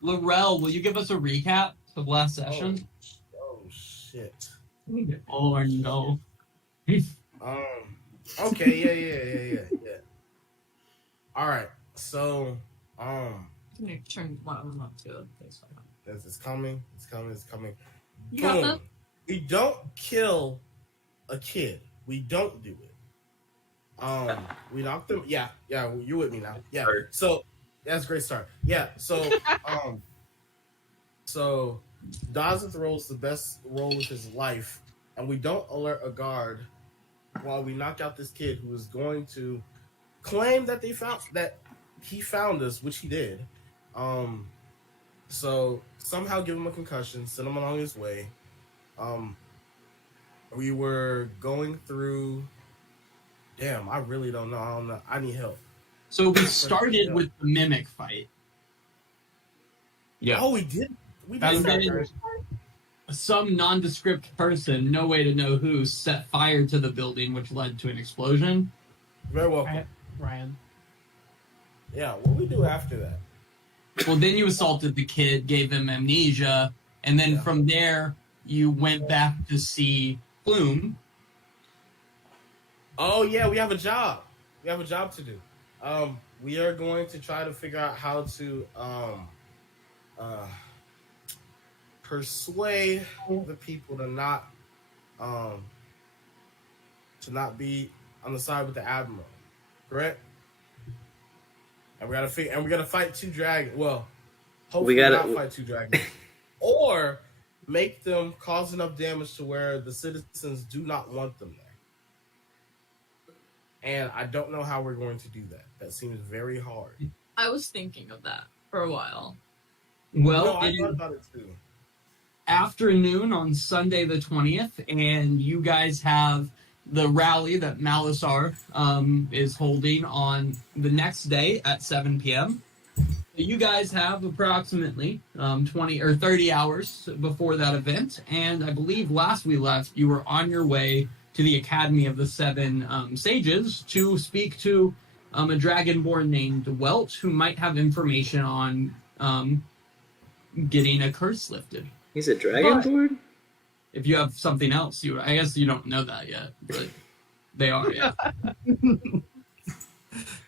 Laurel, will you give us a recap of last session? Oh shit. Oh no. Okay, yeah. All right. So, Turn one of them up too. it's coming. It's coming. You got this? Boom. We don't kill a kid. We don't do it. We knocked them. Yeah. You're with me now. Yeah. So that's a great start. Yeah. So Dawson rolls the best roll of his life, and we don't alert a guard while we knock out this kid who is going to claim that he found us, which he did. So somehow give him a concussion, send him along his way. We were going through. Damn, I really don't know. I need help. So we started with the mimic fight. Yeah. Oh, we did. Some nondescript person, no way to know who, set fire to the building, which led to an explosion. Very welcome, Ryan. Yeah, what do we do after that? Well, then you assaulted the kid, gave him amnesia, and then from there you went back to see Plume. Oh yeah, we have a job. We have a job to do. We are going to try to figure out how to persuade the people to not be on the side with the admiral, correct? And we gotta fight two dragons. Well, hopefully not fight two dragons, or make them cause enough damage to where the citizens do not want them there. And I don't know how we're going to do that. That seems very hard. I was thinking of that for a while. Well, I thought about it too. Afternoon on Sunday the 20th, and you guys have the rally that Malasar is holding on the next day at 7 p.m. You guys have approximately 20 or 30 hours before that event, and I believe last we left, you were on your way to the Academy of the Seven Sages to speak to a dragonborn named Welt, who might have information on getting a curse lifted. He's a dragonborn? If you have something else, I guess you don't know that yet, but they are, yeah.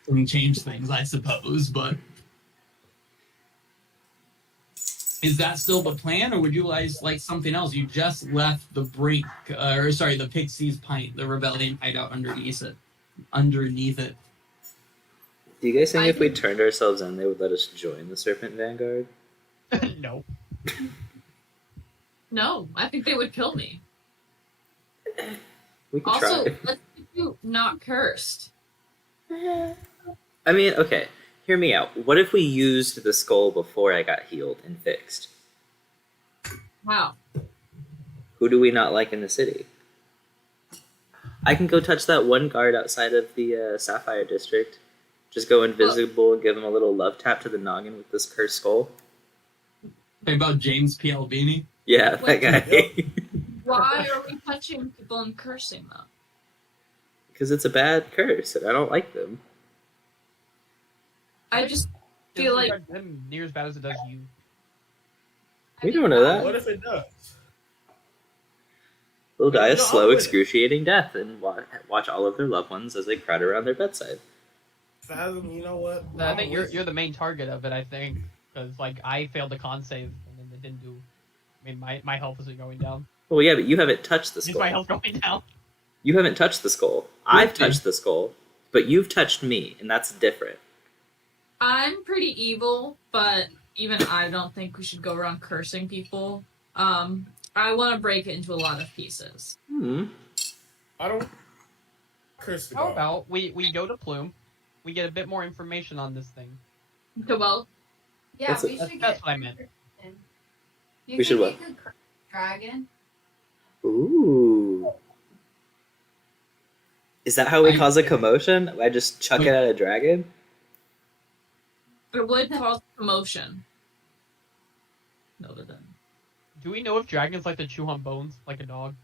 Can change things, I suppose, but is that still the plan, or would you guys like something else? You just left the the Pixies Pint, the rebellion hideout underneath it. Do you guys think if we turned ourselves in, they would let us join the Serpent Vanguard? No. No, I think they would kill me. We could also, try. let's keep you not cursed. I mean, okay, hear me out. What if we used the skull before I got healed and fixed? Wow. Who do we not like in the city? I can go touch that one guard outside of the Sapphire District. Just go invisible and give him a little love tap to the noggin with this cursed skull. Think about James P. Albini? Yeah, that guy. Why are we touching people and cursing them? Because it's a bad curse, and I don't like them. I just feel like them near as bad as it does you. We don't know that. What if it does? They'll die a slow, excruciating death and watch all of their loved ones as they crowd around their bedside. Fathom, you know what? I think you're the main target of it, I think. Because, I failed the con save, and then it didn't do... I mean, my health isn't going down. Well, yeah, but you haven't touched the skull. Is my health going down? You haven't touched the skull. I've touched the skull, but you've touched me, and that's different. I'm pretty evil, but even I don't think we should go around cursing people. I want to break it into a lot of pieces. I don't curse the How god. about we go to Plume, we get a bit more information on this thing. Well, yeah, That's we should That's what I meant. We should what? Dragon. Ooh. Is that how we cause a commotion? I just chuck it at a dragon? it would cause commotion. No, they're done. Do we know if dragons like to chew on bones like a dog?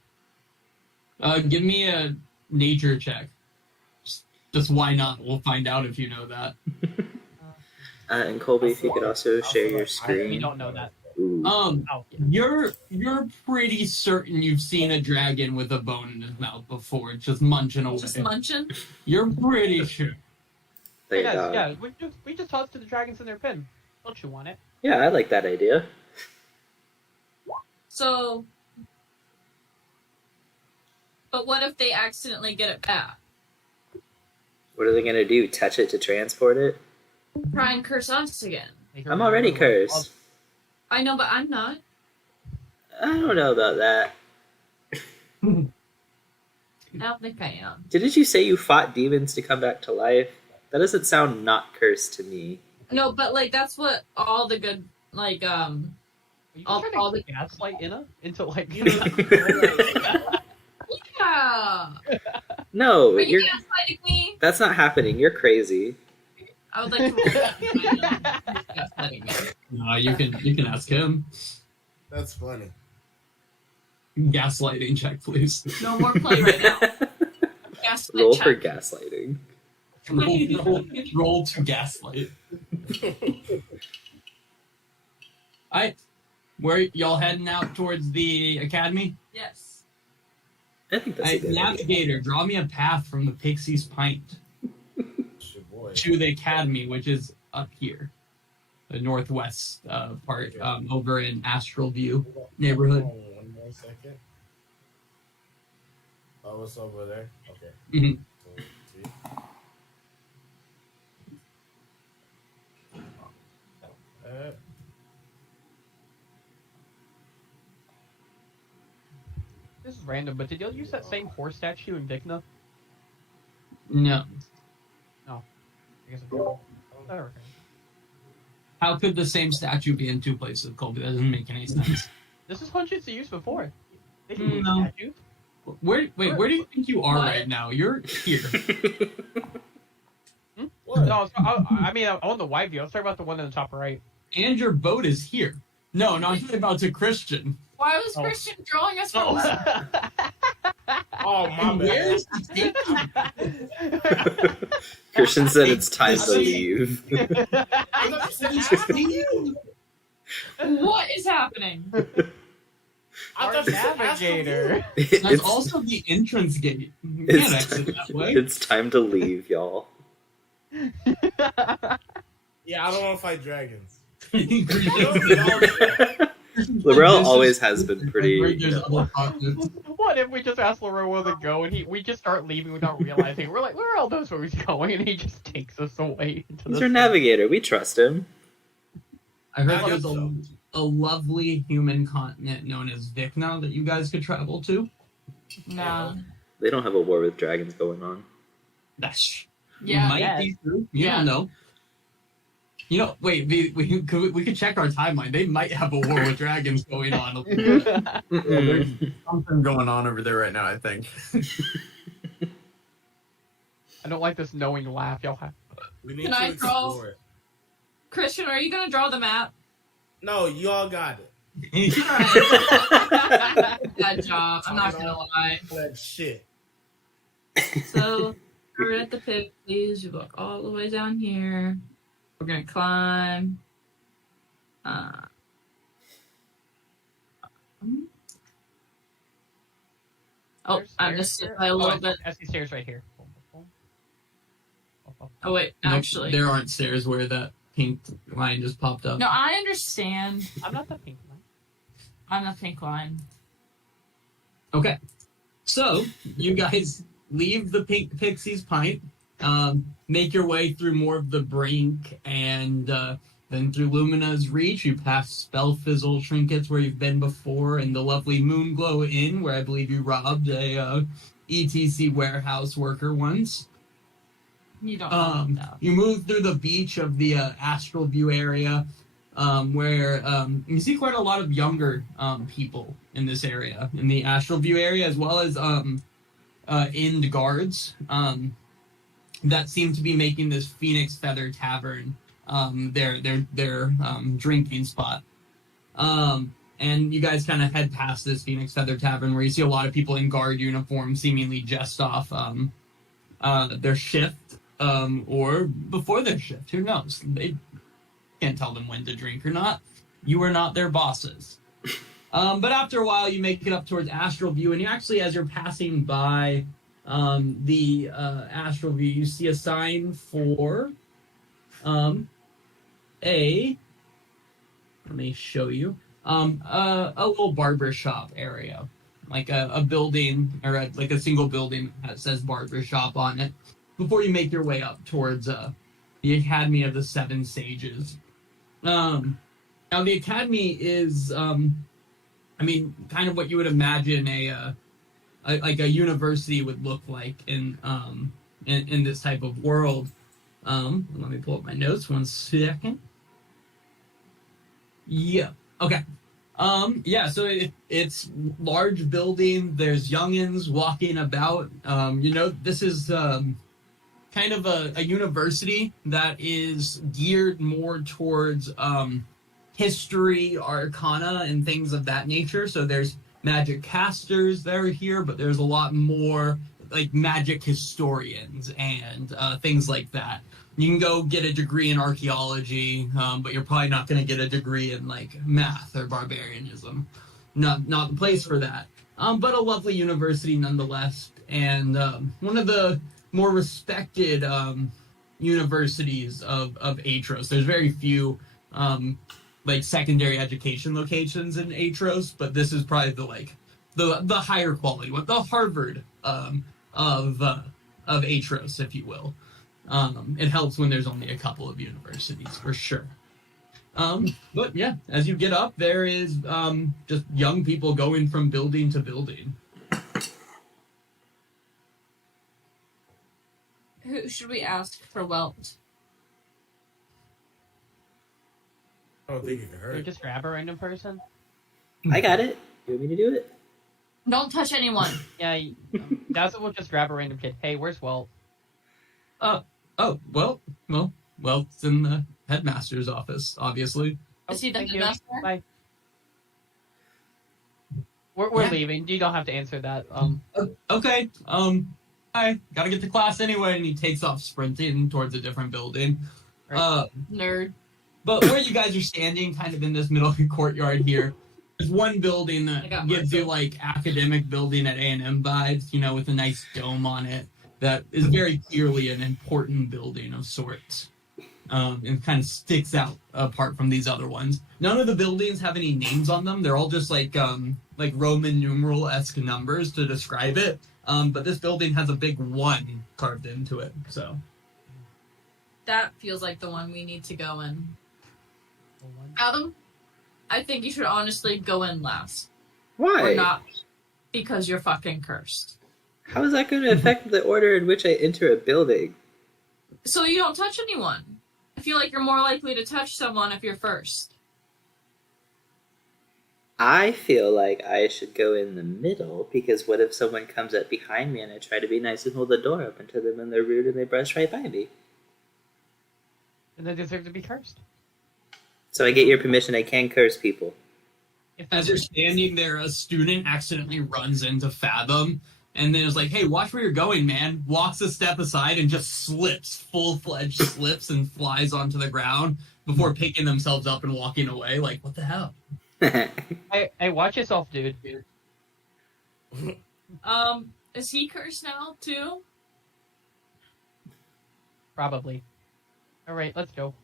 Give me a nature check. Just why not? We'll find out if you know that. And Colby, if you could also share your We screen. don't know that. Ooh. Oh, You're pretty certain you've seen a dragon with a bone in his mouth before, just munching away. Just munching. You're pretty sure. There you yeah, go. yeah. We just tossed to the dragons in their pen. Don't you want it? Yeah, I like that idea. So, but what if they accidentally get it back? What are they gonna do? Touch it to transport it? Try and curse us again. I'm already cursed. I know, but I'm not. I don't know about that. I don't think I am. Didn't you say you fought demons to come back to life? That doesn't sound not cursed to me. No, but like that's what all the good like Are you all trying the to gaslight Inna into like? yeah. No, Are you you're. gaslighting me? That's not happening. You're crazy. I would like to roll gaslighting me. No, you can ask him. That's funny. Gaslighting check, please. No more play right now. Gaslight Roll check. for gaslighting. Roll to gaslight. Alright. Where y'all heading out towards the academy? Yes. I think that's a good idea. Navigator, draw me a path from the Pixie's Pint It's your boy. to the academy, which is up here. The northwest part, over in Astral View neighborhood. Hold on one more second. Oh, it's over there? Okay. Mhm. See? This is random, but did y'all use that same horse statue in Vikna? No. I guess it's okay. How could the same statue be in two places, Colby? That doesn't make any sense. This is one used used before. They can Mm, use no. statues. Where do you think you are What? right now? You're here. What? No, I mean, on the wide view. I was talking about the one in the top right. And your boat is here. No, I'm talking about to Christian. Why was Oh. Christian drawing us from Oh, my bad. Where's Christian said it's time to I leave. I thought you said you asked me. What is happening? I Our thought you said ask me. navigator. That's It's, also the entrance gate. You it's can't exit time- that way. it's time to leave, y'all. Yeah, I don't want to fight dragons. Laurel always has been pretty. There's other options. What if we just ask Laurel where to go and we just start leaving without realizing? We're like, Laurel knows where he's going, and he just takes us away into He's the our navigator. We trust him. I heard I there's guess a lovely human continent known as Vikna that you guys could travel to. No. They don't have a war with dragons going on. That's Yeah. might yes. be true. You Yeah. don't know. You know, wait, we could check our timeline. They might have a war with dragons going on. Mm-mm. Something going on over there right now, I think. I don't like this knowing laugh y'all have. We need Can to I draw? explore it. Christian, are you gonna draw the map? No, you all got it. Bad job. I'm not gonna lie. That shit. So we're at the Pixies. We walk all the way down here. We're gonna climb. Oh, There's I stairs missed it here. by a little I bit. see stairs right here. Oh wait, Nope, actually, there aren't stairs where that pink line just popped up. no, I understand. I'm not the pink one. I'm the pink line. Okay, so you guys leave the Pink Pixie's Pint, make your way through more of the brink, and then through Lumina's Reach. You pass Spell Fizzle Trinkets where you've been before, and the lovely Moonglow Inn where I believe you robbed a ETC warehouse worker once. You don't know that. You move through the beach of the Astral View area, where you see quite a lot of younger people in this area, in the Astral View area, as well as Ind guards that seem to be making this Phoenix Feather Tavern their drinking spot. And you guys kind of head past this Phoenix Feather Tavern, where you see a lot of people in guard uniform, seemingly just off their shift. Or before their shift, who knows? Can't tell them when to drink or not. You are not their bosses. But after a while, you make it up towards Astral View, and you actually, as you're passing by the Astral View, you see a sign for let me show you, a little barber shop area, like a building, or like a single building that says barber shop on it, before you make your way up towards the Academy of the Seven Sages. Now, the Academy is, I mean, kind of what you would imagine like a university would look like in this type of world. Let me pull up my notes 1 second. Yeah. Okay. Yeah. So it's large building. There's youngins walking about. This is kind of a university that is geared more towards history, arcana, and things of that nature. So there's magic casters that are here, but there's a lot more like magic historians and things like that. You can go get a degree in archaeology, but you're probably not going to get a degree in like math or barbarianism. Not the place for that. But a lovely university nonetheless, and one of the more respected universities of Aetros. There's very few like secondary education locations in Aetros, but this is probably the higher quality one, the Harvard of Aetros, if you will. It helps when there's only a couple of universities, for sure. But yeah, as you get up, there is just young people going from building to building. Who should we ask for Welt? I don't think you can Or hurt. just grab a random person. I got it. You want me to do it? Don't touch anyone. Yeah, Dazzle will just grab a random kid. Hey, where's Welt? Well, it's in the headmaster's office, obviously. Is he the Thank you. headmaster? Bye. We're Yeah. leaving. You don't have to answer that. Okay, I gotta get to class anyway, and he takes off sprinting towards a different building. Nerd. But where you guys are standing, kind of in this middle courtyard here, there's one building I that got gives you myself. like academic building at A&M vibes, with a nice dome on it. That is very clearly an important building of sorts. And kind of sticks out apart from these other ones. None of the buildings have any names on them. They're all just like Roman numeral-esque numbers to describe it. But this building has a big 1 carved into it. So That feels like the one we need to go in. Adam, I think you should honestly go in last. Why? Or not. Because you're fucking cursed. How is that going to affect the order in which I enter a building? So you don't touch anyone. I feel like you're more likely to touch someone if you're first. I feel like I should go in the middle, because what if someone comes up behind me and I try to be nice and hold the door open to them and they're rude and they brush right by me? And they deserve to be cursed. So I get your permission, I can curse people. as you're standing there, a student accidentally runs into Fathom, and then is like, hey, watch where you're going, man. Walks a step aside and just slips, full-fledged slips, and flies onto the ground before picking themselves up and walking away. Like, what the hell? Hey, watch yourself, dude. Is he cursed now, too? Probably. Alright, let's go.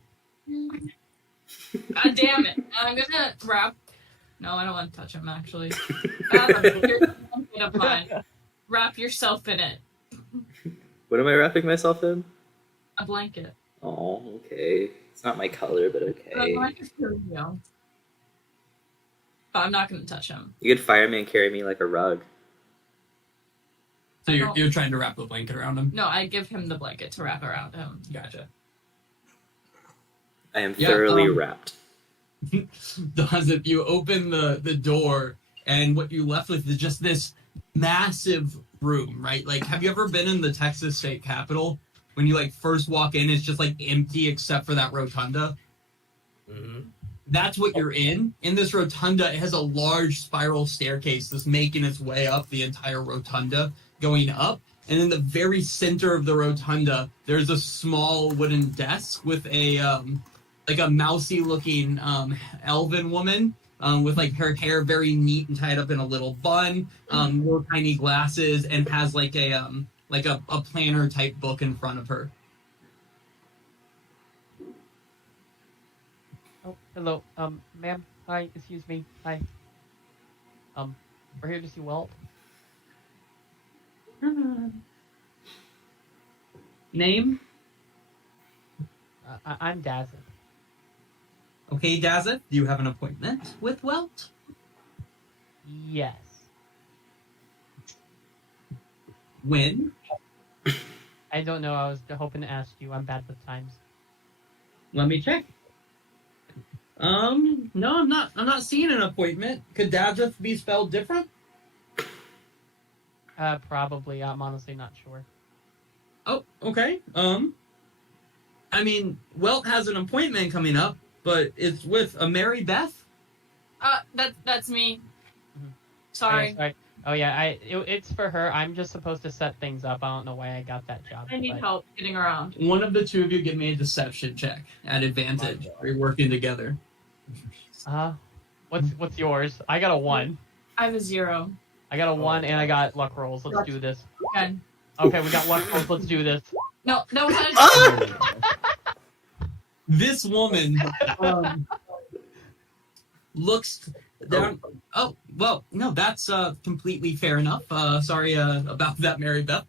God damn it. I'm gonna wrap... No, I don't want to touch him, actually. Here's one bit of mine. Wrap yourself in it. What am I wrapping myself in? A blanket. Oh, okay. It's not my color, but A okay. blanket for you. But I'm not gonna touch him. You could fire me and carry me like a rug. So I you're, don't- you're trying to wrap the blanket around him? No, I give him the blanket to wrap around him. Gotcha. I am Yeah, thoroughly wrapped. Does if you open the door, and what you left with is just this massive room, right? Like, have you ever been in the Texas State Capitol? When you, like, first walk in, it's just, like, empty except for that rotunda. Mm-hmm. That's what you're in. In this rotunda, it has a large spiral staircase that's making its way up the entire rotunda, going up. And in the very center of the rotunda, there's a small wooden desk with a like a mousy looking elven woman with like her hair very neat and tied up in a little bun, little tiny glasses, and has like a planner type book in front of her. Oh, hello. Ma'am. Hi. Excuse me. Hi. We're here to see Welt. Name? I'm Dazit. Okay, Dazit, do you have an appointment with Welt? Yes. When? I don't know. I was hoping to ask you. I'm bad with times. Let me check. No, I'm not seeing an appointment. Could Dazit be spelled different? Probably. I'm honestly not sure. Oh, okay. I mean, Welt has an appointment coming up, but it's with a Mary Beth. That's me. Mhm. Sorry. Oh, yeah, sorry. Oh yeah, it's for her. I'm just supposed to set things up. I don't know why I got that job. I need but- help getting around. One of the two of you give me a deception check at advantage. We're working together. What's yours? I got a 1. I have a 0. I got a 1 and I got luck rolls. Let's do this. Okay. Okay, we got luck rolls. Let's do this. No. This woman looks down. Oh, well, no, that's completely fair enough. Sorry about that, Mary Beth.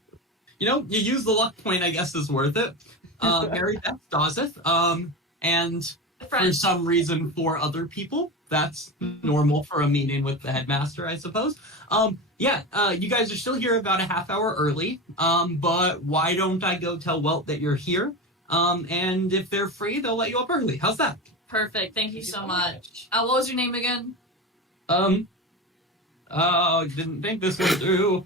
You know, you use the luck point, I guess, is worth it. Mary Beth Dazith. And for Friends. some reason, for other people, that's normal for a meeting with the headmaster, I suppose. You guys are still here about a half hour early. But why don't I go tell Welt that you're here? And if they're free, they'll let you up early. How's that? Perfect. Thank you so much. What was your name again? Didn't think this would do.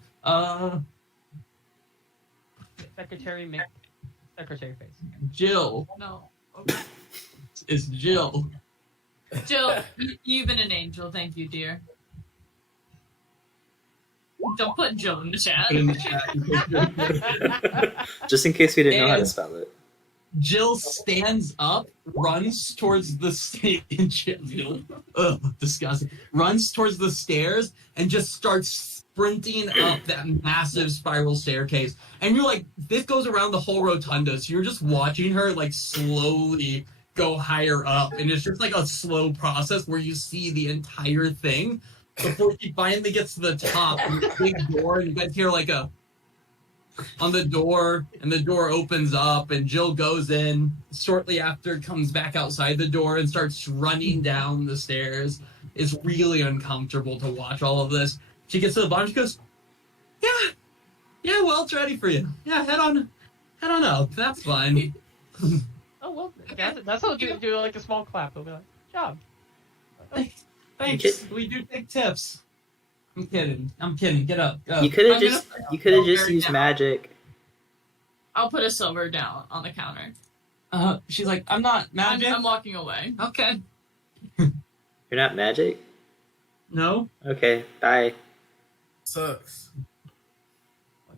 Secretary face. Jill. No. Okay. It's Jill. Jill, you've been an angel. Thank you, dear. Don't put Jill in the chat. Put in the chat. Just in case we didn't know how to And- spell it. Jill stands up, runs towards the stage. Ugh, disgusting. Runs towards the stairs and just starts sprinting up that massive spiral staircase. And you're like, this goes around the whole rotunda, so you're just watching her like slowly go higher up. And it's just like a slow process where you see the entire thing before she finally gets to the top. And the big door, and you guys hear like a on the door, and the door opens up, and Jill goes in. Shortly after, comes back outside the door and starts running down the stairs. It's really uncomfortable to watch all of this. She gets to the bottom. She goes, "Yeah, well, it's ready for you. Yeah, head on up. That's fine." Oh well, that's how you do like a small clap. They'll be like, "Job." Thanks. We do take tips. I'm kidding. Get up. Go. You could have I'm just gonna- used down. magic. I'll put a silver down on the counter. She's like, I'm not magic. I'm walking away. Okay. You're not magic? No. Okay, bye. Sucks.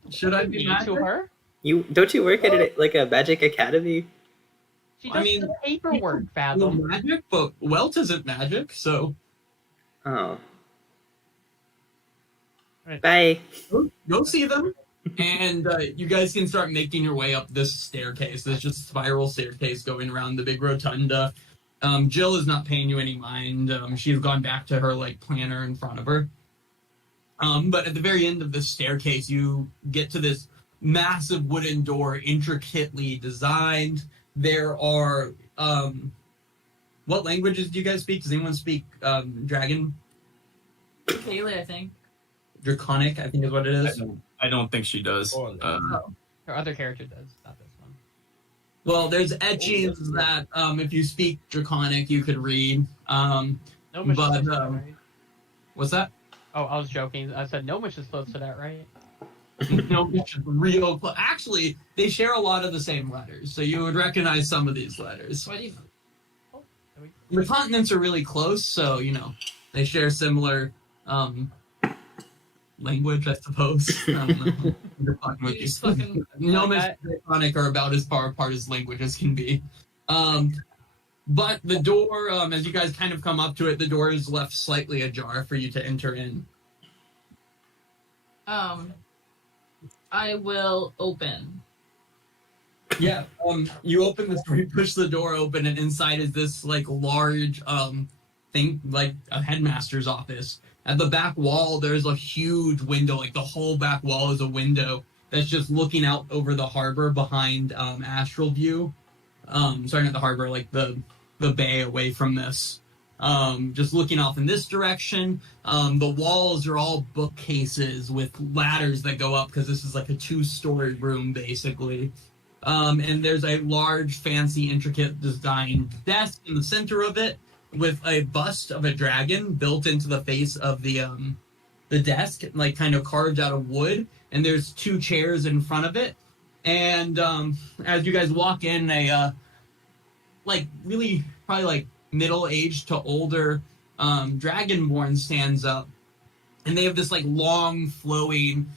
Should I be Mean magic? to her? Don't you work at like a magic academy? She I does mean, the paperwork, No Fathom. magic, but Welt isn't magic, so Oh. Right. Bye. go see them. And you guys can start making your way up this staircase. There's just a spiral staircase going around the big rotunda. Jill is not paying you any mind. She's gone back to her like planner in front of her. But at the very end of the staircase, you get to this massive wooden door, intricately designed. There are what languages do you guys speak? Does anyone speak Dragon? Kaylee, I think. Draconic, I think is what it is. I don't think she does. Oh, no. Her other character does, not this one. Well, there's etchings that if you speak Draconic, you could read. No much But, is close to that, um, right? What's that? Oh, I was joking. I said no much is close to that, right? No, it's real. Actually, they share a lot of the same letters, so you would recognize some of these letters. What do you? The continents are really close, so they share similar language, I suppose. I don't know. You're fucking with You you. just fucking. Gnomish Like and Draconic are about as far apart as languages can be. But the door, as you guys kind of come up to it, the door is left slightly ajar for you to enter in. I will open. Yeah, you open the door, you push the door open, and inside is this, like, large, thing, like a headmaster's office. At the back wall, there's a huge window, like the whole back wall is a window that's just looking out over the harbor behind, Astral View. Sorry, not the harbor, like the bay away from this. Just looking off in this direction. The walls are all bookcases with ladders that go up because this is like a 2-story room, basically. And there's a large, fancy, intricate design desk in the center of it with a bust of a dragon built into the face of the desk, like kind of carved out of wood. And there's 2 chairs in front of it. And as you guys walk in, a like really probably like middle-aged to older dragonborn stands up, and they have this like long flowing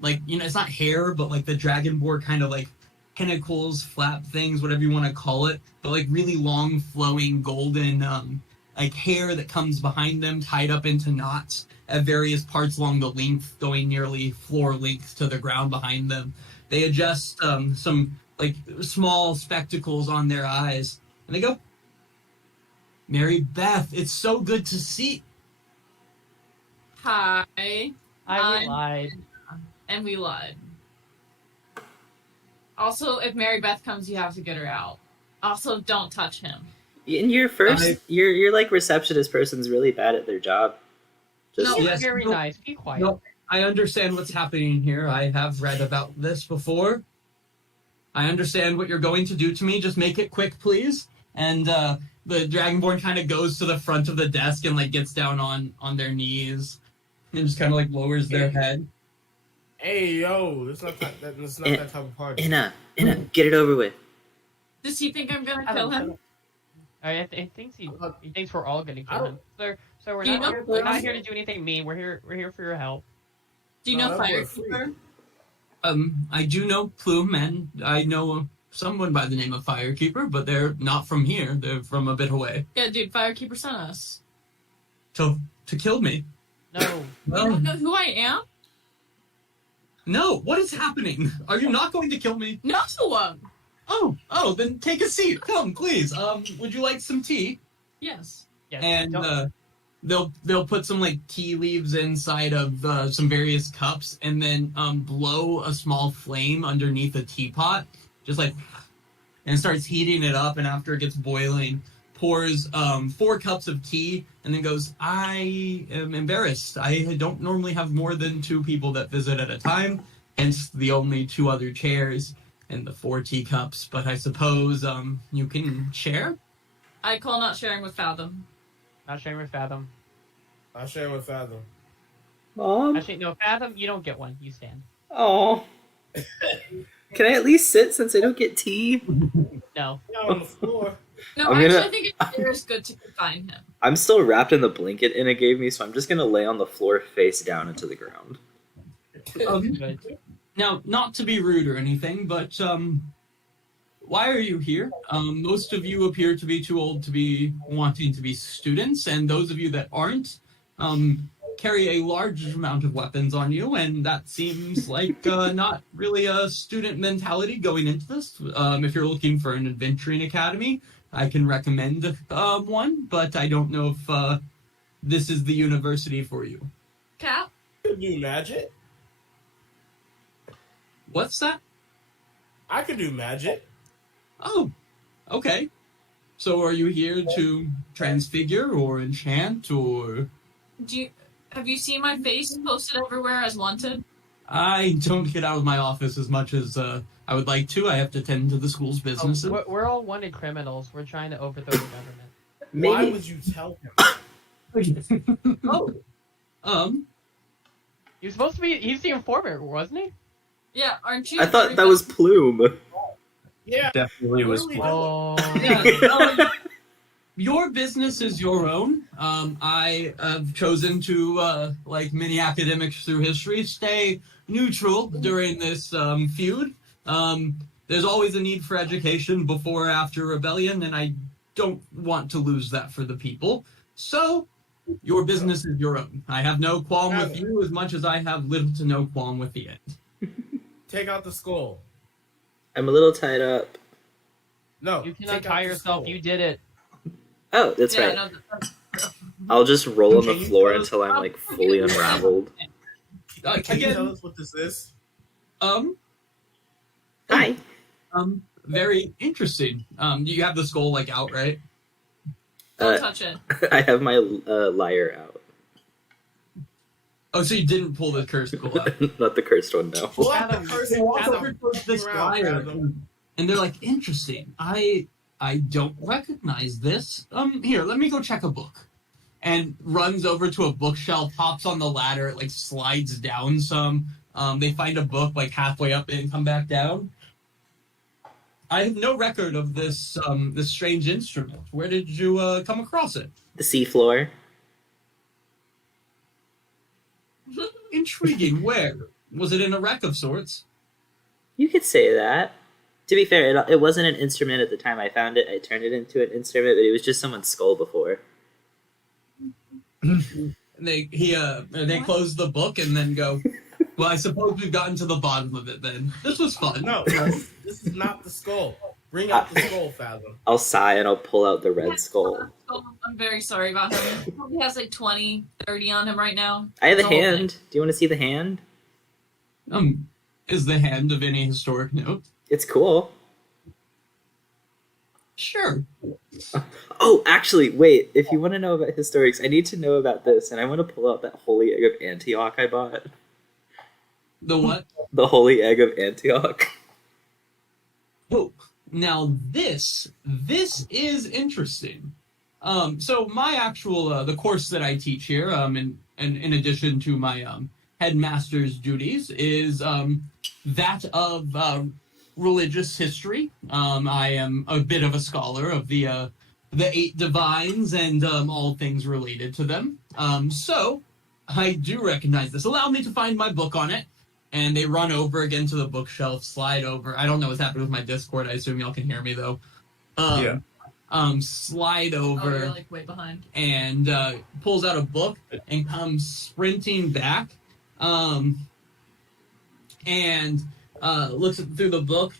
like, you know, it's not hair, but like the dragonborn kind of like pinnacles, flap things, whatever you want to call it, but like really long flowing golden like hair that comes behind them, tied up into knots at various parts along the length, going nearly floor length to the ground behind them. They adjust some like small spectacles on their eyes, and they go, "Mary Beth, it's so good to see." Hi. I lied. And we lied. Also, if Mary Beth comes, you have to get her out. Also, don't touch him. In your first, your like receptionist person's really bad at their job. Just No, Yes, Very no, nice. Be quiet. No, I understand what's happening here. I have read about this before. I understand what you're going to do to me. Just make it quick, please. And the Dragonborn kind of goes to the front of the desk and like gets down on their knees and just kind of like lowers their head. Hey, yo, that's not that type of party. Inna, get it over with. Does he think I'm gonna kill him? I think he thinks we're all gonna kill him. So we're Do you not know here, we're not Plume? here to do anything mean. We're here for your help. Do you No, know that was free. Firekeeper? I do know Plume, and I know someone by the name of Firekeeper, but they're not from here. They're from a bit away. Yeah, dude, Firekeeper sent us. To kill me. No. You Well, don't know who I am? no, what is happening? Are you not going to kill me? No! Oh, then take a seat. Come, please. Would you like some tea? Yes. Yes. And they'll put some like tea leaves inside of some various cups, and then blow a small flame underneath a teapot, just like, and starts heating it up. And after it gets boiling, pours 4 cups of tea, and then goes, "I am embarrassed. I don't normally have more than 2 people that visit at a time, hence the only 2 other chairs and the 4 teacups. But I suppose you can share." I call not sharing with Fathom. Not sharing with Fathom. I'll share with Fathom. Mom. Actually, no, Fathom, you don't get one. You stand. Oh. Can I at least sit since I don't get tea? No. Not on the floor. No, I'm actually, gonna- I think it's good to confine him. I'm still wrapped in the blanket Inna gave me, so I'm just gonna lay on the floor face down into the ground. Good. Now, not to be rude or anything, but why are you here? Most of you appear to be too old to be wanting to be students, and those of you that aren't carry a large amount of weapons on you, and that seems like not really a student mentality going into this. If you're looking for an adventuring academy, I can recommend one, but I don't know if this is the university for you. Cap? I could do magic. What's that? I could do magic. Oh, okay. So are you here to transfigure or enchant or... Have you seen my face posted everywhere as wanted? I don't get out of my office as much as I would like to. I have to tend to the school's businesses. We're all wanted criminals. We're trying to overthrow the government. Why Maybe. would you tell him? Oh. He was supposed to be. He's the informant, wasn't he? Yeah, aren't you? I thought that was Plume. Yeah. Definitely was. Really? Oh. Yeah, your business is your own. I have chosen to, like many academics through history, stay neutral during this feud. there's always a need for education before or after rebellion, and I don't want to lose that for the people. So, your business is your own. I have no qualm with you as much as I have little to no qualm with the end. Take out the skull. I'm a little tied up. No, You take cannot out tie the yourself. skull. You did it. Oh, that's right. No, I'll just roll on the Can you floor tell us until I'm how- like fully unraveled. Can you tell Again, us what this is? Hi. very interesting. You have the skull like out, right? don't touch it. I have my lyre out. Oh, so you didn't pull the cursed skull out. Not the cursed one, no. Pull out the Fathom. curse They walk and over Fathom. towards this Around, lyre, Fathom. and they're like, interesting. I don't recognize this. Here, let me go check a book. And runs over to a bookshelf, hops on the ladder, it like slides down some. They find a book like halfway up and come back down. I have no record of this this strange instrument. Where did you come across it? The seafloor. Intriguing. Where? Was it in a wreck of sorts? You could say that. To be fair, it wasn't an instrument at the time I found it. I turned it into an instrument, but it was just someone's skull before. And they close the book and then go, well, I suppose we've gotten to the bottom of it then. This was fun. No, this is not the skull. Bring out the skull, Fathom. I'll sigh and I'll pull out the red skull. I'm very sorry about him. He probably has like 20, 30 on him right now. I have a The whole hand. Do you want to see the hand? Is the hand of any historic note? It's cool. Sure. Oh, actually, wait. If you want to know about historics, I need to know about this, and I want to pull out that holy egg of Antioch I bought. The what? The holy egg of Antioch. Oh, now this is interesting. So my actual the course that I teach here, in addition to my headmaster's duties, is that of religious history. I am a bit of a scholar of the 8 divines and all things related to them. So I do recognize this. Allow me to find my book on it. And they run over again to the bookshelf, slide over. I don't know what's happening with my Discord. I assume y'all can hear me though. Yeah. Slide Oh, over you're like way behind. and pulls out a book and comes sprinting back. And looks through the book.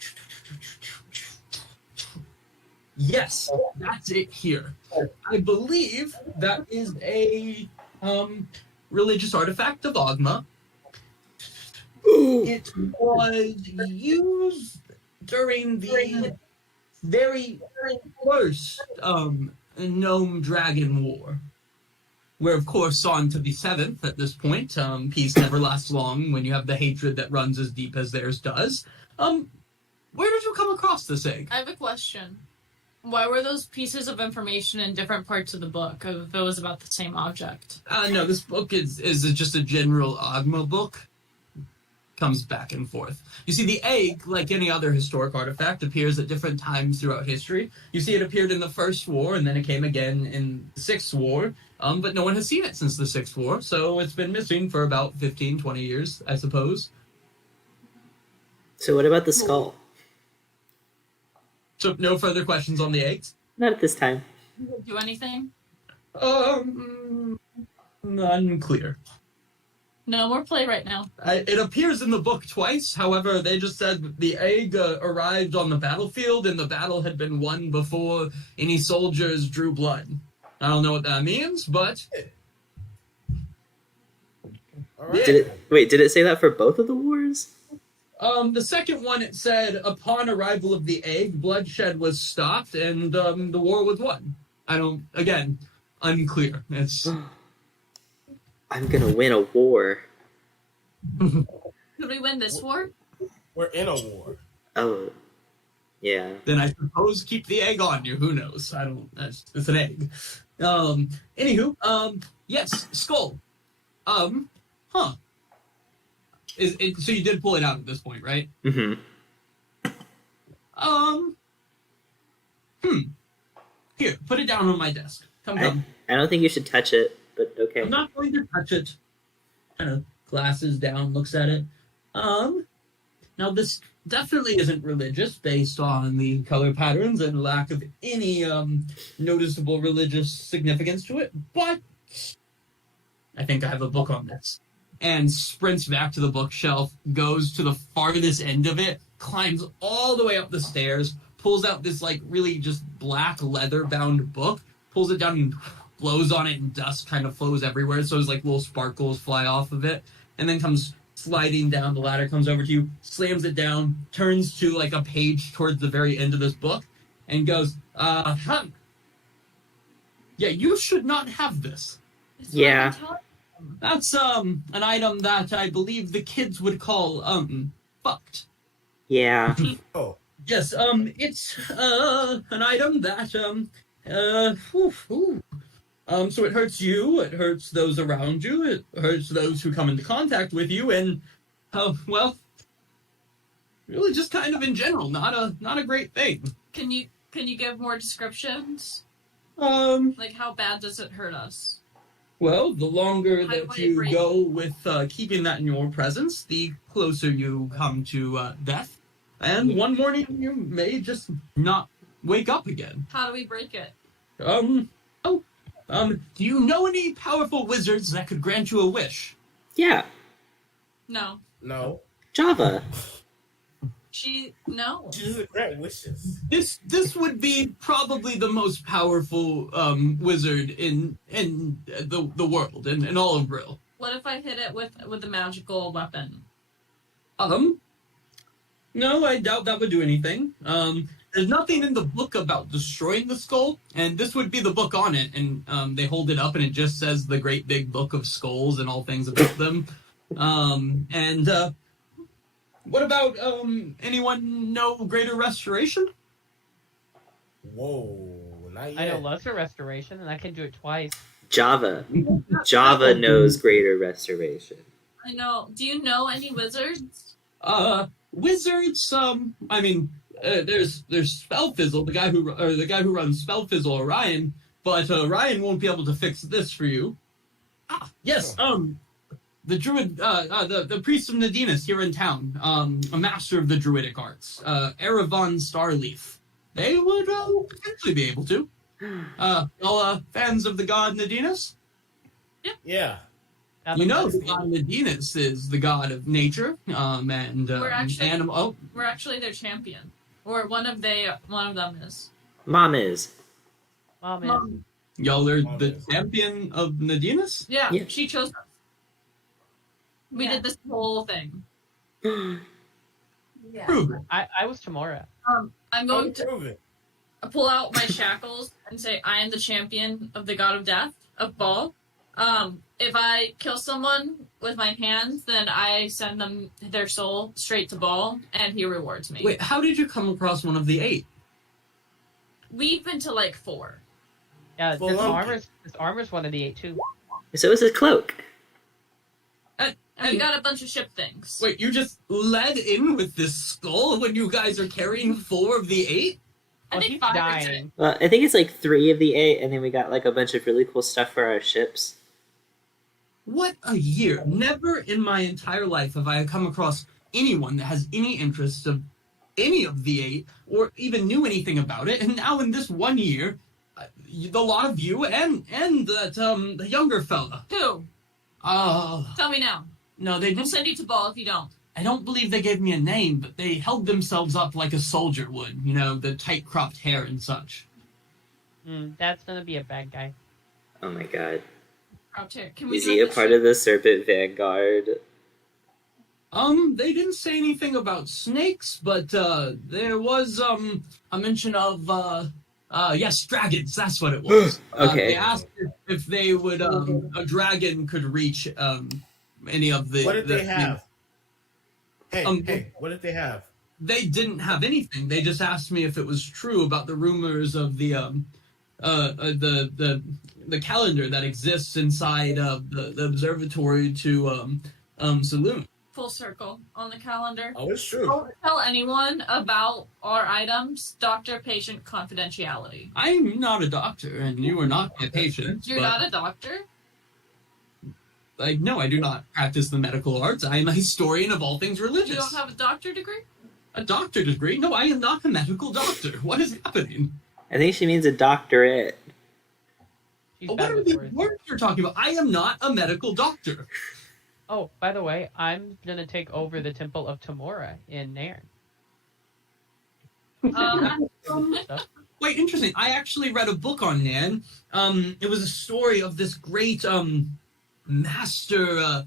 Yes, that's it here. I believe that is a religious artifact of Ogma. It was used during the very first Gnome Dragon War. We're, of course, on to the 7th at this point. Peace never lasts long when you have the hatred that runs as deep as theirs does. Where did you come across this egg? I have a question. Why were those pieces of information in different parts of the book if it was about the same object? No, this book is just a general Ogma book. Comes back and forth. You see, the egg, like any other historic artifact, appears at different times throughout history. You see, it appeared in the First War, and then it came again in the Sixth War, but no one has seen it since the Sixth War, so it's been missing for about 15, 20 years, I suppose. So what about the skull? So, no further questions on the eggs? Not at this time. Do anything? Unclear. No more play right now. It appears in the book twice. However, they just said the egg arrived on the battlefield and the battle had been won before any soldiers drew blood. I don't know what that means, but... All right. Did it say that for both of the wars? The second one, it said, upon arrival of the egg, bloodshed was stopped and the war was won. Again, unclear. It's... I'm gonna win a war. Could we win this war? We're in a war. Oh. Yeah. Then I suppose keep the egg on you. Who knows? It's an egg. Anywho, yes, skull. So you did pull it out at this point, right? Mm-hmm. Here, put it down on my desk. Come. I don't think you should touch it, but okay. I'm not going to touch it. Kind of glasses down, looks at it. Now, this definitely isn't religious based on the color patterns and lack of any noticeable religious significance to it, but I think I have a book on this. And sprints back to the bookshelf, goes to the farthest end of it, climbs all the way up the stairs, pulls out this like really just black leather-bound book, pulls it down and blows on it, and dust kind of flows everywhere, so it's like little sparkles fly off of it, and then comes sliding down the ladder, comes over to you, slams it down, turns to like a page towards the very end of this book, and goes, yeah, you should not have this. Yeah. That's an item that I believe the kids would call fucked. Yeah. Oh, Yes, it's an item that so it hurts you, it hurts those around you, it hurts those who come into contact with you, and well, really just kind of in general, not a great thing. Can you give more descriptions? Like how bad does it hurt us? Well, the longer How that might it you break? go with keeping that in your presence, the closer you come to death. And one morning you may just not wake up again. How do we break it? Do you know any powerful wizards that could grant you a wish? Yeah. No. no. Java. No. She doesn't grant wishes. This would be probably the most powerful wizard in the world, in all of Brill. What if I hit it with a magical weapon? No, I doubt that would do anything. There's nothing in the book about destroying the skull, and this would be the book on it, and they hold it up and it just says the great big book of skulls and all things about them. What about anyone know Greater Restoration? Whoa, not yet. I know Lesser Restoration, and I can do it twice. Java. Java knows Greater Restoration. I know. Do you know any wizards? Wizards. I mean, there's Spellfizzle, the guy who runs Spellfizzle, Orion. But Orion won't be able to fix this for you. Ah, yes. The druid, the priest of Nadinies here in town, a master of the druidic arts, Eravon Starleaf. They would potentially be able to. All fans of the god Nadinies? Yeah. You know, the god Nadinies is the god of nature, and We're actually- animal. Oh, We're actually their champion, or one of them is. Mom is. Mom is. Mom. y'all are Mom the is. champion of Nadinies? Yeah, Yeah. she chose us. We Yeah. did this whole thing. Yeah. Prove it. I was Tamora. I'm going to Prove it. pull out my shackles and say, I am the champion of the god of death, of Baal. If I kill someone with my hands, then I send them their soul straight to Baal, and he rewards me. Wait, how did you come across one of the 8? We've been to like 4. Yeah, Well, this armor's one of the 8 too. So is his cloak. And we got a bunch of ship things. Wait, you just led in with this skull when you guys are carrying 4 of the 8? I Well, think he's 5 or dying. 10. Well, I think it's like 3 of the 8, and then we got like a bunch of really cool stuff for our ships. What a year. Never in my entire life have I come across anyone that has any interest of any of the 8 or even knew anything about it. And now in this 1 year, the lot of you and that the younger fella. Who? Tell me now. No, they We'll didn't. send you to Baal if you don't. I don't believe they gave me a name, but they held themselves up like a soldier would. You know, the tight cropped hair and such. That's gonna be a bad guy. Oh my god. Out here. Can we Is do he a this part ship? of the Serpent Vanguard? They didn't say anything about snakes, but there was a mention of yes, dragons. That's what it was. Okay. They asked if they would a dragon could reach any of the. What did they have? Hey, Um, what did they have? They didn't have anything. They just asked me if it was true about the rumors of the calendar that exists inside of the observatory to Saloon. Full circle on the calendar. Oh, it's true. Don't tell anyone about our items. Doctor-patient confidentiality. I'm not a doctor, and you are not my patient. You're but not a doctor? No, I do not practice the medical arts. I am a historian of all things religious. You don't have a doctor degree? A doctor degree? No, I am not a medical doctor. What is happening? I think she means a doctorate. She's What bad are with the words. words you're talking about? I am not a medical doctor. Oh, by the way, I'm gonna take over the Temple of Tamora in Nairn. Stuff. Wait, interesting. I actually read a book on Nan. It was a story of this great master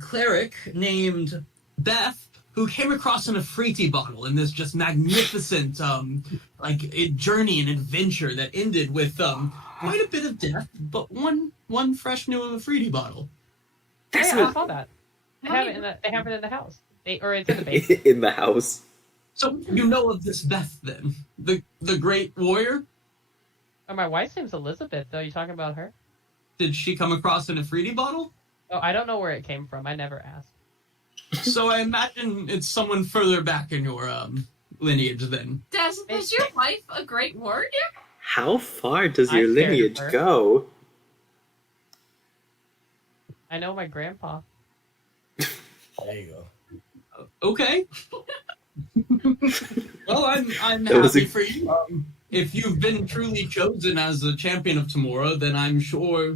cleric named Beth, who came across an Afriti bottle in this just magnificent journey and adventure that ended with quite a bit of death, but one fresh new Afriti bottle. That's Yeah, I not saw that. They have it in the house. Or it's in the basement. in the house. So you know of this Beth then, the great warrior? Oh, my wife's name's Elizabeth, though. You talking about her? Did she come across an Afriti bottle? Oh, I don't know where it came from. I never asked. So I imagine it's someone further back in your lineage then. Is your wife a great warrior? How far does your I'm scared of lineage her. go? I know my grandpa. There you go. Okay. Well, I'm That was happy a- for you. If you've been truly chosen as a champion of tomorrow, then I'm sure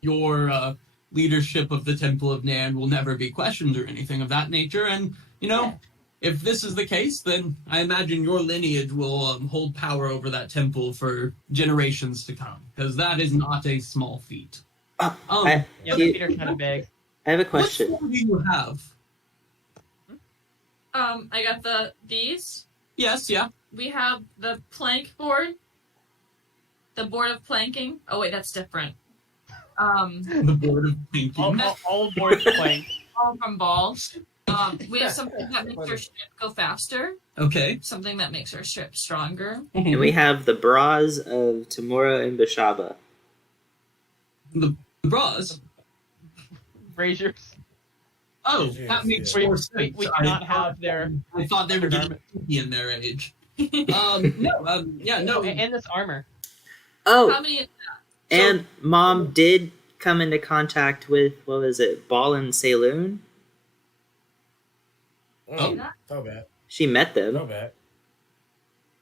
your leadership of the Temple of Nan will never be questioned or anything of that nature. And, if this is the case, then I imagine your lineage will hold power over that temple for generations to come, because that is not a small feat. Yeah, Yeah, You- the feet are kind of big. I have a What question. sword do you have? I got these. Yes, yeah. We have the plank board. The board of planking. Oh wait, that's different. The board of thinking. All boards plank. All from balls. We have something that makes our ship go faster. Okay. Something that makes our ship stronger. And we have the bras of Tamura and Bashaba. The bras. Braziers. Oh, Yes, that makes yeah. more sense. We cannot have their I thought they were getting garment. kinky in their age. No. And this armor. Oh, How many? and Mom did come into contact with, what was it, Ball and Saloon? Oh. No bad. She met them. No bad.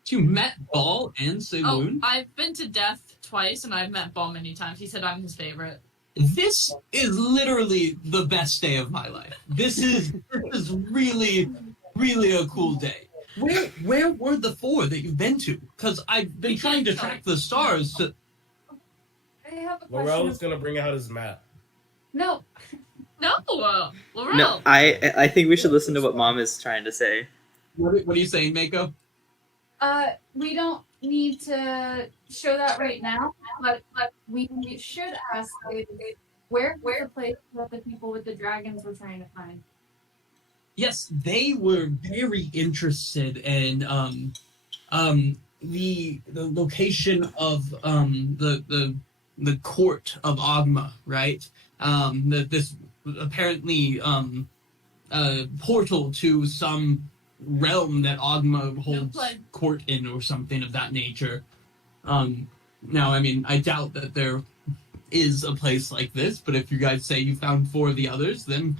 You met Ball and Oh, Saloon? I've been to Death twice, and I've met Ball many times. He said I'm his favorite. This is literally the best day of my life. This is really, really a cool day. Where were the four that you've been to? Because I've been trying to track the stars. I have a question. Laurel's gonna bring out his map. No, No, Laurel. No, I think we should listen to what Mom is trying to say. What are you saying, Mako? we don't need to show that right now, but we should ask where the place that the people with the dragons were trying to find. Yes, they were very interested in the location of the court of Ogma, right? This apparently portal to some realm that Ogma holds play. court in, or something of that nature. Now, I mean, I doubt that there is a place like this, but if you guys say you found four of the others, then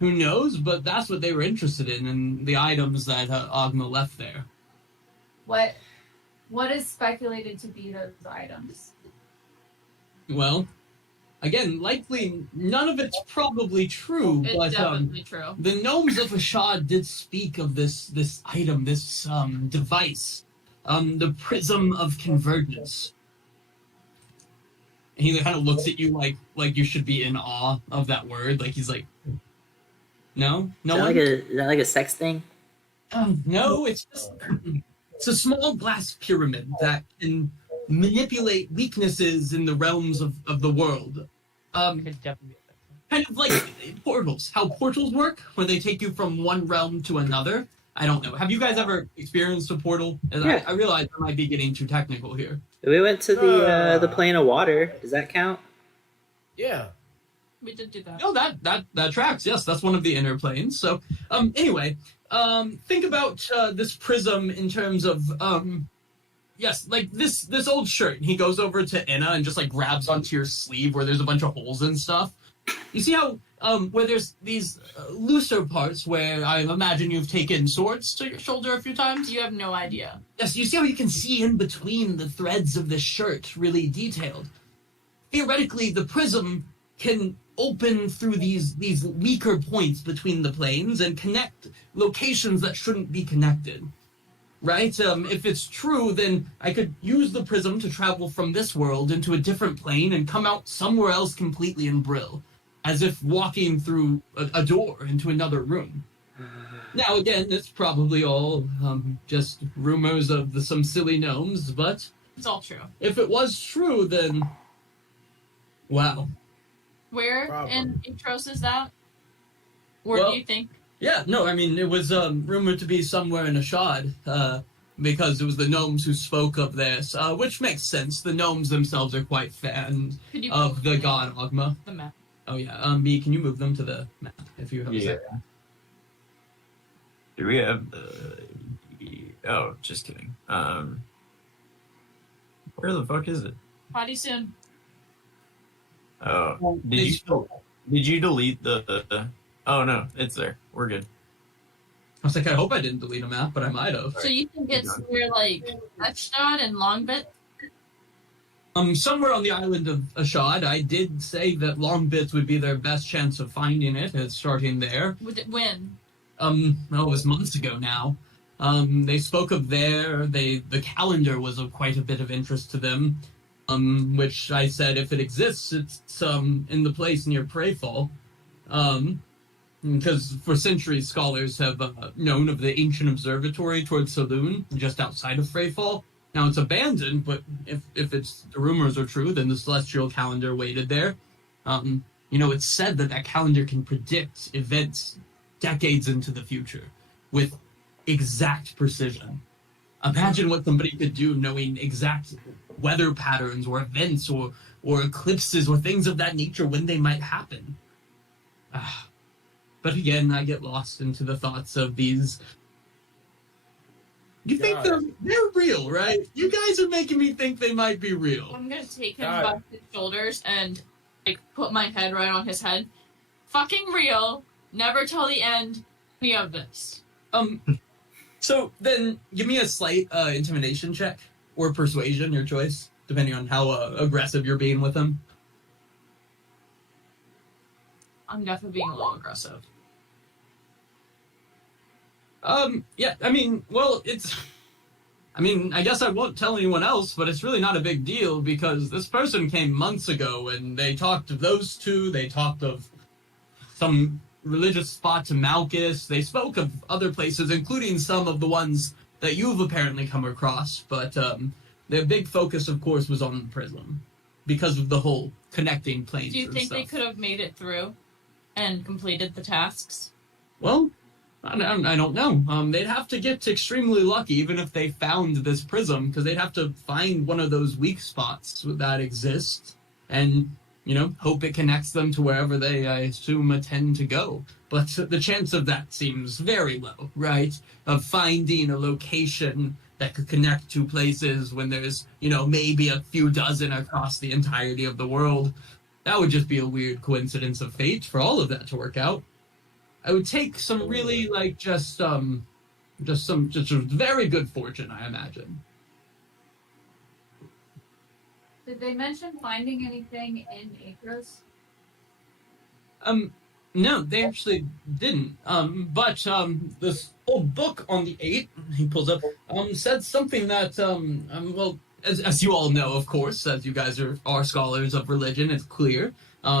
who knows? But that's what they were interested in, and the items that Ogma left there. What is speculated to be those items? Well, again, likely none of it's probably true, It's but definitely true. the gnomes of Ashad did speak of this item, this device, the prism of convergence. And he kind of looks at you like you should be in awe of that word. Like he's like, no one. Is that like a sex thing? No, it's just it's a small glass pyramid that can manipulate weaknesses in the realms of the world. It could definitely be a sex thing. Kind of like portals. How portals work, where they take you from one realm to another. I don't know. Have you guys ever experienced a portal? Yeah. I realize I might be getting too technical here. We went to the plane of water. Does that count? Yeah. We did do that. No, that tracks. Yes, that's one of the inner planes. So, anyway, think about this prism in terms of yes, like this old shirt. He goes over to Inna and just like grabs onto your sleeve where there's a bunch of holes and stuff. You see how where there's these looser parts where I imagine you've taken swords to your shoulder a few times? You have no idea. Yes, you see how you can see in between the threads of the shirt, really detailed. Theoretically, the prism can open through these weaker points between the planes and connect locations that shouldn't be connected. Right? If it's true, then I could use the prism to travel from this world into a different plane and come out somewhere else completely in Brill, as if walking through a door into another room. Now, again, it's probably all just rumors of some silly gnomes, but It's all true. if it was true, then wow. Where Probably. in Aetros is that? Where Well- do you think? Yeah, no, I mean, it was rumored to be somewhere in Ashad, because it was the gnomes who spoke of this, which makes sense. The gnomes themselves are quite fans Could you of the god Ogma. the map? Oh yeah, B, can you move them to the map if you have a Yeah. second? Do we have the? Oh, just kidding. Where the fuck is it? Potty soon. Oh, They did you delete the? Oh no, it's there. We're good. I was like, I hope I didn't delete a map, but I might have. So you think it's near like Epstad and Longbit? Somewhere on the island of Ashad, I did say that Longbits would be their best chance of finding it, starting there. When? Well, it was months ago now. They spoke of the calendar was of quite a bit of interest to them, which I said if it exists, it's in the place near Preyfall. Because for centuries, scholars have known of the ancient observatory towards Saloon, just outside of Freyfall. Now, it's abandoned, but if the rumors are true, then the celestial calendar waited there. It's said that calendar can predict events decades into the future with exact precision. Imagine what somebody could do knowing exact weather patterns or events or eclipses or things of that nature when they might happen. But again, I get lost into the thoughts of these. You think they're real, right? You guys are making me think they might be real. I'm gonna take him God. by his shoulders and like put my head right on his head. Fucking real. Never till the end. Any of this. So then give me a slight intimidation check or persuasion, your choice, depending on how aggressive you're being with them. I'm definitely being a little aggressive. Yeah, I mean, well, I guess I won't tell anyone else, but it's really not a big deal because this person came months ago and they talked of those two, they talked of some religious spot to Malkus, they spoke of other places, including some of the ones that you've apparently come across, but their big focus, of course, was on the prism because of the whole connecting planes. Do you and think they stuff. could have made it through and completed the tasks? Well, I don't know. They'd have to get extremely lucky, even if they found this prism, because they'd have to find one of those weak spots that exist, and hope it connects them to wherever they, I assume, intend to go. But the chance of that seems very low, right? Of finding a location that could connect two places when there's, maybe a few dozen across the entirety of the world. That would just be a weird coincidence of fate for all of that to work out. I would take some really just very good fortune, I imagine. Did they mention finding anything in Aetros? No, they actually didn't. But this old book on the 8, he pulls up, said something that, well, as you all know, of course, as you guys are scholars of religion, it's clear,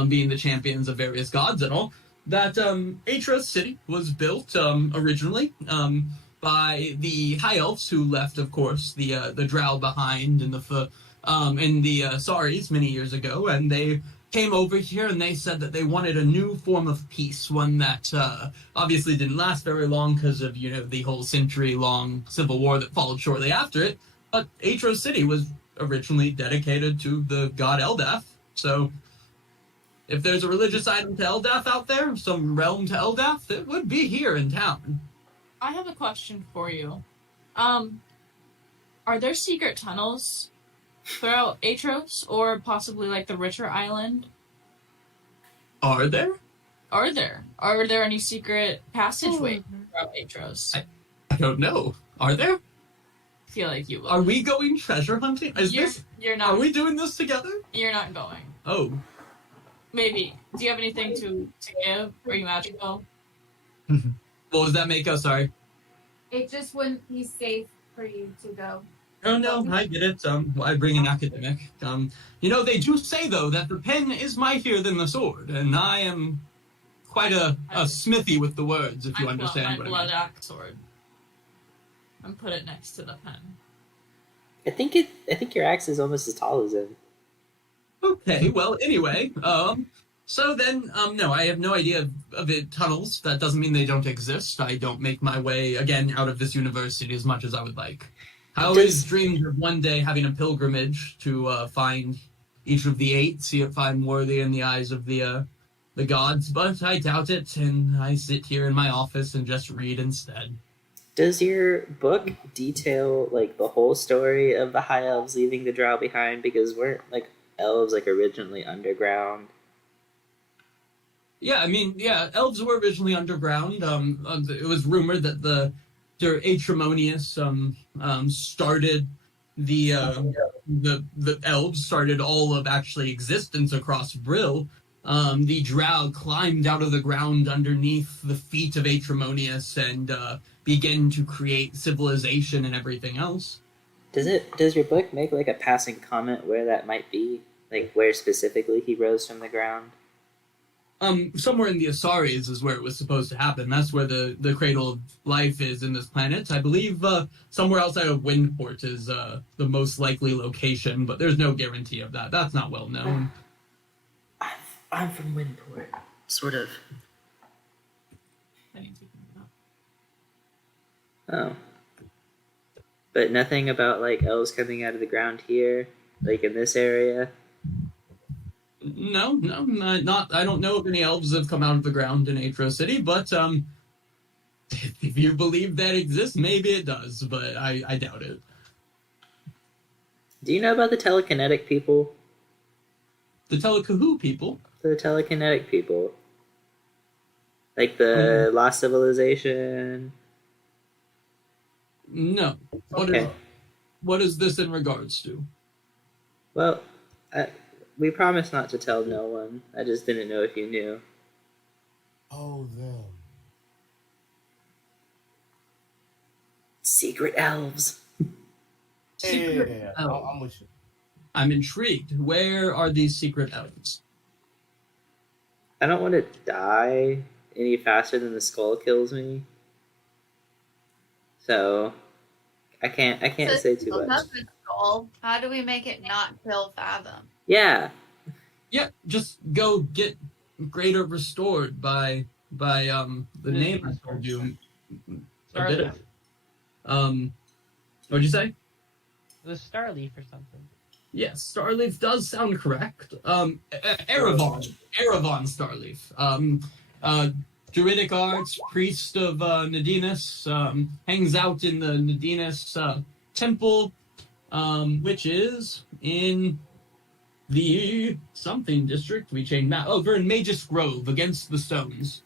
being the champions of various gods and all, that Aetros city was built originally by the High Elves, who left, of course, the Drow behind in the Asaris many years ago, and they came over here and they said that they wanted a new form of peace, one that obviously didn't last very long because of the whole century-long civil war that followed shortly after it. But Aetros City was originally dedicated to the god Eldath, so if there's a religious item to Eldath out there, some realm to Eldath, it would be here in town. I have a question for you. Are there secret tunnels throughout Aetros, or possibly like the Richer Island? Are there? Are there any secret passageways throughout Aetros? I don't know. Are there? I feel like you will. Are we going treasure hunting? You're not. Are we doing this together? You're not going. Oh. Maybe. Do you have anything to give? Are you magical? What does that make us? Sorry. It just wouldn't be safe for you to go. Oh no, I get it. I bring an academic. They do say though that the pen is mightier than the sword, and I am quite a smithy with the words, if you understand what I mean. My blood axe sword. And put it next to the pen. I think your axe is almost as tall as him. Okay, well, anyway, so then, no, I have no idea of it tunnels. That doesn't mean they don't exist. I don't make my way, again, out of this university as much as I would like. I always dreamed of one day having a pilgrimage to find each of the 8, see if I'm worthy in the eyes of the gods, but I doubt it, and I sit here in my office and just read instead. Does your book detail, like, the whole story of the High Elves leaving the Drow behind? Because weren't, like, elves, like, originally underground? Yeah, I mean, yeah, elves were originally underground. It was rumored that the Aetros started the elves started all of actually existence across Brill. The Drow climbed out of the ground underneath the feet of Aetros and began to create civilization and everything else. Does your book make, like, a passing comment where that might be? Like, where specifically he rose from the ground? Somewhere in the Asaris is where it was supposed to happen. That's where the cradle of life is in this planet. I believe somewhere outside of Windport is the most likely location, but there's no guarantee of that. That's not well known. I'm from Windport, sort of. Oh. But nothing about, like, elves coming out of the ground here, like, in this area? No, not. I don't know if any elves have come out of the ground in Aetros City, but if you believe that exists, maybe it does, but I doubt it. Do you know about the telekinetic people? The Telekahoo people? The telekinetic people. Like the Lost Civilization? No. What is this in regards to? Well, we promised not to tell no one. I just didn't know if you knew. Oh, them. Secret elves. Yeah. I'm with you. I'm intrigued. Where are these secret elves? I don't want to die any faster than the skull kills me. So I can't say too much. Skull. How do we make it not kill Fathom? Yeah. Yeah, just go get Greater restored by the name I told you a bit of. What'd you say? The Starleaf or something. Yes, Starleaf does sound correct. Eravon Starleaf. Druidic arts, priest of Nadinies, hangs out in the Nadinies temple, which is in the something district. We changed map. Oh, we're in Magus Grove, against the stones.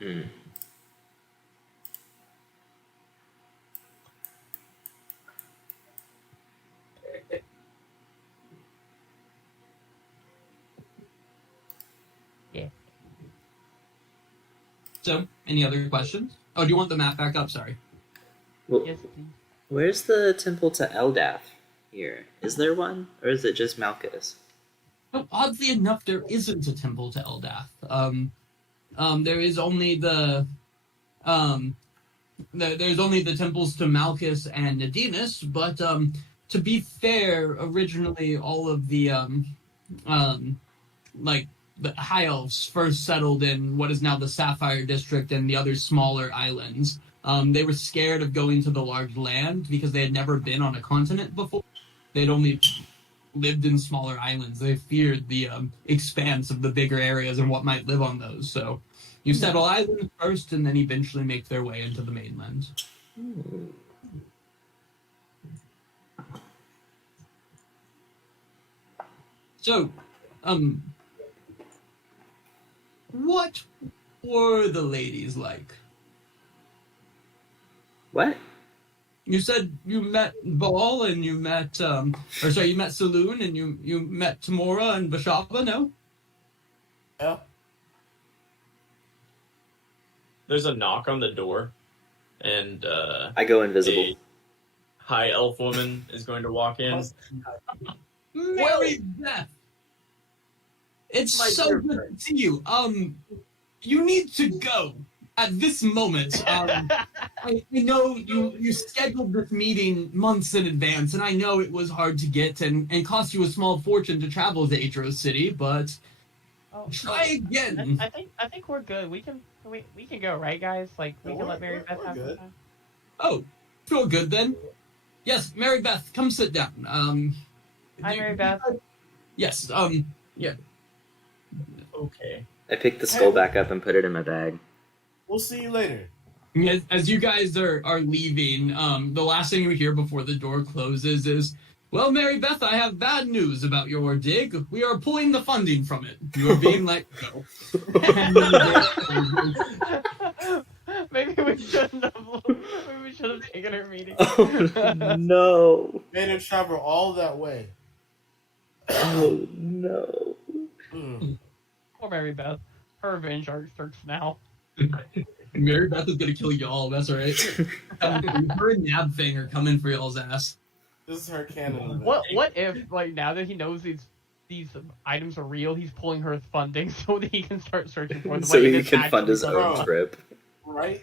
Hmm. Yeah. So, any other questions? Oh, do you want the map back up? Sorry. Well, Yes, please. where's the temple to Eldath here? Is there one? Or is it just Malkus? Oh, oddly enough, there isn't a temple to Eldath. There is only there's only the temples to Malkus and Nadinus, but to be fair, originally all of the the High Elves first settled in what is now the Sapphire District and the other smaller islands. They were scared of going to the large land because they had never been on a continent before. They'd only lived in smaller islands. They feared the expanse of the bigger areas and what might live on those. So you settle islands first and then eventually make their way into the mainland. So, What were the ladies like? What? You said you met Baal and you met, you met Saloon and you met Tamora and Bashaba, no? Yeah. There's a knock on the door, and I go invisible. a high elf woman is going to walk in. Mary Beth! It's My so dear good friend. to see you. You need to go at this moment. I know you scheduled this meeting months in advance, and I know it was hard to get and cost you a small fortune to travel to Aetros City, but try again. I think we're good. We can go, right, guys? Like we can let Mary Beth we're have some good. time. Oh, feel good then? Yes, Mary Beth, come sit down. Hi, Mary Beth. Yes, yeah. Okay. I pick the skull back up and put it in my bag. We'll see you later. As you guys are leaving, the last thing you hear before the door closes is, well, Mary Beth, I have bad news about your dig. We are pulling the funding from it. You are being let go. Maybe we shouldn't have. Maybe we should have taken our meeting. Oh no! Made her travel all that way. Oh no! Poor Mary Beth. Her revenge arc starts now. Mary Beth is gonna kill y'all. That's all right. Her and Nab Thing are coming for y'all's ass. This is her canon. What if, like, now that he knows these items are real, he's pulling her funding so that he can start searching for them. So like, he it is can fund his actually own Bro. trip. Right?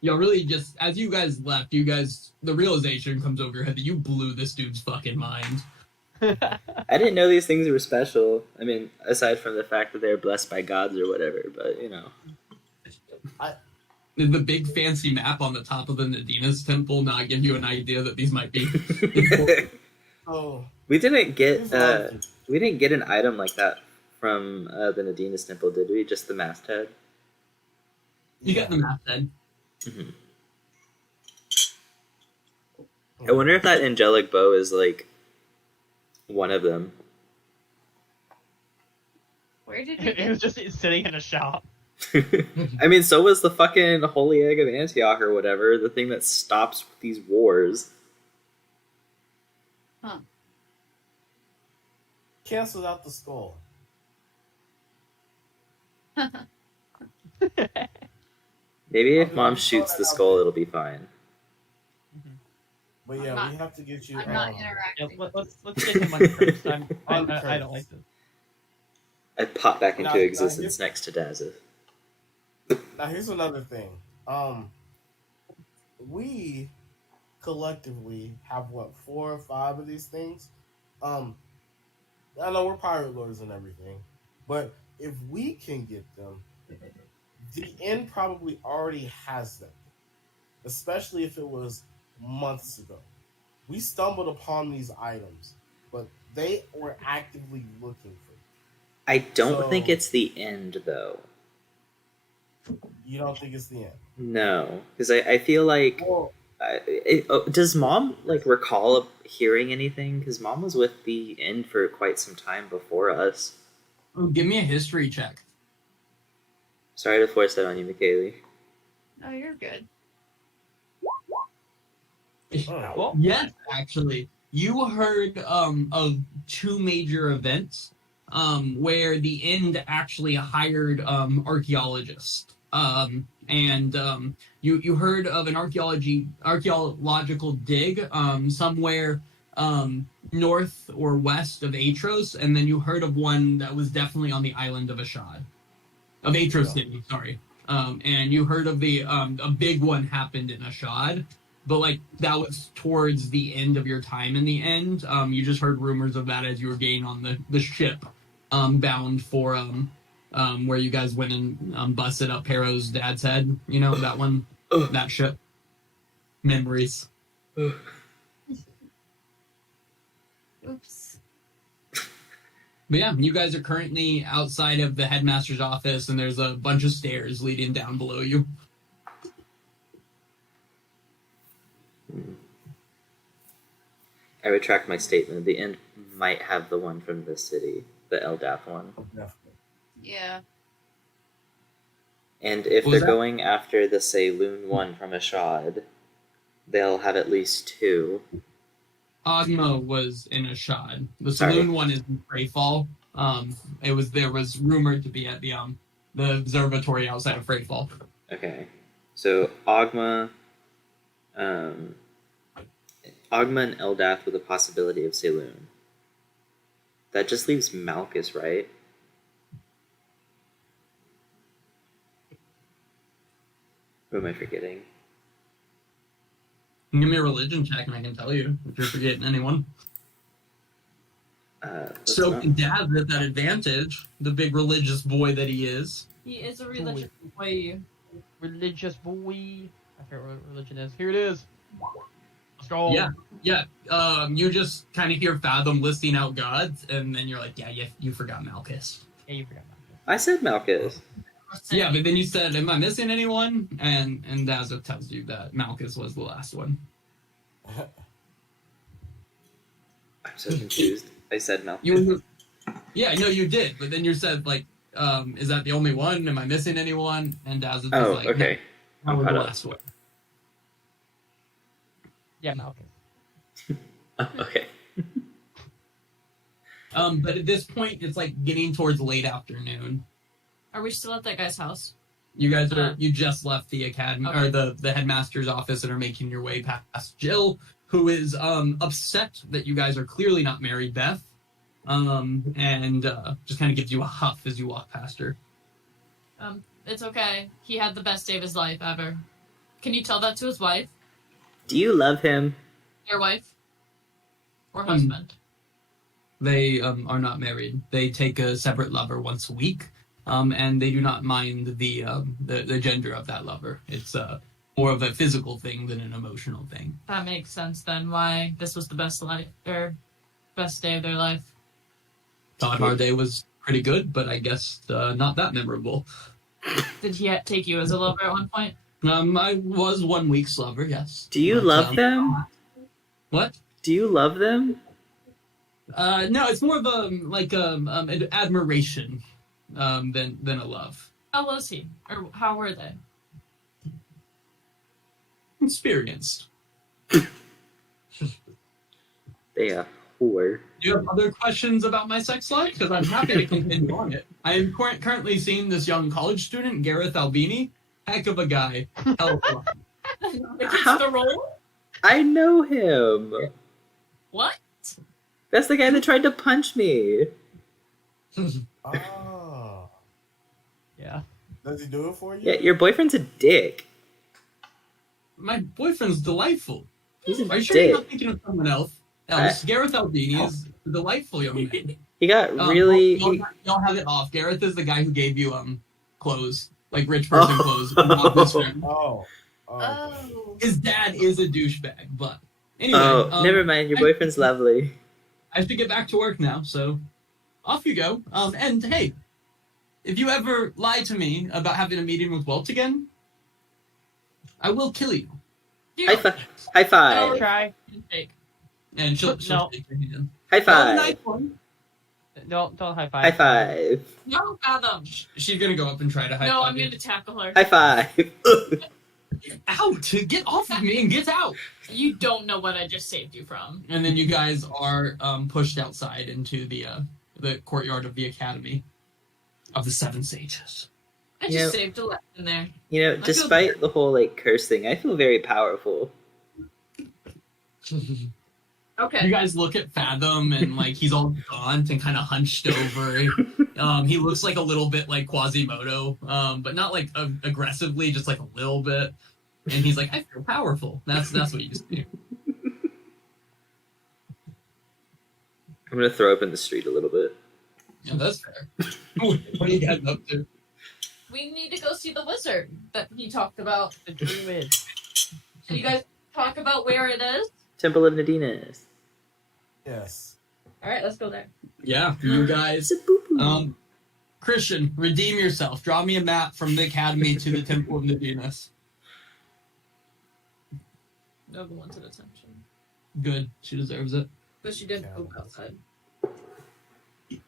Yo, really, just as you guys left, the realization comes over your head that you blew this dude's fucking mind. I didn't know these things were special. I mean, aside from the fact that they're blessed by gods or whatever, but you know. Did the big fancy map on the top of the Nadinies temple not give you an idea that these might be? Oh. We didn't get an item like that from the Nadina's temple, did we? Just the masthead. You got the map then. Mm-hmm. I wonder if that angelic bow is like one of them. Where did you It was just sitting in a shop. I mean, so was the fucking holy egg of Antioch or whatever, the thing that stops these wars. Huh. Cancels out the skull. Maybe if mom shoots the skull, it'll be fine. But yeah, we have to get you. I'm not Yeah, interacting. let's get him uncursed. I don't like this. I pop back into Now, existence next to Dazeth. Now here's another thing. We collectively have what 4 or 5 of these things. I know we're pirate lords and everything, but if we can get them, the inn probably already has them. Especially if it was months ago. We stumbled upon these items, but they were actively looking for them. I don't think it's the end, though. You don't think it's the end? No, because I feel like... Well, does mom like recall hearing anything? Because mom was with the end for quite some time before us. Oh, give me a history check. Sorry to force that on you, McKaylee. Oh, you're good. oh, Yes, actually, you heard of 2 major events where the end actually hired archaeologists. You heard of an archaeological dig somewhere north or west of Aetros, and then you heard of one that was definitely on the island of Aetros City. Sorry, and you heard of a big one happened in Ashad, but like that was towards the end of your time in the end. You just heard rumors of that as you were getting on the ship bound for where you guys went and busted up Pero's dad's head. You know, that one, that ship. Memories. Oops. But yeah, you guys are currently outside of the headmaster's office, and there's a bunch of stairs leading down below you. I retract my statement. The end might have the one from the city, the Eldath one. definitely. Yeah. And if What they're was that? going after the Saloon one from Ashad, they'll have at least 2. Ogma was in Ashad. The Sorry. saloon one is in Freyfall. There was rumored to be at the observatory outside of Freyfall. Okay. So Ogma and Eldath with a possibility of Saloon. That just leaves Malkus, right? Who am I forgetting? Give me a religion check and I can tell you if you're forgetting anyone. So Not... Dad at that advantage, the big religious boy that he is. He is a religious boy. Religious boy. I forget what religion is. Here it is. Let's go. Yeah. You just kind of hear Fathom listing out gods, and then you're like, yeah, you forgot Malkus. Yeah, you forgot Malkus. I said Malkus. Yeah, but then you said, am I missing anyone? And Dazza tells you that Malkus was the last one. I'm so confused. I said Malkus. You did, but then you said, like, is that the only one? Am I missing anyone? And Dazza was like, okay. no, that was the last one. Yeah, Malkus. Okay. But at this point, it's like getting towards late afternoon. Are we still at that guy's house? You guys you just left the academy Okay. or the headmaster's office and are making your way past Jill, who is upset that you guys are clearly not married, Beth. And just kind of gives you a huff as you walk past her. It's okay. He had the best day of his life ever. Can you tell that to his wife? Do you love him? Your wife? Or husband? They are not married. They take a separate lover once a week, and they do not mind the gender of that lover. It's more of a physical thing than an emotional thing. That makes sense then. Why this was the best day of their life. Thought our day was pretty good, but I guess not that memorable. Did he take you as a lover at one point? I was 1 week's lover, yes. Do you love them? What? Do you love them? No, it's more of an admiration than a love. How was he? Or how were they? Experienced. They are whore. Do you have other questions about my sex life? Because I'm happy to continue on it. I am currently seeing this young college student, Gareth Albini. Heck of a guy. Hell of a lot. Against the role? I know him. What? That's the guy that tried to punch me. Oh. Yeah. Does he do it for you? Yeah, your boyfriend's a dick. My boyfriend's delightful. He's a Are you sure you're dick. not thinking of someone else? Gareth Albini is a delightful young man. He got really... Y'all have it off. Gareth is the guy who gave you clothes. Like rich person clothes. Oh. Okay. His dad is a douchebag, but anyway. Never mind. Your boyfriend's lovely. I have to get back to work now, so off you go. And hey, if you ever lie to me about having a meeting with Welt again, I will kill you. High five. No, Try. fake. And she'll No. take your hand. High Have a five. nice one. Don't high five. High five. No, Fathom. She's gonna go up and try to high No, five I'm you. going to tackle her. High five. Out! Get off of me and get out! You don't know what I just saved you from. And then you guys are pushed outside into the courtyard of the Academy of the Seven Sages. I Yeah. just saved a lesson there. You know, despite the whole curse thing, I feel very powerful. Okay. You guys look at Fathom and he's all gaunt and kind of hunched over. He looks like a little bit like Quasimodo, but not aggressively, just a little bit. And he's like, I feel powerful. That's what you see. I'm gonna throw up in the street a little bit. Yeah, that's fair. What are you guys up to? We need to go see the wizard that he talked about. The druid. So you guys talk about where it is? Temple of Nadinies. Yes. Alright, let's go there. Yeah, you guys. Christian, redeem yourself. Draw me a map from the Academy to the Temple of Nadinies. No one to attention. Good. She deserves it. But she did poop outside. Okay,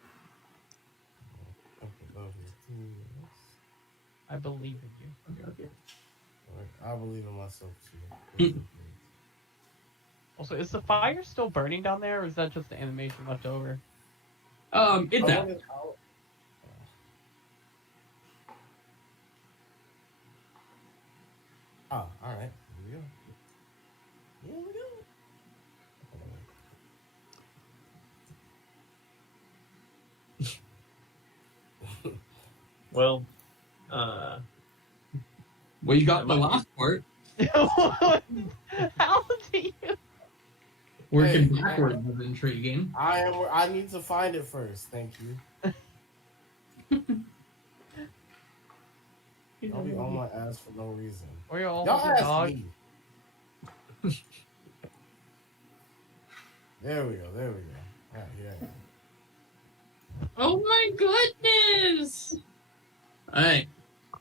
love you. I believe in you. Okay. I believe in myself too. Also, is the fire still burning down there, or is that just the animation left over? It's out. Oh, all right. Here we go. Here we go. Well, Well, you got the last part. How do you? Working backwards is intriguing. I need to find it first. Thank you. I'll be on my ass for no reason. Or you're Y'all also ask dog. me. There we go. All right, yeah. Oh my goodness! Alright.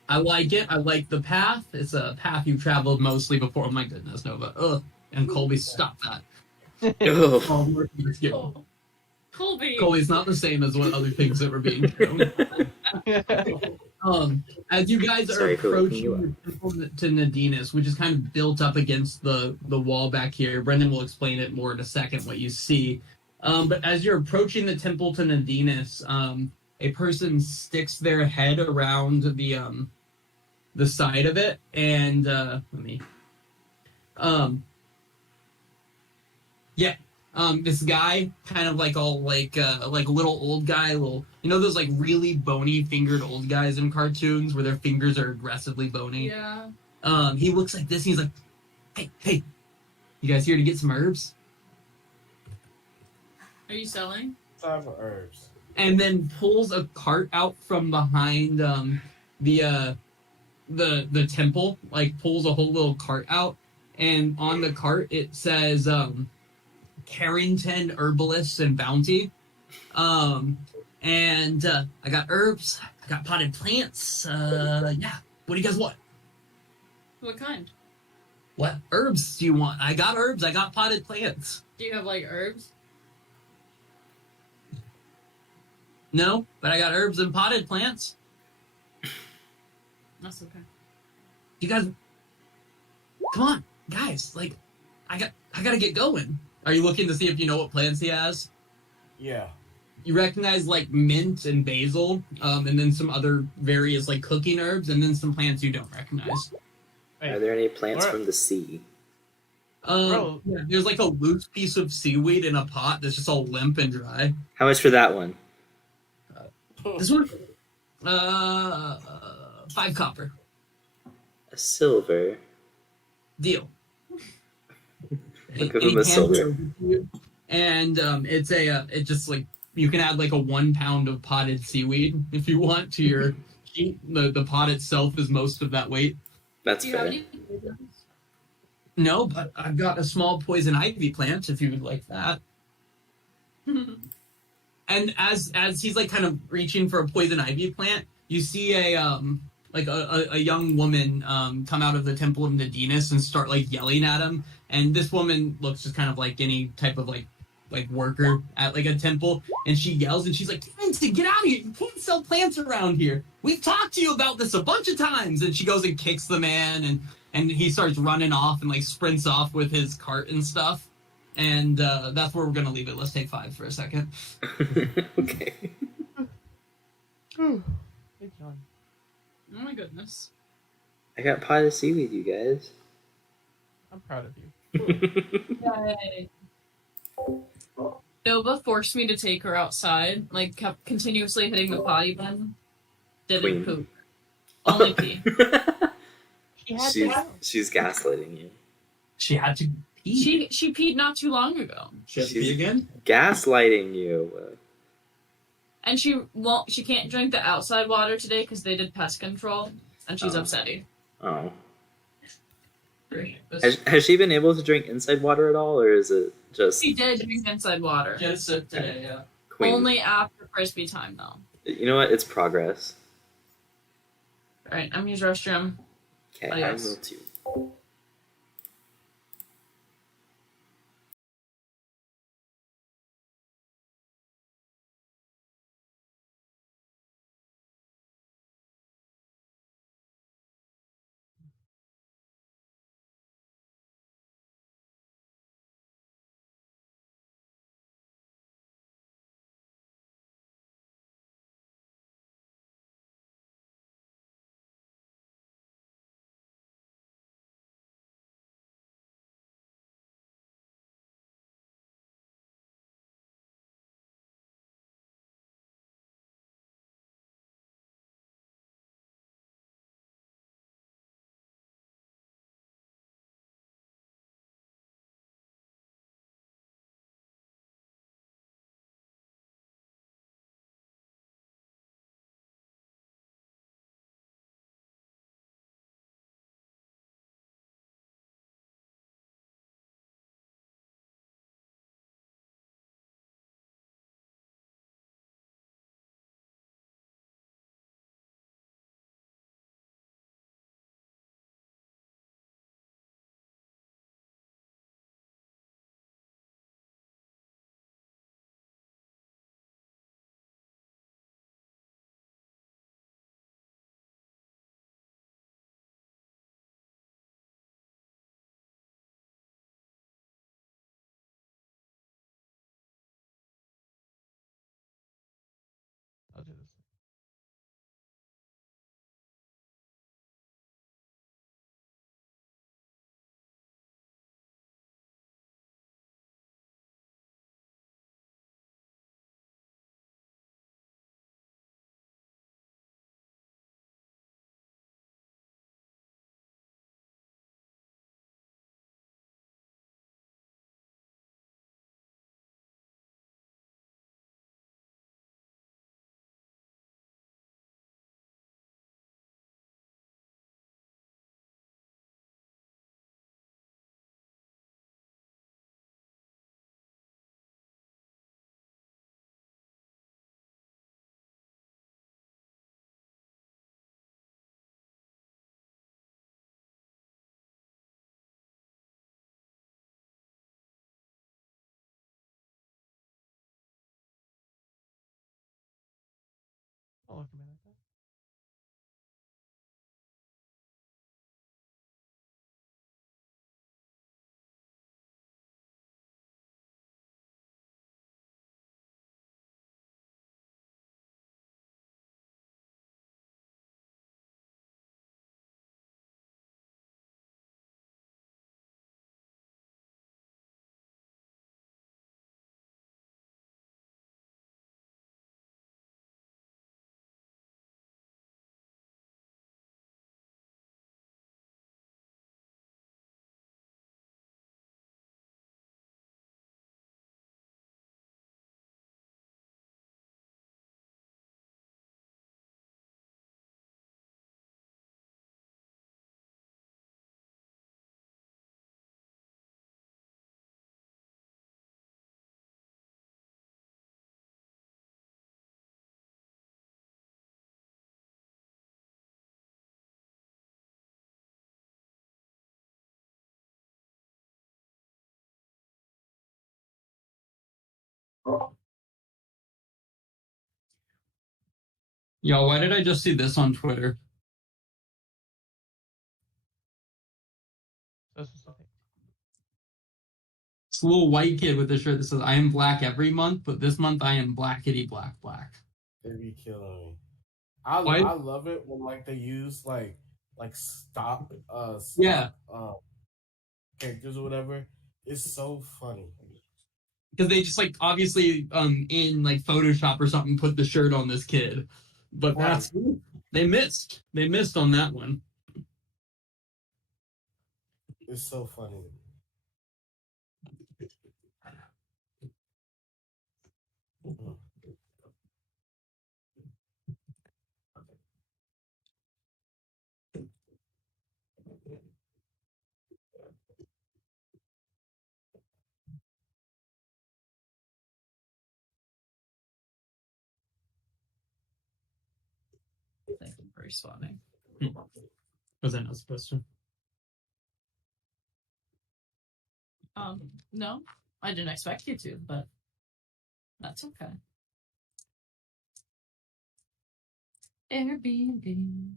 I like it. I like the path. It's a path you've traveled mostly before. Oh my goodness, Nova. Ugh. And Colby, stop that. Ugh. Colby! Colby's not the same as what other things that were being shown. As you guys are Sorry, Colby, approaching the temple to Nadinies, which is kind of built up against the wall back here, Brendan will explain it more in a second what you see. But as you're approaching the temple to Nadinies, a person sticks their head around the side of it, and this guy, kind of like all like little old guy, those like really bony fingered old guys in cartoons where their fingers are aggressively bony. Yeah. He looks like this. And he's like, hey, you guys here to get some herbs? Are you selling? Time for herbs. And then pulls a cart out from behind the temple, like pulls a whole little cart out, and on the cart it says Carrington Herbalists and Bounty. And I got herbs, I got potted plants. Yeah. What do you guys want? What kind? What herbs do you want? I got herbs, I got potted plants. Do you have like herbs? No, but I got herbs and potted plants. That's okay. You guys, come on, guys. Like, I gotta get going. Are you looking to see if you know what plants he has? Yeah. You recognize like mint and basil, and then some other various like cooking herbs, and then some plants you don't recognize. Are there any plants from the sea? Bro. Yeah, there's like a loose piece of seaweed in a pot that's just all limp and dry. How much for that one? This one, 5 copper. A silver. Deal. I'll give him a silver. And it just like you can add like a 1 pound of potted seaweed if you want to your sheet. The pot itself is most of that weight. That's Do you have fair. any poisons? No, but I've got a small poison ivy plant if you would like that. And as he's like kind of reaching for a poison ivy plant, you see a young woman come out of the temple of Nadinies and start like yelling at him. And this woman looks just kind of like any type of like worker at like a temple, and she yells and she's like, "Carrington, get out of here! You can't sell plants around here. We've talked to you about this a bunch of times." And she goes and kicks the man, and he starts running off and like sprints off with his cart and stuff. And that's where we're gonna leave it. Let's take 5 for a second. Okay. Good John. Oh my goodness. I got potted seaweed, you guys. I'm proud of you. Yay. Nova forced me to take her outside, like kept continuously hitting the potty button. Didn't Queen. poop. Only pee. She's gaslighting you. She had to pee. She peed not too long ago. She had to pee again. Gaslighting you. And she can't drink the outside water today because they did pest control, and she's upsetty. Oh. Great. Has she been able to drink inside water at all, or is it just She did drink inside water. Just today, yeah. Queen? Only after frisbee time though. You know what? It's progress. Alright, I'm use restroom. Okay, Adios. I will too. I'll do this. Don't look at me like that. Yo, why did I just see this on Twitter? So specific. It's a little white kid with a shirt that says, I am black every month, but this month I am blackity black black. They be killing me. Why? I love it when like they use like stop Yeah. characters or whatever. It's so funny. Because they just like obviously in like Photoshop or something put the shirt on this kid. But that's they missed. They missed on that one. It's so funny. Thank you for responding. Was I not supposed to? No, I didn't expect you to, but that's okay. Airbnb.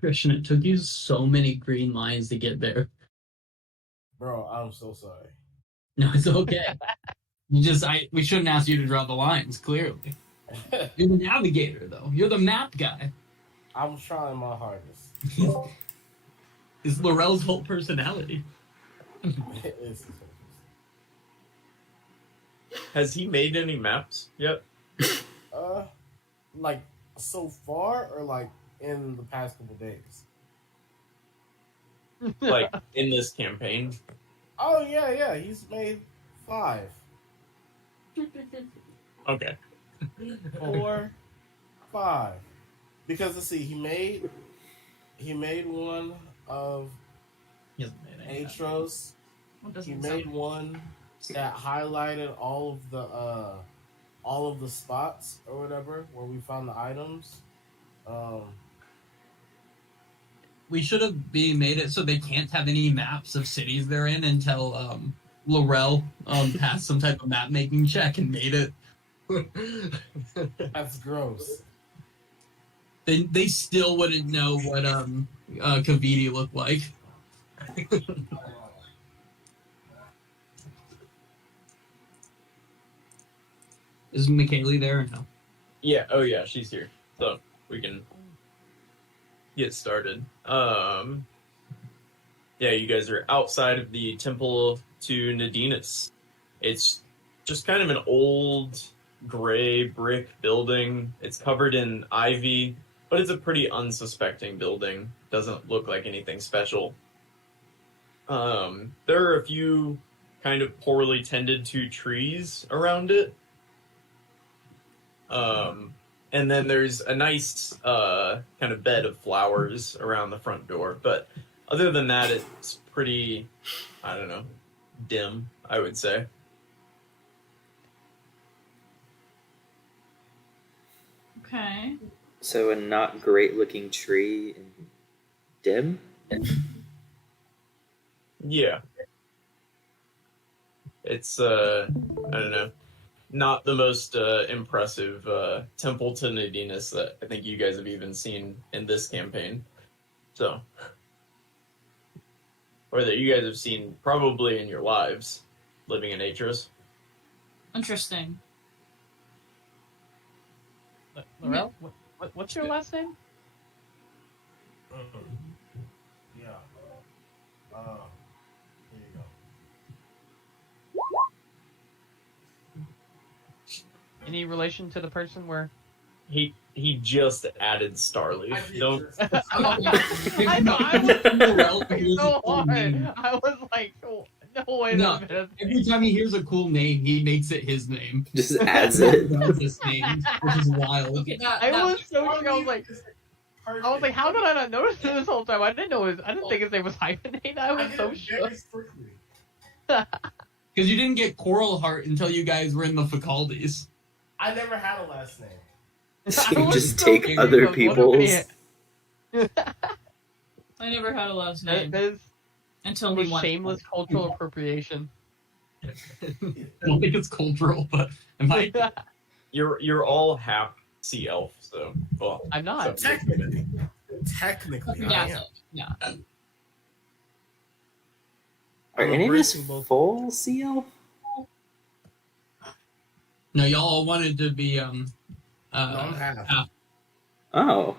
Christian, it took you so many green lines to get there. Bro, I'm so sorry. No, it's okay. We shouldn't ask you to draw the lines, clearly. You're the navigator, though. You're the map guy. I'm trying my hardest. It's Laurel's whole personality. Has he made any maps yet? Like so far or like in the past couple days? Like in this campaign? Oh yeah, he's made 5. Okay. 4, 5. Because let's see, he made one of He hasn't made any Aetros. He made one that highlighted all of the spots or whatever where we found the items, We should have made it so they can't have any maps of cities they're in until Laurel passed some type of map making check and made it. That's gross. They still wouldn't know what Kaviti looked like. Is McKaylee there or no? Yeah. Oh yeah, she's here. So we can get started. Yeah, you guys are outside of the temple to Nadinies. It's just kind of an old gray brick building. It's covered in ivy, but it's a pretty unsuspecting building. Doesn't look like anything special. There are a few kind of poorly tended to trees around it. And then there's a nice kind of bed of flowers around the front door. But other than that, it's pretty, I don't know, dim, I would say. Okay. So a not great looking tree and dim? Yeah. It's, I don't know, not the most impressive temple to Nadinies that I think you guys have even seen in this campaign. So, or that you guys have seen probably in your lives living in Aetros. Interesting. Laurel, what's your last name? Yeah. Here you go. Any relation to the person where? He just added Starleaf. Don't. I know, I was thinking so hard. I was like, oh, no, wait a minute. Every time he hears a cool name, he makes it his name. Just adds it. That's his name, which is wild. Okay, I was so shook. I was like, how did I not notice it this whole time? I didn't think his name was hyphenated. I was so shook. Because you didn't get Coral Heart until you guys were in the Facaldies. I never had a last name. You just take other people's. I never had a last name That is until we won. shameless cultural appropriation. I don't think it's cultural, but am I? You're all half sea elf, so well. I'm not. So, Technically, I Yeah, am. yeah. Are I'm any of us embracing both. full sea elf? No, y'all wanted to be No, I'm half. Oh.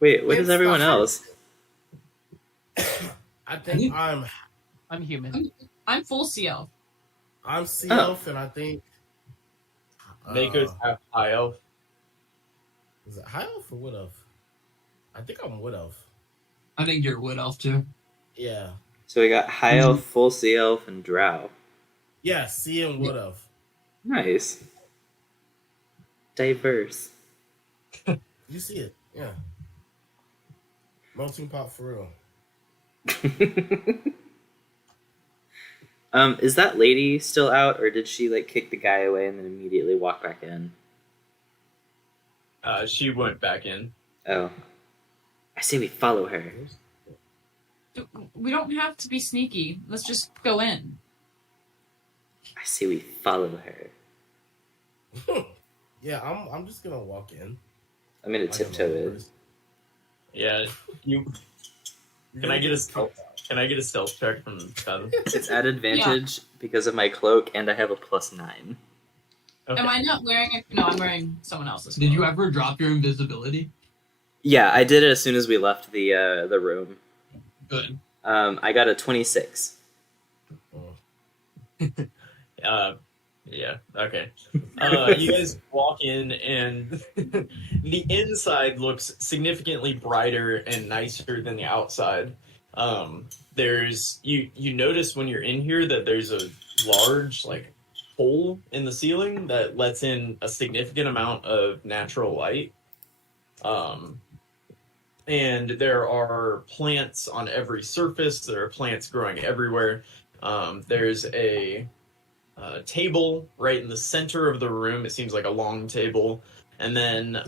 Wait, what is It's everyone not- else? I think I'm human. I'm full CL. I'm sea Oh. elf, and I think Mako's half high elf. Is it high elf or wood elf? I think I'm wood elf. I think you're Wood Elf too. Yeah. So we got high elf, full sea elf, and drow. Yeah, sea and wood elf. Nice. Diverse. You see it, yeah. Melting pot for real. Is that lady still out, or did she like kick the guy away and then immediately walk back in? She went back in. Oh. I say we follow her. We don't have to be sneaky. Let's just go in. I say we follow her. Yeah, I'm just gonna walk in. I'm gonna tiptoe in. Yeah, you. Can I get a stealth? Can I get a stealth check from Feather? It's at advantage because of my cloak, and I have a +9. Okay. Am I not wearing it? No, I'm wearing someone else's. Did you clothes. ever drop your invisibility? Yeah, I did it as soon as we left the room. Good. I got a 26. Yeah, okay. You guys walk in, and the inside looks significantly brighter and nicer than the outside. There's you notice when you're in here that there's a large like hole in the ceiling that lets in a significant amount of natural light. And there are plants on every surface. There are plants growing everywhere. There's a table right in the center of the room. It seems like a long table. And then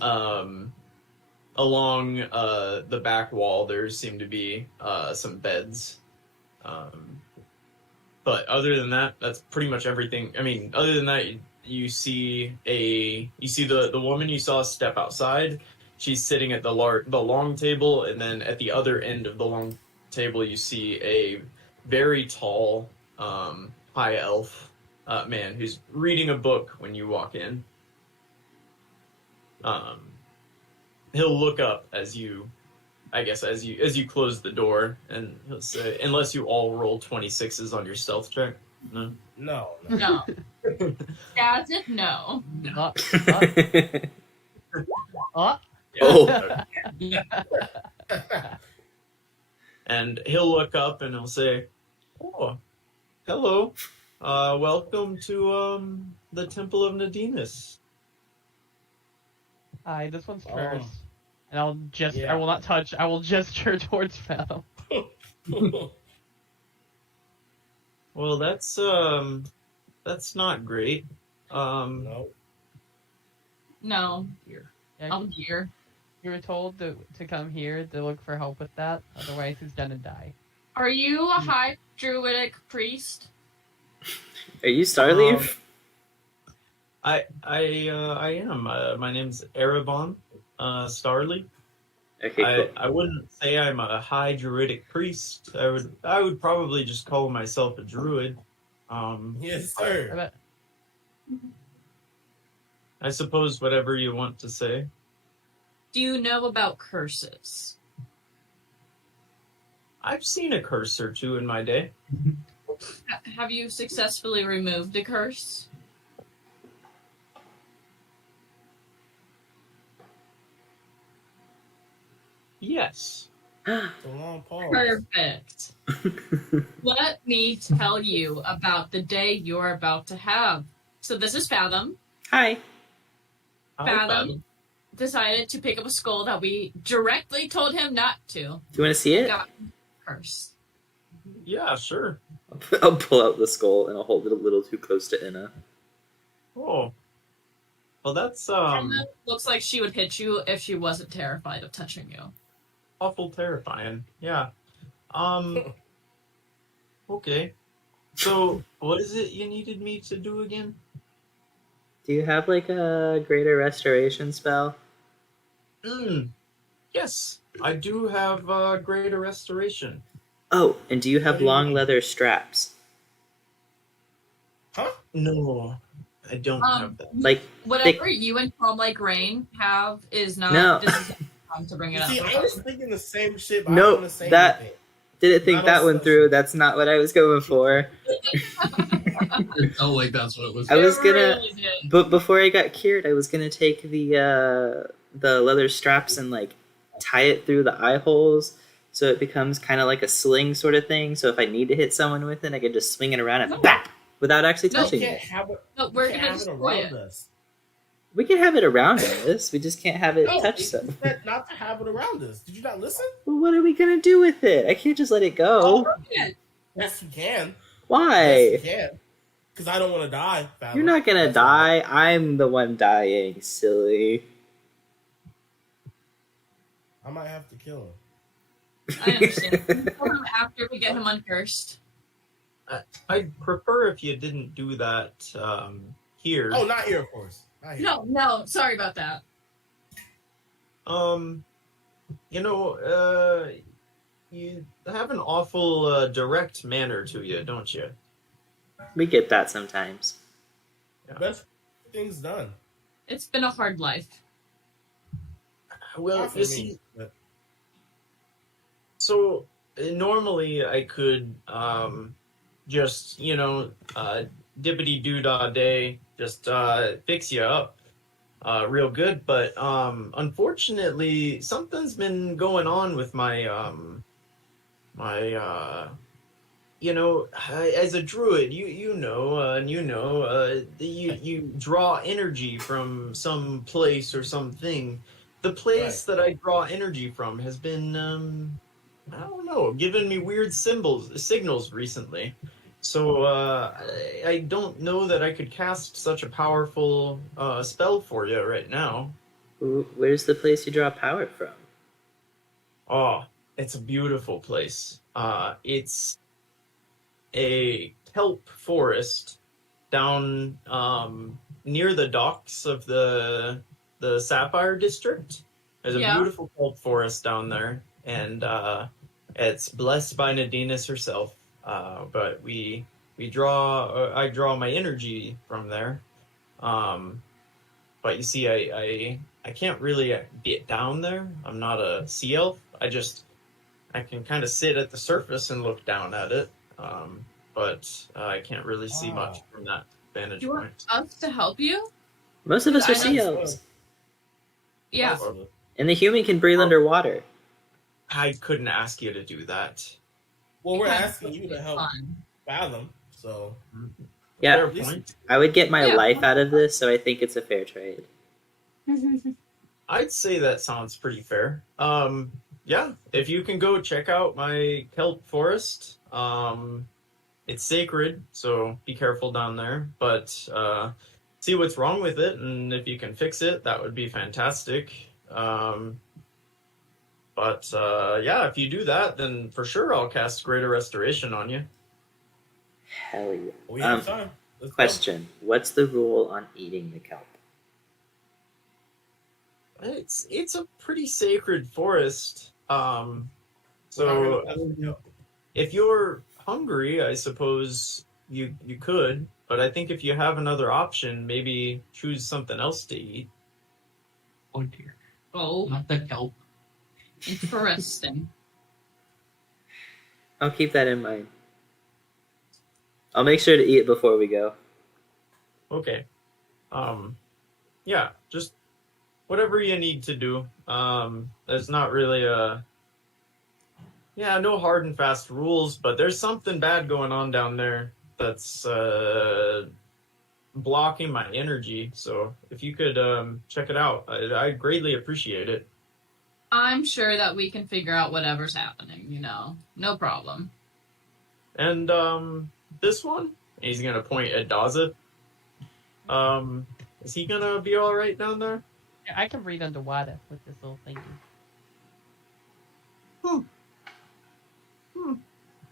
along the back wall, there seem to be some beds. But other than that, that's pretty much everything. I mean, other than that, you see the woman you saw step outside. She's sitting at the long table, and then at the other end of the long table, you see a very tall high elf man who's reading a book when you walk in. He'll look up as you close the door, and he'll say, "Unless you all roll 26s on your stealth check." No. No. No. That's it. No. Uh, uh, Oh. And he'll look up and he'll say, "Oh, hello. Welcome to the Temple of Nadinies." Hi, this one's Oh. first. And I'll just, Yeah. I will not touch, I will gesture towards Fathom. Well, that's not great. No. No. Yeah, I'm here. you were told to come here to look for help with that, otherwise he's gonna die. Are you a high druidic priest? Are you Starleaf? I am. My name's Erebon Starly. Okay, cool. I wouldn't say I'm a high druidic priest. I would probably just call myself a druid. Yes, I sir. bet. I suppose whatever you want to say. Do you know about curses? I've seen a curse or two in my day. Have you successfully removed a curse? Yes. It's a long pause. Perfect. Let me tell you about the day you're about to have. So this is Fathom. Hi. Fathom decided to pick up a skull that we directly told him not to. Do you want to see it? Got cursed. Yeah, sure. I'll pull out the skull and I'll hold it a little too close to Inna. Oh. Well, that's Emma looks like she would hit you if she wasn't terrified of touching you. awful terrifying. Yeah. Okay. So, what is it you needed me to do again? Do you have like a greater restoration spell? Yes, I do have greater restoration. Oh, and do you have What do you long mean? leather straps? Huh? No, I don't have that. Like Whatever thick... you and Tom like Rain have is not. No. This is time to bring it up. See, I was thinking the same shit, but I No, don't want to say that- anything. Didn't think Not that all one stuff. through. That's not what I was going for. It felt like that's what it was. I was It gonna, really did. but before I got cured, I was gonna take the leather straps and like tie it through the eye holes, so it becomes kind of like a sling sort of thing. So if I need to hit someone with it, I can just swing it around and No. bap without actually No, We touching can't it. have it. No, We we're can't gonna have it destroy around it. us. We can have it around us. We just can't have it No, touch you stuff. said not to have it around us. Did you not listen? Well, what are we gonna do with it? I can't just let it go. Yes, you can. Why? Yes, you can. Because I don't want to die. Fathom. You're not gonna That's all. die. I'm the one dying, silly. I might have to kill him. I understand. We'll kill him after we get him uncursed. I'd prefer if you didn't do that here. Oh, not here, of course. Not here. No, sorry about that. You have an awful direct manner to you, don't you? We get that sometimes. Best things done. It's been a hard life. Well, Not for you me, see, but so normally I could just dippity doo dah day, just fix you up real good. But unfortunately, something's been going on with my as a druid, you draw energy from some place or something. The place that I draw energy from has been I don't know, giving me weird signals recently. So I don't know that I could cast such a powerful spell for you right now. Where's the place you draw power from? Oh, it's a beautiful place. It's a kelp forest down near the docks of the Sapphire District. There's a beautiful kelp forest down there, and it's blessed by Nadinies herself. But I draw my energy from there. But you see, I can't really get down there. I'm not a sea elf. I can kind of sit at the surface and look down at it. But I can't really see much from that vantage You want point. us to help you? Most of us are I sea know- elves. Yeah. And the human can breathe underwater. I couldn't ask you to do that. Well, we're Because asking you to help fun. fathom, so Yeah, Fair point. I would get my Yeah. life out of this, so I think it's a fair trade. I'd say that sounds pretty fair. Yeah, if you can go check out my kelp forest, it's sacred, so be careful down there. But see what's wrong with it, and if you can fix it, that would be fantastic. But yeah, if you do that, then for sure I'll cast Greater Restoration on you. Hell yeah. we have time. Let's go. Question: what's the rule on eating the kelp? It's a pretty sacred forest. We're So not gonna- if you're hungry, I suppose you could, but I think if you have another option, maybe choose something else to eat. Oh dear. Oh, Not the kelp. interesting. I'll keep that in mind. I'll make sure to eat before we go. Okay. Yeah, just whatever you need to do. There's not really no hard and fast rules, but there's something bad going on down there that's blocking my energy. So if you could check it out, I greatly appreciate it. I'm sure that we can figure out whatever's happening, No problem. And this one, he's gonna point at Daza. Is he gonna be all right down there? Yeah, I can breathe underwater with this little thingy.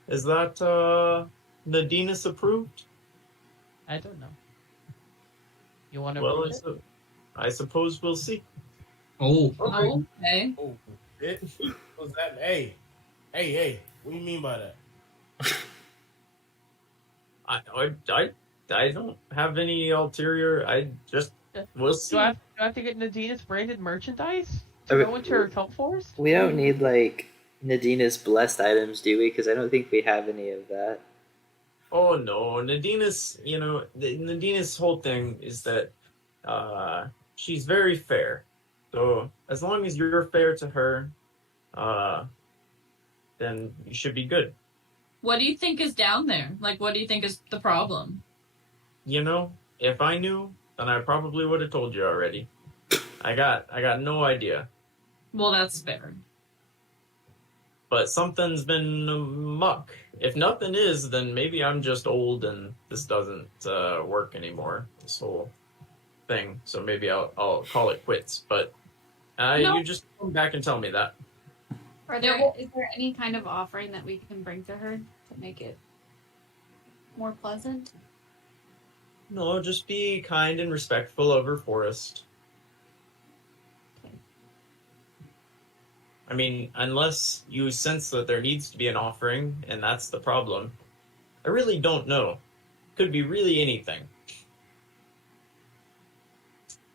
Is that Nadinies approved? I don't know. You want to Well, read it? I suppose we'll see. Oh. Okay. Oh, it was that? Hey, what do you mean by that? I don't have any ulterior. I just we'll see. Do I have to get Nadina's branded merchandise to Okay. go into her kelp forest? We don't need like Nadina's blessed items, do we? Because I don't think we have any of that. Oh no, Nadina's. Nadina's whole thing is that she's very fair. So as long as you're fair to her, then you should be good. What do you think is down there? Like, what do you think is the problem? If I knew, then I probably would have told you already. I got no idea. Well, that's fair. But something's been muck. If nothing is, then maybe I'm just old and this doesn't work anymore. This whole thing. So maybe I'll call it quits. But No. you just come back and tell me that. Is there any kind of offering that we can bring to her to make it more pleasant? No, just be kind and respectful of her forest. I mean, unless you sense that there needs to be an offering, and that's the problem. I really don't know. Could be really anything.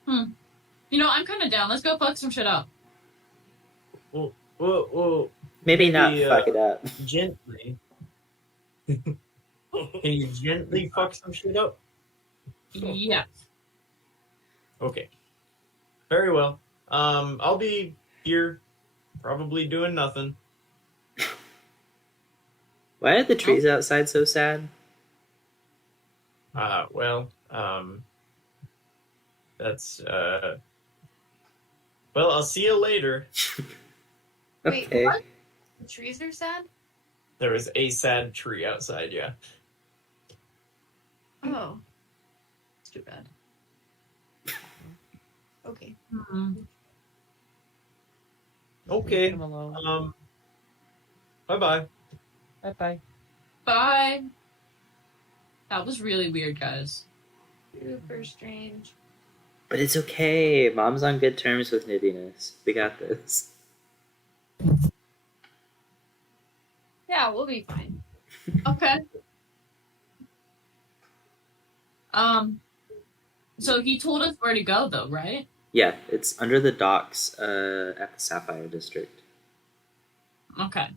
I'm kind of down. Let's go fuck some shit up. Well, Maybe not Maybe, fuck it up. gently. Can you gently fuck some shit up? Yeah. Okay. Very well. I'll be here, probably doing nothing. Why are the trees outside so sad? That's well, I'll see you later. Wait, Okay. what? The trees are sad? There is a sad tree outside, yeah. Oh. It's too bad. Okay. Okay. Leave him alone. Bye-bye. Bye-bye. Bye. That was really weird, guys. Super strange. But it's okay. Mom's on good terms with Nadinies. We got this. Yeah, we'll be fine. Okay. So he told us where to go, though, right? Yeah, it's under the docks at the Sapphire District. Okay.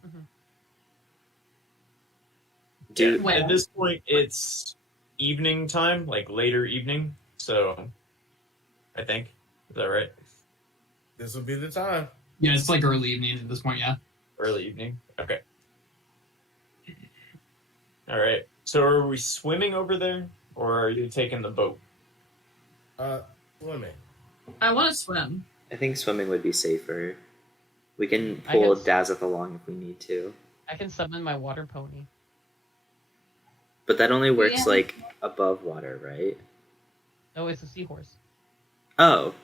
Dude, When? At this point, it's evening time, like later evening. So, I think. Is that right? This will be the time. Yeah, it's like early evening at this point, yeah. Early evening? Okay. Alright. So are we swimming over there? Or are you taking the boat? Swimming. I want to swim. I think swimming would be safer. We can I pull guess- Dazeth along if we need to. I can summon my water pony. But that only works, Yeah. like, above water, right? No, it's a seahorse. Oh.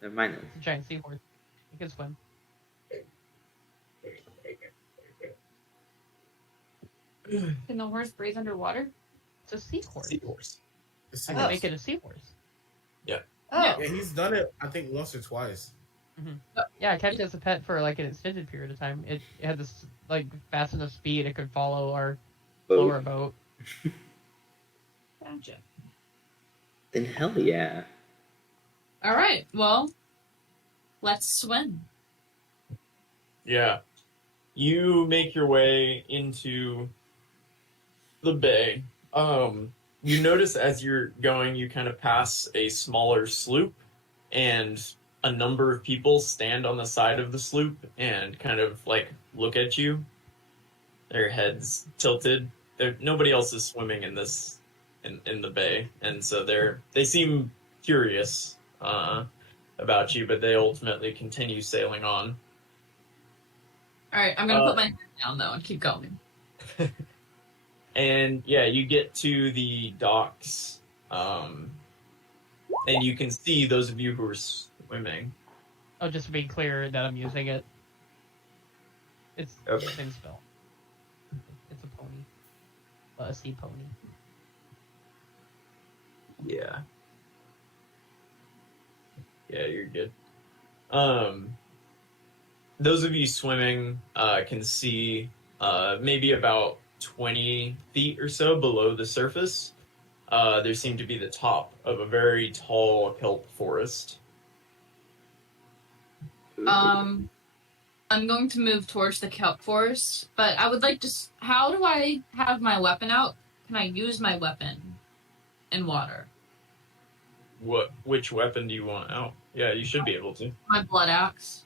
Never mind then. It's a giant seahorse. It can swim. Can the horse breathe underwater? It's a seahorse. Seahorse. It's I serious. can make it a seahorse. Oh, Yeah, he's done it, I think, once or twice. Yeah, I kept it as a pet for like an extended period of time. It had this like fast enough speed it could follow our slower boat. gotcha. Then hell yeah. All right. Well, let's swim. Yeah. You make your way into the bay. You notice as you're going, you kind of pass a smaller sloop, and a number of people stand on the side of the sloop and kind of like look at you. Their heads tilted. Nobody else is swimming in this in the bay, and so they seem curious about you, but they ultimately continue sailing on. All right. I'm gonna put my head down though and keep going. And yeah, you get to the docks, and you can see those of you who are swimming. Oh, just to be clear that I'm using it. It's Okay. the same spell. It's a pony. A sea pony. Yeah. Yeah, you're good. Those of you swimming can see maybe about 20 feet or so below the surface. There seemed to be the top of a very tall kelp forest. I'm going to move towards the kelp forest, but I would like to. How do I have my weapon out? Can I use my weapon in water? Which weapon do you want out? Yeah, you should be able to. My blood axe.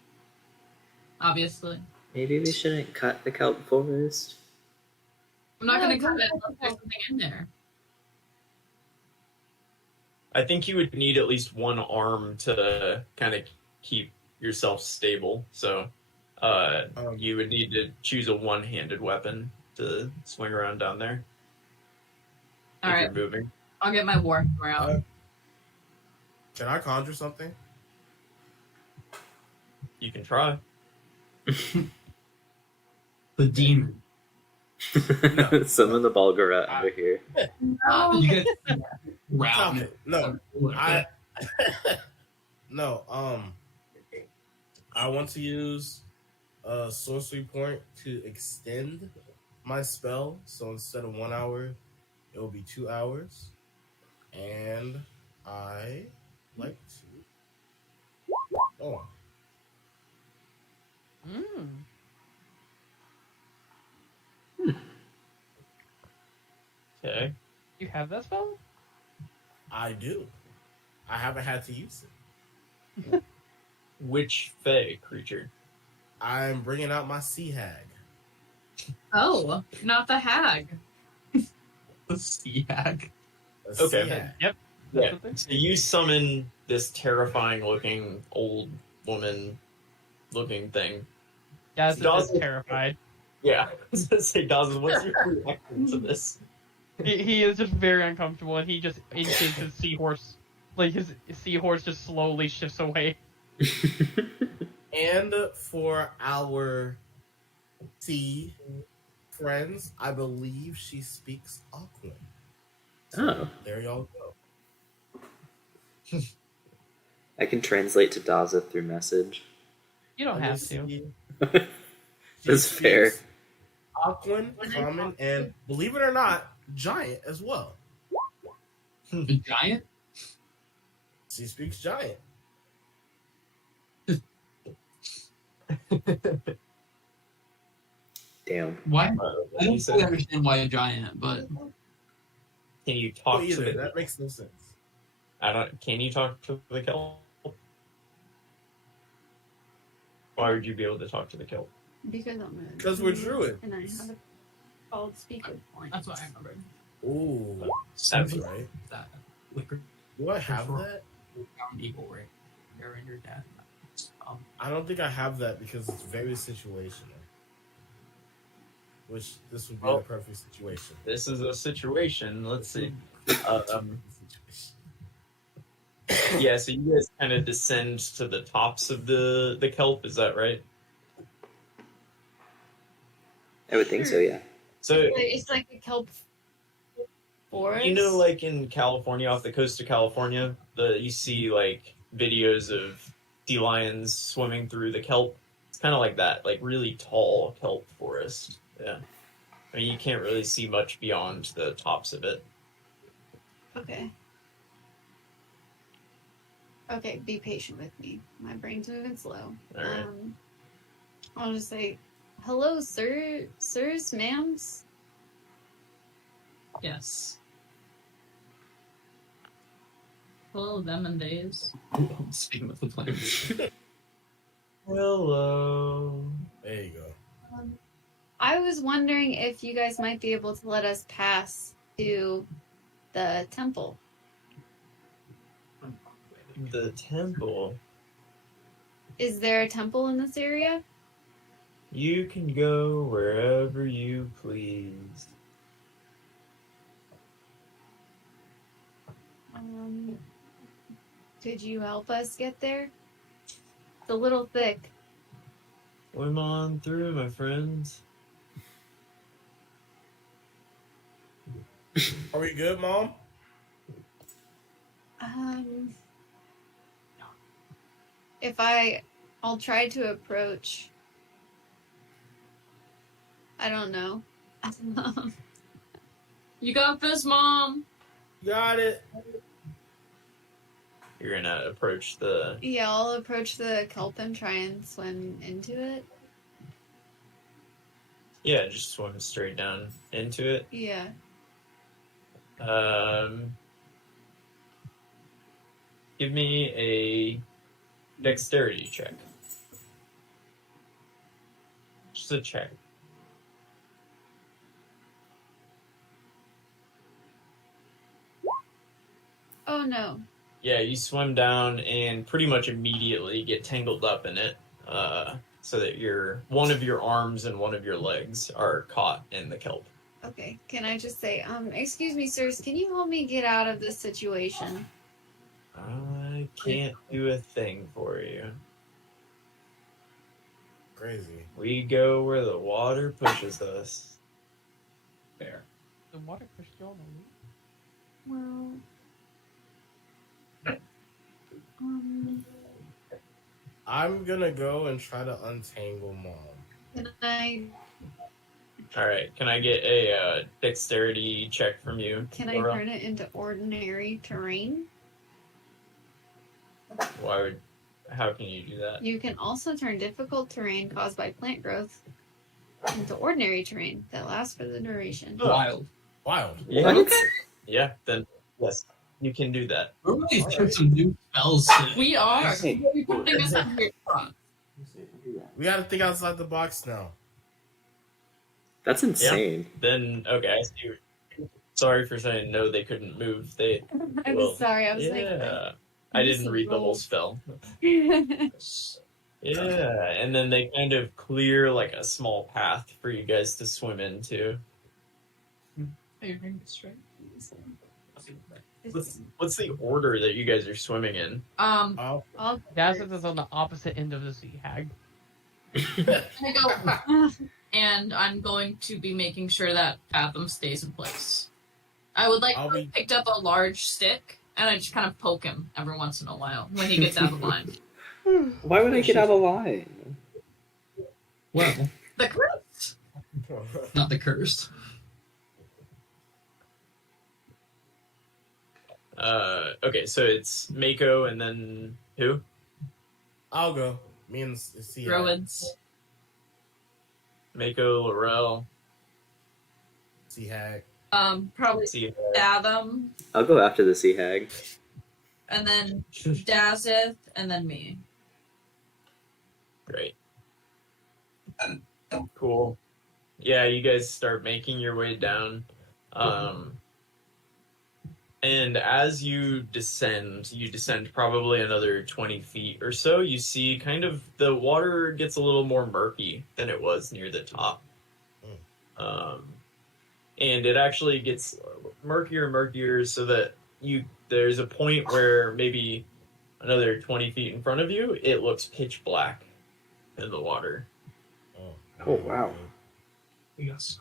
Obviously. Maybe we shouldn't cut the kelp forest. I'm not No, going to cut go it ahead. unless there's something in there. I think you would need at least one arm to kind of keep yourself stable. So you would need to choose a one-handed weapon to swing around down there. All if right. you're moving. I'll get my war hammer out. Can I conjure something? You can try. The demon. Summon the Balgara under here. No. You get Stop round. it. No, I no. I want to use a sorcery point to extend my spell. So instead of 1 hour, it will be 2 hours, and I like to. Oh, Mm. Okay. You have that spell? I do. I haven't had to use it. Which Fey creature? I'm bringing out my sea hag. Oh, not the hag. The sea hag. A sea Okay. hag. Yep. Yeah. That's the thing. So you summon this terrifying looking old woman looking thing. Yeah, it's Dawson- terrified. Yeah. I was gonna say, Dawson, what's your reaction to this? He is just very uncomfortable, and he just inches his seahorse. Like, his seahorse just slowly shifts away. And for our sea friends, I believe she speaks Aquan. Oh. There y'all go. I can translate to Daza through message. You don't have to. She That's fair. speaks Aquan, common, and believe it or not, giant as well. The giant? She speaks giant. Damn. Why? I You don't said- fully understand why a giant, but Can you talk to Either. the? That makes no sense. I don't. Can you talk to the kelp? Why would you be able to talk to the kelp? Because I'm a Because we're druid. and I have a called speaker point. that's what I remembered. Ooh, That's that's right. That liquor Do I have that? found evil right there in your death. I don't think I have that because it's very situational. Which this would be Well- the perfect situation. This is a situation. Let's see. Yeah, so you guys kind of descend to the tops of the kelp. Is that right? I would think so, yeah. So It's like a kelp forest. you know, like in California, off the coast of California, you see like videos of sea lions swimming through the kelp. It's kind of like that, like really tall kelp forest. Yeah, I mean you can't really see much beyond the tops of it. Okay. Okay, be patient with me. My brain's moving slow. All right. I'll just say, hello, sirs, ma'ams. Yes. Hello, them and days. I'm speaking with the players. Hello. There you go. I was wondering if you guys might be able to let us pass to the temple. The temple. Is there a temple in this area? You can go wherever you please. Could you help us get there? It's a little thick. Swim on through, my friends. Are we good, Mom? If I'll try to approach. I don't know. You got this, Mom. Got it. You're gonna approach the. Yeah, I'll approach the kelp and try and swim into it. Yeah, just swim straight down into it. Yeah. Give me a dexterity check. Just a check. Oh no. Yeah, you swim down and pretty much immediately get tangled up in it, so that one of your arms and one of your legs are caught in the kelp. Okay. Can I just say, excuse me, sirs, can you help me get out of this situation? I can't do a thing for you. Crazy. We go where the water pushes us. Fair. The water pushed you all the way. Well, I'm gonna go and try to untangle Mom. can I Alright, can I get a dexterity check from you? Laura? turn it into ordinary terrain? How can you do that? You can also turn difficult terrain caused by plant growth into ordinary terrain that lasts for the duration. Wild. Wild. Yeah. What? Yeah, then yes, you can do that. We're really took some new spells today. We are. Hey. We're putting us on your front. We gotta think outside the box now. That's insane. Then okay, I see. Sorry for saying no. They couldn't move. I'm Well, sorry, I was yeah. I didn't read the whole spell. Yeah, and then they kind of clear like a small path for you guys to swim into. Hey, your name is straight. What's the order that you guys are swimming in? Oh, Dazeth is on the opposite end of the sea hag. I go, and I'm going to be making sure that Fathom stays in place. I would like to have picked up a large stick, and I just kind of poke him every once in a while when he gets out of line. Why would I get out of line? Well, The curse. not the cursed. Okay, so it's Mako and then who? I'll go. Me and the Druids. Mako, Laurel. Sea hag. Probably See, Fathom, I'll go after the sea hag. and then Dazeth, and then me. great. Cool. Yeah, you guys start making your way down. And as you descend probably another 20 feet or so, you see kind of the water gets a little more murky than it was near the top. And it actually gets murkier and murkier so that there's a point where maybe another 20 feet in front of you, it looks pitch black in the water. Oh, wow. Yes.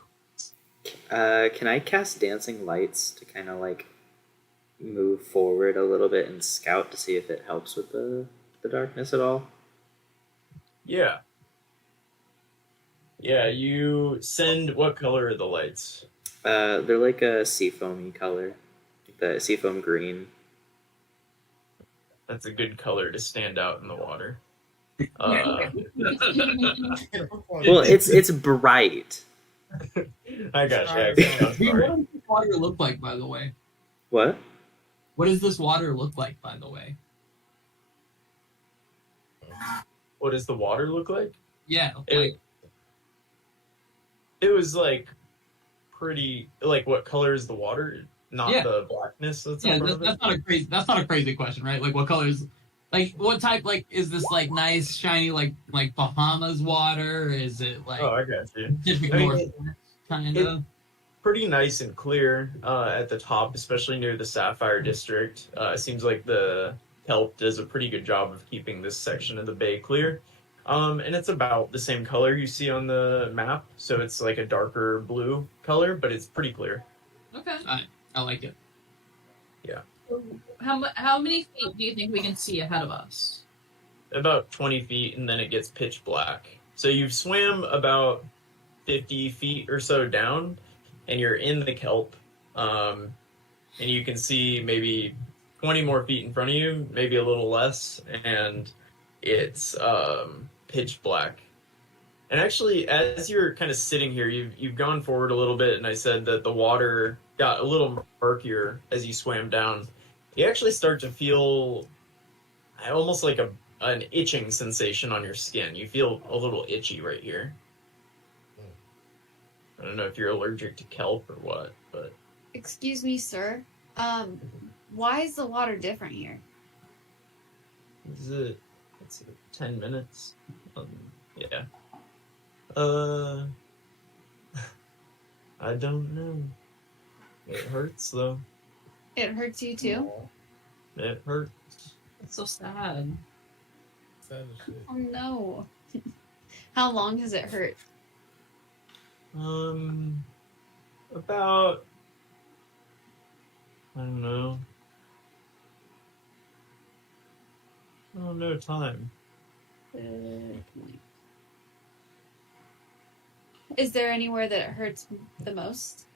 Can I cast dancing lights to kind of like move forward a little bit and scout to see if it helps with the darkness at all? Yeah. Yeah, you send, what color are the lights? They're like a seafoamy color, the seafoam green. That's a good color to stand out in the water. Well, it's bright. I got you. I'm What sorry. does this water look like, by the way? What? What does this water look like, by the way? What does the water look like? Yeah, like It was like pretty. Like, what color is the water? Not Yeah. the blackness that's yeah. in front of it. That's not a crazy question, right? Like, what colors? Like, what type? Like, is this like nice, shiny, like Bahamas water? Is it like Oh, I got you. Pacific I mean, Northwest kind of? Pretty nice and clear at the top, especially near the Sapphire District. It seems like the kelp does a pretty good job of keeping this section of the bay clear. And it's about the same color you see on the map, so it's like a darker blue color, but it's pretty clear. Okay. I like it. How many feet do you think we can see ahead of us? About 20 feet, and then it gets pitch black. So you've swam about 50 feet or so down, and you're in the kelp. And you can see maybe 20 more feet in front of you, maybe a little less, and it's pitch black. And actually, as you're kind of sitting here, you've gone forward a little bit, and I said that the water got a little murkier as you swam down. You actually start to feel almost like an itching sensation on your skin. You feel a little itchy right here. I don't know if you're allergic to kelp or what, but Excuse me, sir. Why is the water different here? it's 10 minutes. Yeah. I don't know. It hurts though. It hurts you too? It hurts. It's so sad. Sad as shit. Oh no. How long has it hurt? About, I don't know. Oh, no time. Is there anywhere that it hurts the most?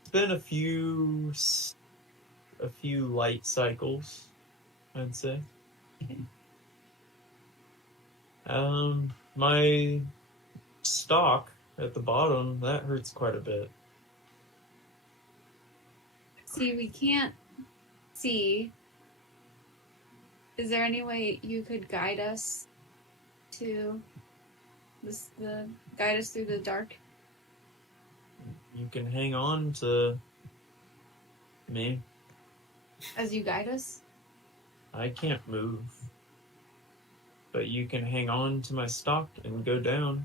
It's been a few light cycles, I'd say. Okay. My stalk at the bottom, that hurts quite a bit. See, we can't see. Is there any way you could guide us to guide us through the dark? You can hang on to me. As you guide us? I can't move. But you can hang on to my stalk and go down.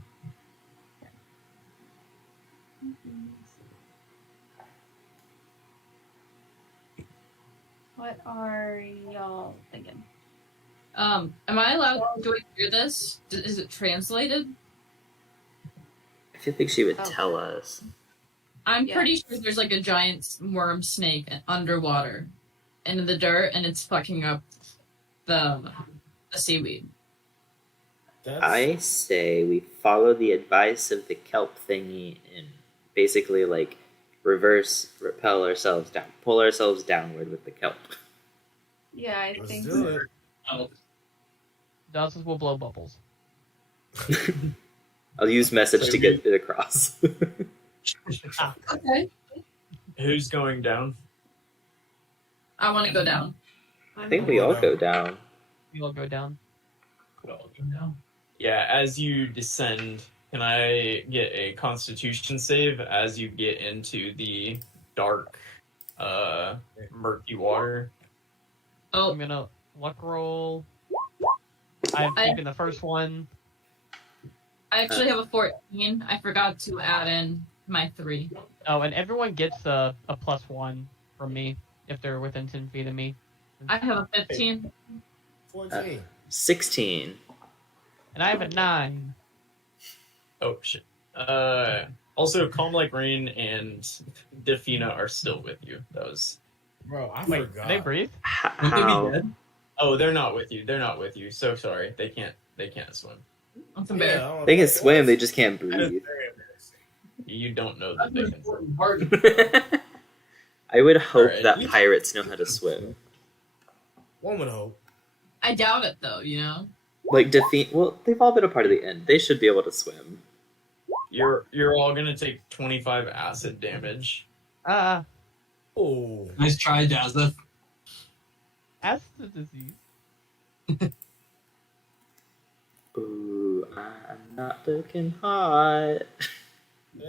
What are y'all thinking? Am I allowed? Do I hear this? Is it translated? I feel like she would Oh. tell us. I'm Yeah. pretty sure there's like a giant worm snake underwater and in the dirt, and it's fucking up the seaweed. I say we follow the advice of the kelp thingy and basically like repel ourselves down, pull ourselves downward with the kelp. Yeah, I Let's think do so. it. Dozens will blow bubbles. I'll use message So to get it across. Okay. Who's going down? I want to go down. I think we all go down. We all go down. Yeah, as you descend, can I get a constitution save as you get into the dark, murky water? Oh, I'm gonna luck roll. I've taken the first one. I actually have a 14. I forgot to add in my 3. Oh, and everyone gets a +1 from me if they're within 10 feet of me. I have a 15. 14. 16. And I have a 9. Oh shit. Also, Calm Like Rain and Defina are still with you. That was. Bro, I Wait, forgot. they breathe? Would they be How? dead? Oh, they're not with you. They're not with you. So sorry. They can't swim. That's embarrassing. I don't They know. can swim, they just can't That is breathe. very embarrassing. You don't know that That's they an can swim. important part. I would hope Alright. that pirates know how to swim. One would hope. I doubt it though, you know? Like well, they've all been a part of the end. They should be able to swim. You're all gonna take 25 acid damage. Oh. Nice try, Jazza. That's the disease. Ooh, I'm not looking hot. It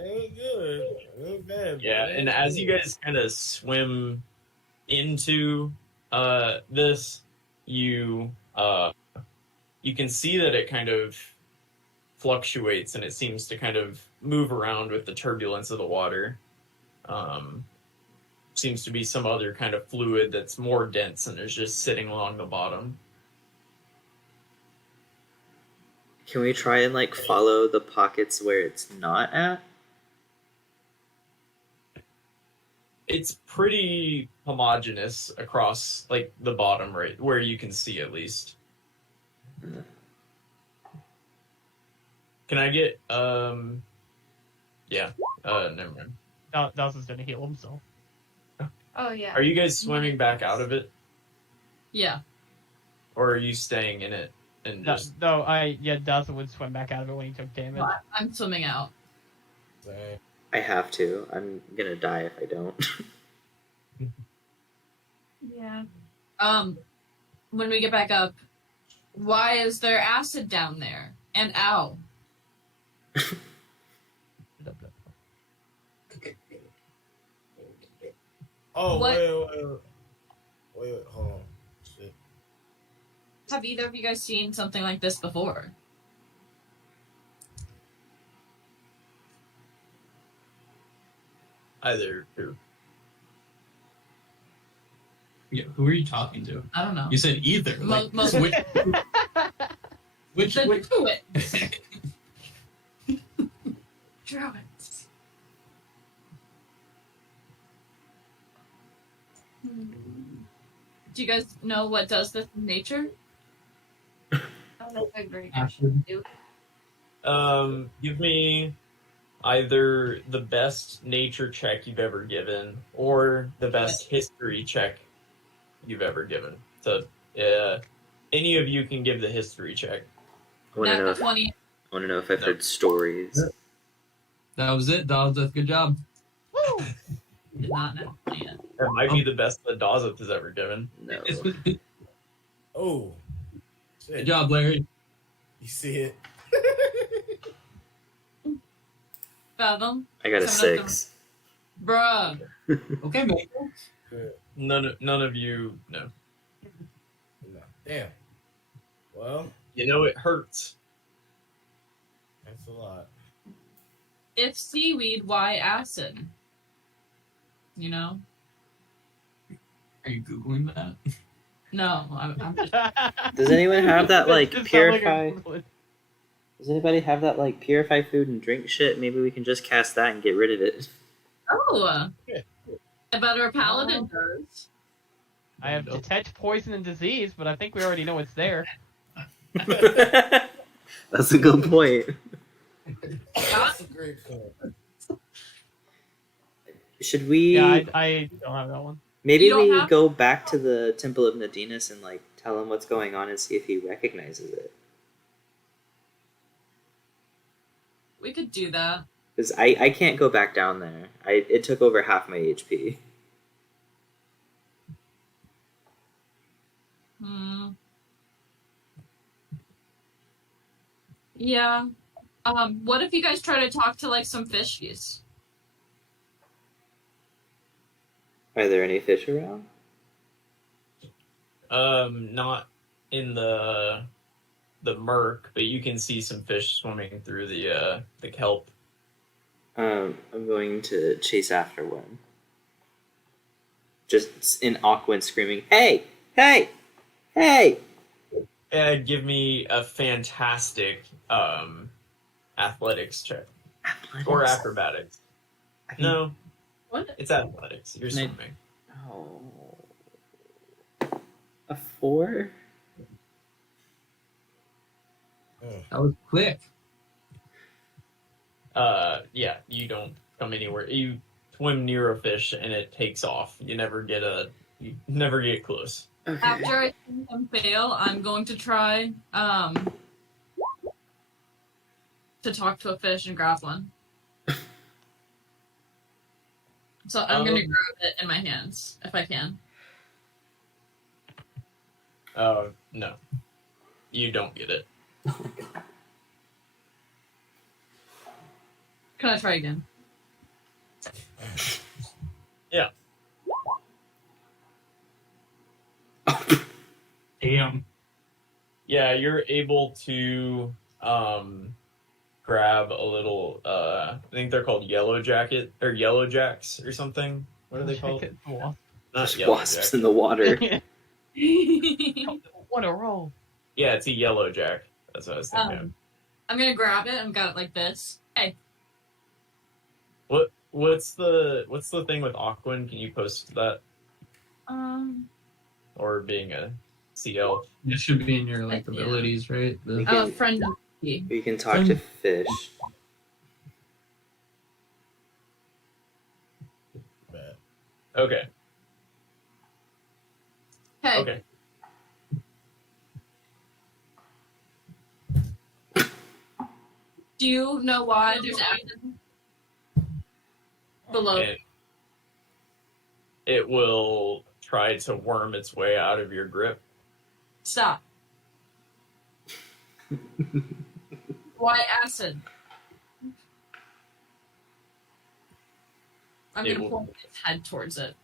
ain't good. It ain't bad. but Yeah, it and ain't as you good. guys kind of swim into this, you can see that it kind of fluctuates and it seems to kind of move around with the turbulence of the water. Seems to be some other kind of fluid that's more dense and is just sitting along the bottom. Can we try and like follow the pockets where it's not at? It's pretty homogeneous across like the bottom, right where you can see at least. Can I get never mind. Dawson's gonna heal himself. Oh yeah. Are you guys swimming back out of it, Yeah. or are you staying in it and just? Dawson would swim back out of it when he took damage. No, I'm swimming out. Dang. I have to. I'm gonna die if I don't. Yeah. When we get back up, why is there acid down there? And ow. Oh, What? wait, hold on. Shit. Have either of you guys seen something like this before? Either two. Yeah, who are you talking to? I don't know. You said either. Like, Most- which, The which Druids. Druids. Do you guys know what does this in nature? Oh, that's a great Acid. question. Give me either the best nature check you've ever given or the best history check you've ever given. So, any of you can give the history check. I want to know Nat if 20. I've heard stories. That was it, dog. That's good job. Woo! Did not know yet. That might be the best that Dazeth has ever given. No. Good Oh. Shit. job, Larry. You see it? Fathom? I got a Someone else 6. Bruh. Okay, mate. Good. None of you know. No. Damn. Well, You know it hurts. that's a lot. If seaweed, why acid? You know? Are you googling that? No, I'm just. Does anyone have that like Just sound like purify? a- Does anybody have that like purify food and drink shit? Maybe we can just cast that and get rid of it. Oh, Yeah. I bet our paladin does. I have detect poison and disease, but I think we already know it's there. That's a good point. That's a great point. Should we? Yeah, I don't have that one. Maybe You don't we have- go back to the Temple of Nadinies and like tell him what's going on and see if he recognizes it. We could do that. Because I can't go back down there. It took over half my HP. Yeah. What if you guys try to talk to like some fishies? Are there any fish around? Not in the murk, but you can see some fish swimming through the kelp. I'm going to chase after one. Just in Aquan screaming, "Hey! Hey! Hey!" Give me a fantastic athletics check or acrobatics. No, What? it's athletics. You're Can I- swimming. Oh. A 4? That was quick. Yeah, you don't come anywhere. You swim near a fish and it takes off. You never get close. Okay. After I see them fail, I'm going to try to talk to a fish and grab one. So I'm gonna grab it in my hands if I can. No, you don't get it. Can I try again? Yeah. Damn. Yeah, you're able to grab a little. I think they're called yellow jacket or yellow jacks or something. What are they called? Not There's yellow wasps jack. in the water. What a roll. Yeah, it's a yellow jack. That's what I was thinking. I'm gonna grab it and got it like this. Hey, What's the thing with Aquan? Can you post that or being a sea elf? It should be in your like Yeah. abilities, right? The- Okay. friend of me. We can talk to fish. Bad. Okay. Hey, Okay. do you know why there's acid below? And it will try to worm its way out of your grip. Stop. Why acid? I'm It gonna will- point its head towards it.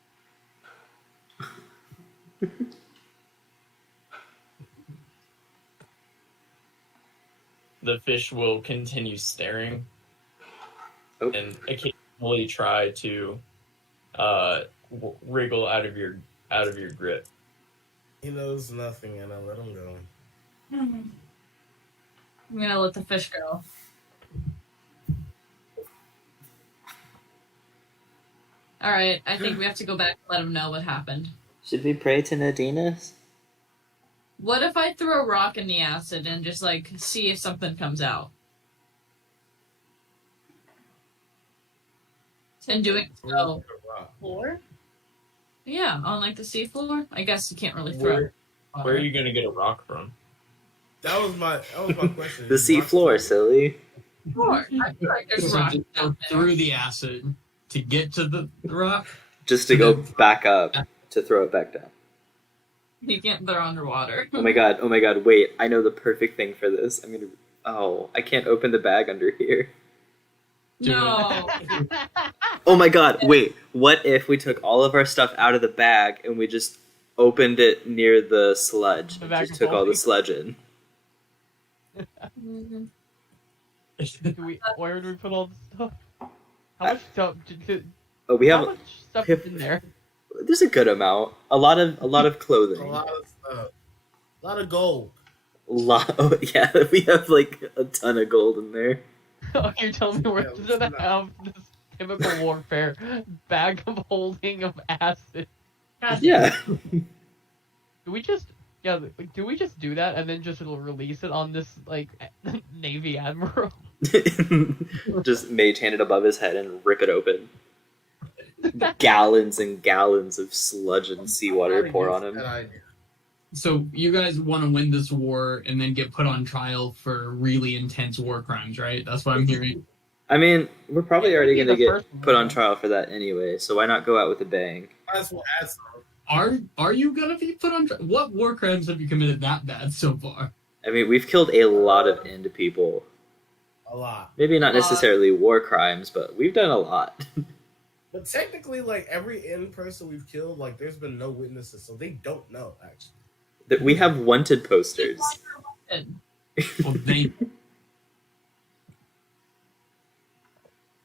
The fish will continue staring Oh. and occasionally try to wriggle out of your grip. He knows nothing, and I let him go. I'm gonna let the fish go. Alright, I think we have to go back and let him know what happened. Should we pray to Nadina's? What if I throw a rock in the acid and just like see if something comes out? And doing so. Floor? Yeah, on like the seafloor? I guess you can't really throw. Where are you gonna get a rock from? That was my question. The sea floor, silly. Floor. I feel like there's So rock just go down there. through the acid to get to the rock. Just to go back up to throw it back down. You can't throw underwater. Oh my god, wait, I know the perfect thing for this. I can't open the bag under here. No. Oh my god, wait, what if we took all of our stuff out of the bag and we just opened it near the sludge The and bag just of took all the holding. sludge in? Where would we put all the stuff? How much stuff? Oh, we How have much stuff is in there? there's a good amount. A lot of clothing. A lot of stuff. A lot of gold. Yeah, we have like a ton of gold in there. Oh, you're telling me we're Yeah, just gonna have this typical warfare bag of holding of acid? God damn. Yeah. Do we just do that and then just release it on this like Navy admiral? Just mage hand it above his head and rip it open. Gallons and gallons of sludge and seawater pour on him. That idea. So you guys want to win this war and then get put on trial for really intense war crimes, right? That's what I'm hearing. I mean, we're probably already Yeah, going to the get first one, put on yeah. trial for that anyway, so why not go out with a bang? Might as well add some. Are you gonna be put on trial? What war crimes have you committed that bad so far? I mean, we've killed a lot of End people. A lot. Maybe not necessarily war crimes, but we've done a lot. But technically, like, every in person we've killed, like, there's been no witnesses, so they don't know, actually. That we have wanted posters. Well, they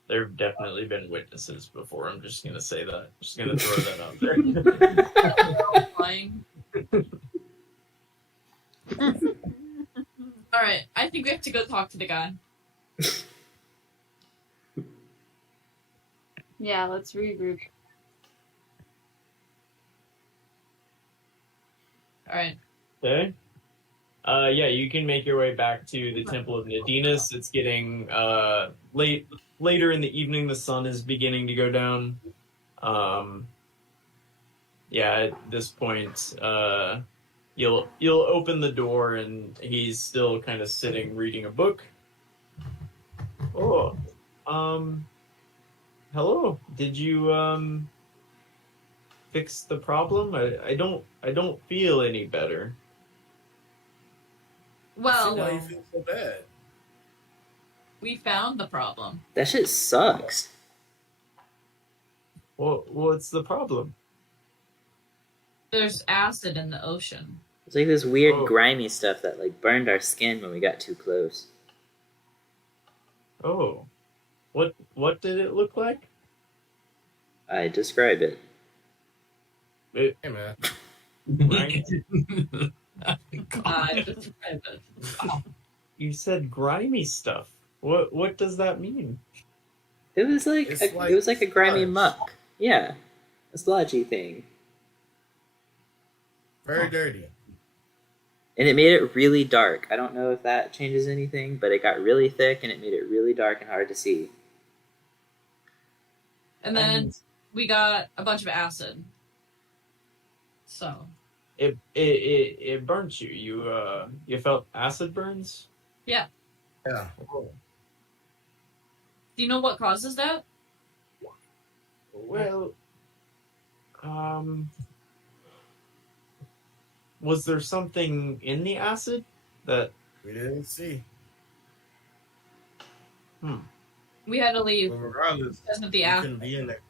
There have definitely been witnesses before. I'm just gonna say that. Just gonna throw that out there. Flying. All right, I think we have to go talk to the guy. Yeah, let's regroup. All right. Okay. Yeah, you can make your way back to the Temple of Nadinies. It's getting later in the evening. The sun is beginning to go down. Yeah, at this point, you'll open the door and he's still kind of sitting reading a book. Oh, hello. Did you fix the problem? I don't feel any better. See why Well, you feel so bad. we found the problem. That shit sucks. Well, what's the problem? There's acid in the ocean. It's like this weird Oh. grimy stuff that like burned our skin when we got too close. Oh, what did it look like? I describe it. It, Hey, man. Right. Just You said grimy stuff. What does that mean? It was like It's it like was like a grimy sludge. muck. Yeah, a sludgy thing, Very dirty. and it made it really dark. I don't know if that changes anything, but it got really thick and it made it really dark and hard to see. And then we got a bunch of acid. So, It burnt you. You felt acid burns. Yeah. Oh. do you know what causes that? Well, was there something in the acid that? We didn't see. We had to leave But regardless, because of the you acid. couldn't be in there.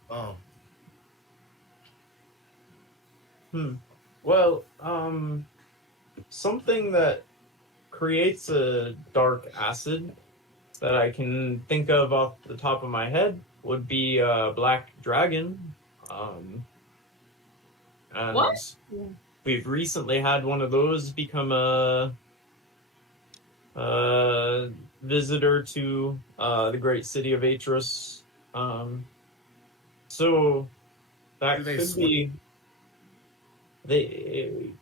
Well, something that creates a dark acid that I can think of off the top of my head would be a black dragon. And What? we've recently had one of those become a visitor to the great city of Aetros. So that Do they could swim? be.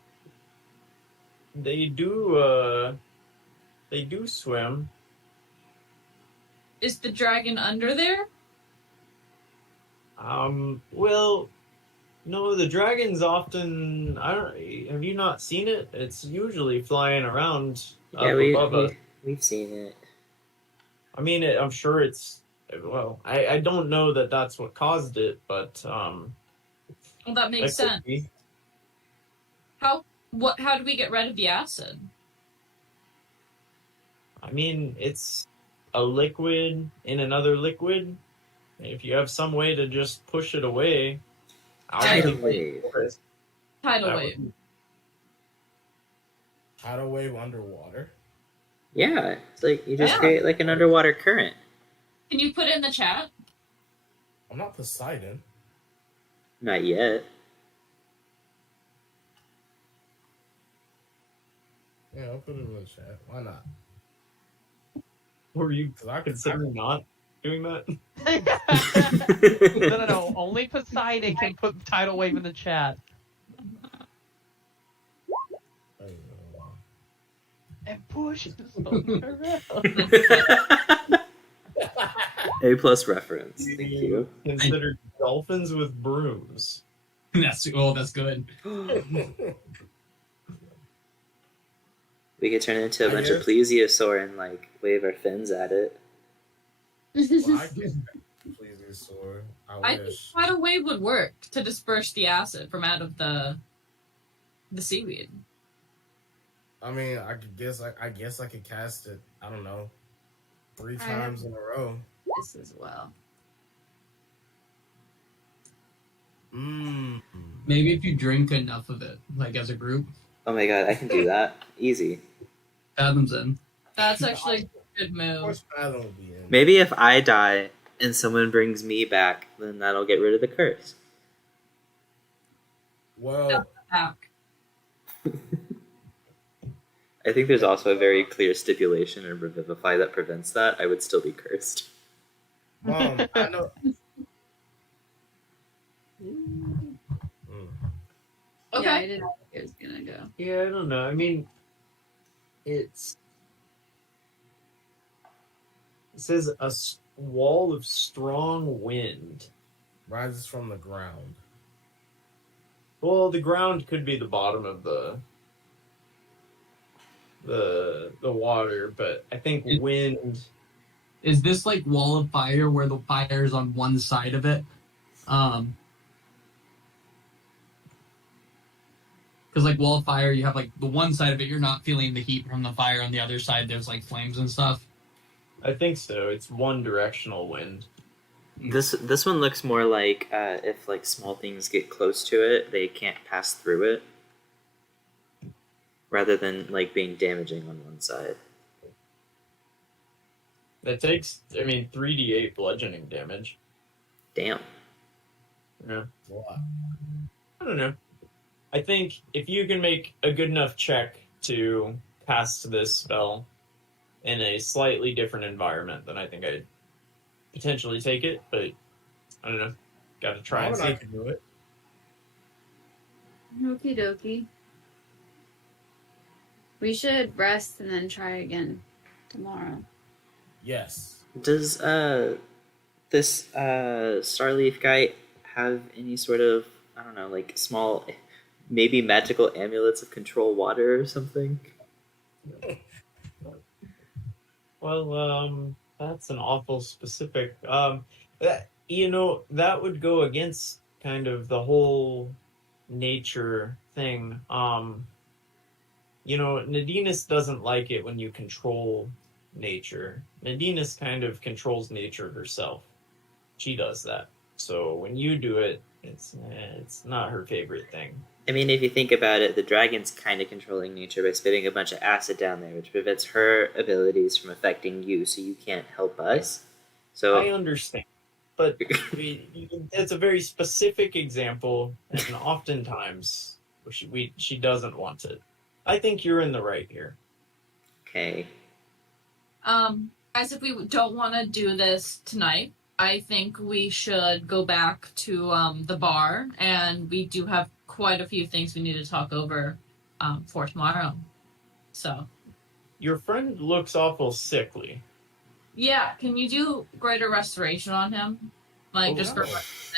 They do swim. Is the dragon under there? Well, no, the dragon's often. I don't. Have you not seen it? It's usually flying around up Yeah, above us. we've seen it. I mean, I'm sure it's. Well, I don't know that that's what caused it, but Well, that makes that could sense. be. How do we get rid of the acid? I mean, it's a liquid in another liquid. If you have some way to just push it away, Tidal think wave. Tidal that wave. would- Tidal wave underwater. Yeah, it's like you just Yeah. create like an underwater current. Can you put it in the chat? I'm not Poseidon. Not yet. Yeah, I'll put it in the chat. Why not? Were you 'Cause I considering not doing that? No. Only Poseidon can put tidal wave in the chat. And push this on A plus reference. Thank you. Consider dolphins with brooms. That's good. We could turn it into a I bunch of guess. plesiosaur and like wave our fins at it. Well, I guess plesiosaur. I I think wish. tidal wave would work to disperse the acid from out of the seaweed. I mean, I guess I could cast it. I don't know, 3 times in a row. This as well. Maybe if you drink enough of it, like as a group. Oh my god, I can do that. Easy. Fathom's in. That's actually a good Of move. course, Fathom will be in. Maybe if I die and someone brings me back, then that'll get rid of the curse. Well, Back. I think there's also a very clear stipulation in Revivify that prevents that. I would still be cursed. I know. Okay. Yeah, I didn't think it was gonna go. Yeah, I don't know. I mean, it says a wall of strong wind. Rises from the ground. Well, the ground could be the bottom of the water, but I think wind. Is this like wall of fire where the fire is on one side of it? Because like wall of fire, you have like the one side of it, you're not feeling the heat from the fire. On the other side, there's like flames and stuff. I think so. It's one directional wind. This one looks more like if like small things get close to it, they can't pass through it, rather than like being damaging on one side. That takes, 3d8 bludgeoning damage. Damn. Yeah. What? I don't know. I think if you can make a good enough check to cast this spell in a slightly different environment, then I think I'd potentially take it, but I don't know. Gotta try and I see. can do it. Okie dokie. We should rest and then try again tomorrow. Yes. Does this Starleaf guy have any sort of, I don't know, like small, maybe magical amulets of control water or something? Well, that's an awful specific. That would go against kind of the whole nature thing. Nadinies doesn't like it when you control nature. Nadinies kind of controls nature herself. She does that. So when you do it, it's not her favorite thing. I mean, if you think about it, the dragon's kind of controlling nature by spitting a bunch of acid down there, which prevents her abilities from affecting you, so you can't help us. So I understand, but it's a very specific example, and oftentimes she doesn't want it. I think you're in the right here. Okay. Guys, if we don't want to do this tonight, I think we should go back to the bar, and we do have quite a few things we need to talk over for tomorrow. So. Your friend looks awful sickly. Yeah, can you do greater restoration on him? Like, just for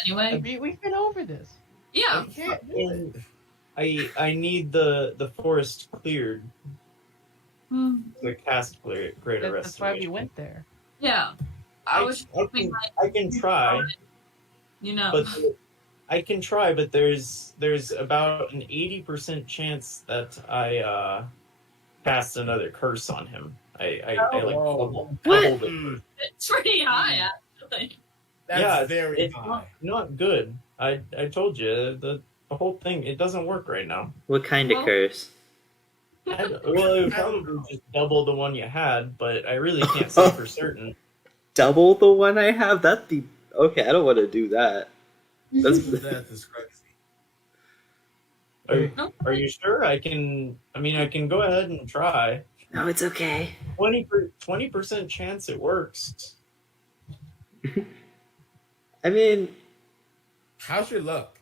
anyway? We've been over this. Yeah. I can't do it. I need the forest cleared to cast greater restoration. That's why we went there. Yeah. I was hoping I can try. But I can try, but there's about an 80% chance that I cast another curse on him. I double it. It's pretty high, actually. That's very it's high. not good. I told you the whole thing. It doesn't work right now. What kind of curse? It would probably just double the one you had, but I really can't say for certain. Double the one I have? That'd be okay. I don't want to do that. That's That is crazy. Are you sure? I can go ahead and try. No, it's okay. 20% chance it works. I mean, how's your luck?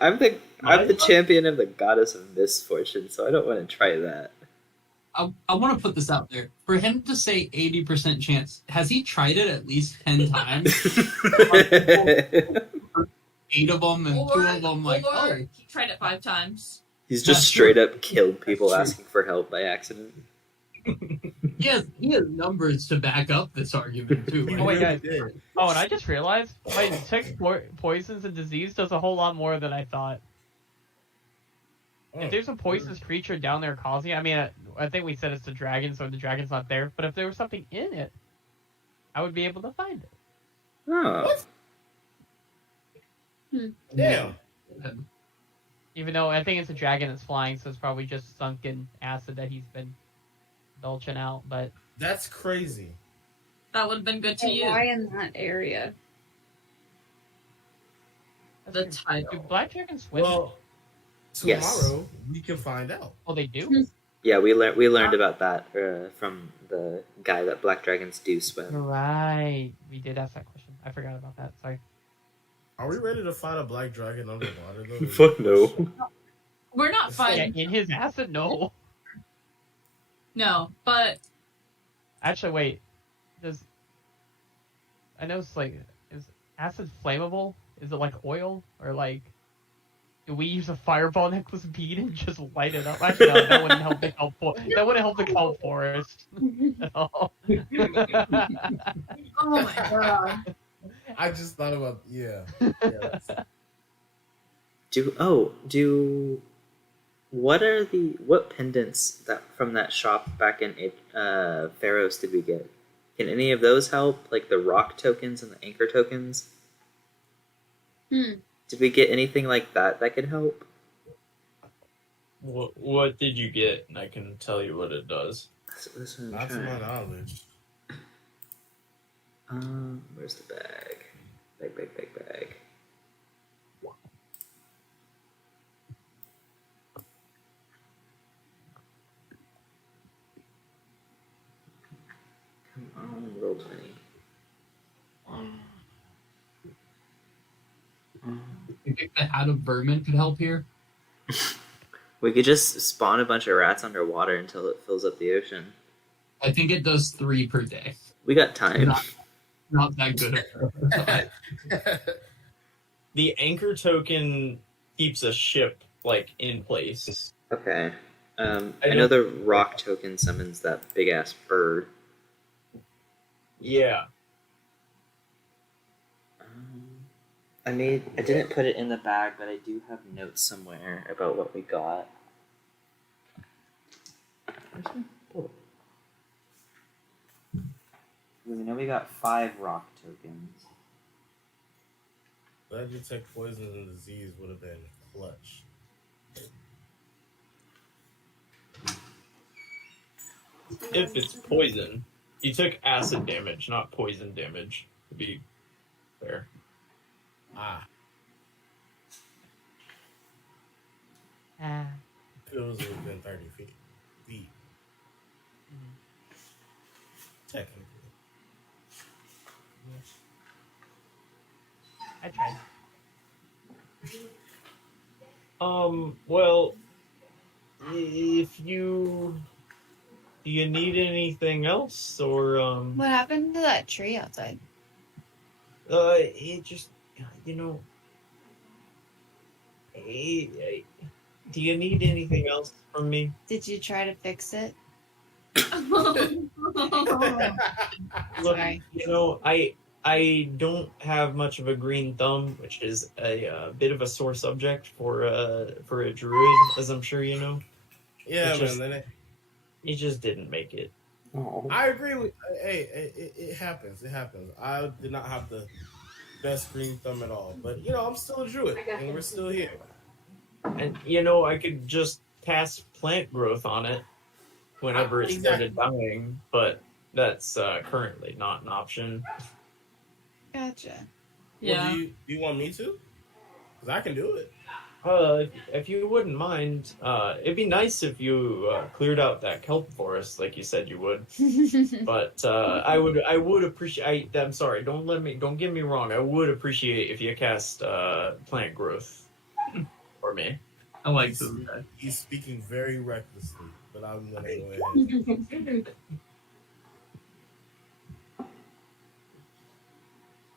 I'm the champion of the goddess of misfortune, so I don't want to try that. I want to put this out there. For him to say 80% chance, has he tried it at least 10 times? 8 of them and 2 of them he tried it 5 times. He's just straight up killed people asking for help by accident. He has numbers to back up this argument too. Oh wait, guys. Oh, and I just realized my detect poisons and disease does a whole lot more than I thought. If there's a poisonous creature down there causing it, I mean, I think we said it's a dragon, so the dragon's not there. But if there was something in it, I would be able to find it. Oh. Damn. Even though I think it's a dragon that's flying, so it's probably just sunken acid that he's been belching out. But that's crazy. That would have been good to you. Why in that area? The title. Do black dragons swim? Well, tomorrow we can find out. Oh, they do? Yeah, we learned about that from the guy that black dragons do swim. Right. We did ask that question. I forgot about that. Sorry. Are we ready to fight a black dragon underwater though? Fuck no. We're not fighting. Yeah, in his acid? No. No, but Actually, wait. I know it's like, is acid flammable? Is it like oil? Or like, do we use a fireball necklace bead and just light it up? Actually, no, that wouldn't help the kelp that wouldn't help the kelp forest at all. oh my god. I just thought about what pendants that from that shop back in Pharos did we get? Can any of those help? Like the rock tokens and the anchor tokens? Did we get anything like that could help? What did you get? And I can tell you what it does. Not to my knowledge. Where's the bag? Bag. Come on, roll 20. You think the hat of vermin could help here? We could just spawn a bunch of rats underwater until it fills up the ocean. I think it does 3 per day. We got time. Not that good. The anchor token keeps a ship in place. Okay. I know the rock token summons that big ass bird. Yeah. I didn't put it in the bag, but I do have notes somewhere about what we got. Where's my book? We know we got 5 rock tokens. That detect poison and disease would have been clutch. If it's poison, you took acid damage, not poison damage, to be fair. Pills would have been 30 feet. Technically. I tried. Well, if you... Do you need anything else, or, What happened to that tree outside? it just, do you need anything else from me? Did you try to fix it? Look, Sorry. I don't have much of a green thumb, which is a bit of a sore subject for a druid, as I'm sure you know. Yeah, It just didn't make it. Oh. I agree with. Hey, it happens. It happens. I did not have the best green thumb at all, but I'm still a druid, and we're still here. And I could just cast plant growth on it whenever it started dying, but that's currently not an option. Gotcha. Yeah. Well, do you want me to? Because I can do it. If you wouldn't mind, it'd be nice if you cleared out that kelp forest like you said you would. But I would appreciate. I'm sorry. Don't get me wrong. I would appreciate if you cast plant growth for me. I like them. He's speaking very recklessly, but I'm gonna go ahead.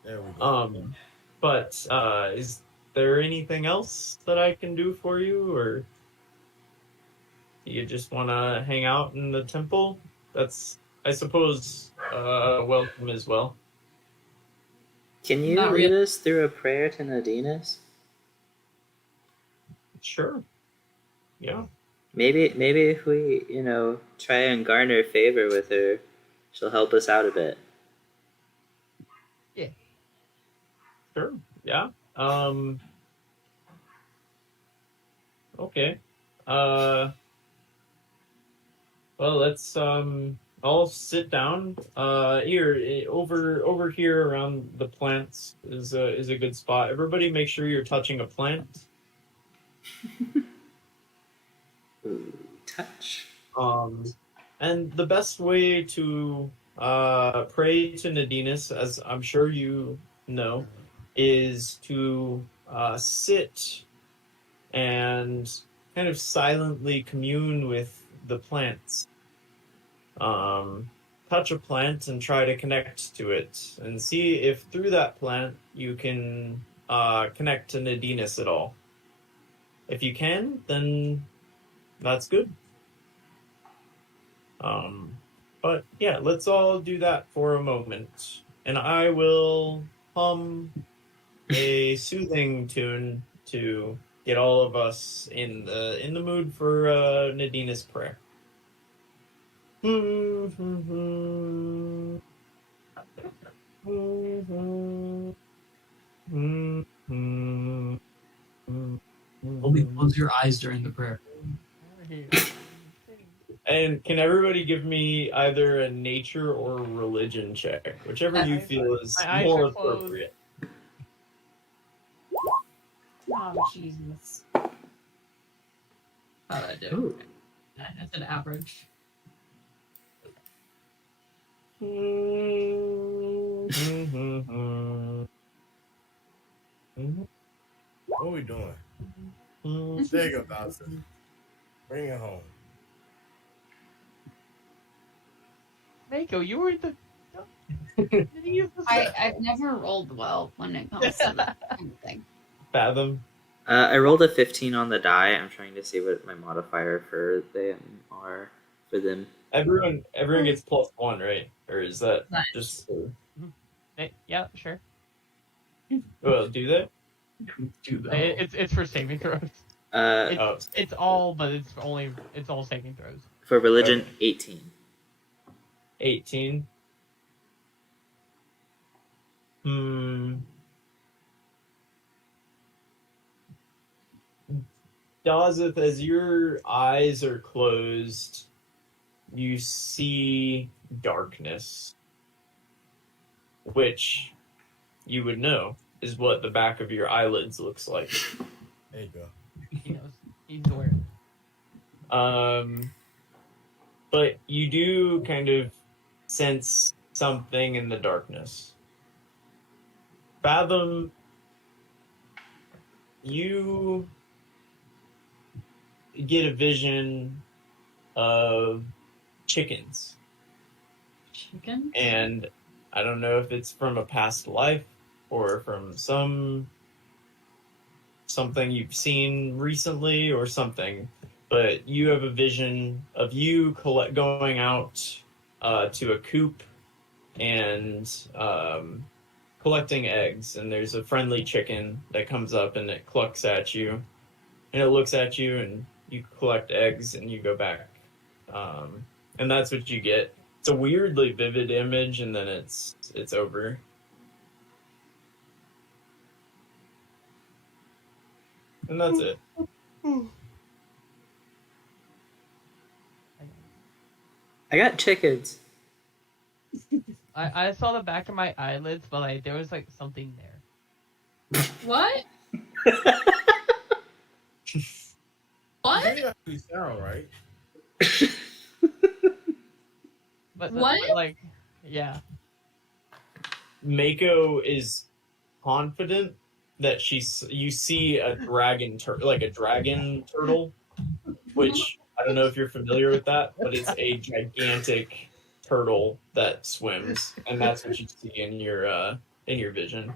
There we go. But is there anything else that I can do for you, or you just want to hang out in the temple? That's, I suppose, welcome as well. Can you Not lead really. us through a prayer to Nadinies? Sure. Yeah. Maybe if we, try and garner favor with her, she'll help us out a bit. Yeah. Sure. Yeah. Okay. Well, let's all sit down. Here, over here around the plants is a good spot. Everybody, make sure you're touching a plant. Ooh, touch. And the best way to pray to Nadinies, as I'm sure you know, is to sit and kind of silently commune with the plants. Touch a plant and try to connect to it, and see if through that plant you can connect to Nadinies at all. If you can, then that's good. But yeah, let's all do that for a moment, and I will hum a soothing tune to get all of us in the mood for Nadina's prayer. Only close your eyes during the prayer. And can everybody give me either a nature or religion check, whichever you feel is My eyes more are closed. appropriate? Oh, Jesus. How'd I do? Ooh. That's an average. What are we doing? There you go, Dawson. Bring it home. Mako, you were the. I've never rolled well when it comes to that kind of thing. Fathom. I rolled a 15 on the die. I'm trying to see what my modifier for them are for them. Everyone gets +1, right? Or is that Nice. just? Yeah, sure. Well, do they? Do that. It's for saving throws. Uh, It's all, but it's all saving throws. for religion, 18. 18. Dazeth, as your eyes are closed, you see darkness, which you would know is what the back of your eyelids looks like. There you go. He knows. He's aware. But you do kind of sense something in the darkness. Fathom, you get a vision of chickens. Chicken? And I don't know if it's from a past life or from something you've seen recently or something, but you have a vision of you going out to a coop and collecting eggs, and there's a friendly chicken that comes up and it clucks at you, and it looks at you, and you collect eggs and you go back, and that's what you get. It's a weirdly vivid image, and then it's over. And that's it. I got chickens. I saw the back of my eyelids, but there was something there. What? What? You actually sound right. But What? like, yeah. Mako is confident that you see a dragon like a dragon turtle, which I don't know if you're familiar with that, but it's a gigantic turtle that swims, and that's what you see in your vision.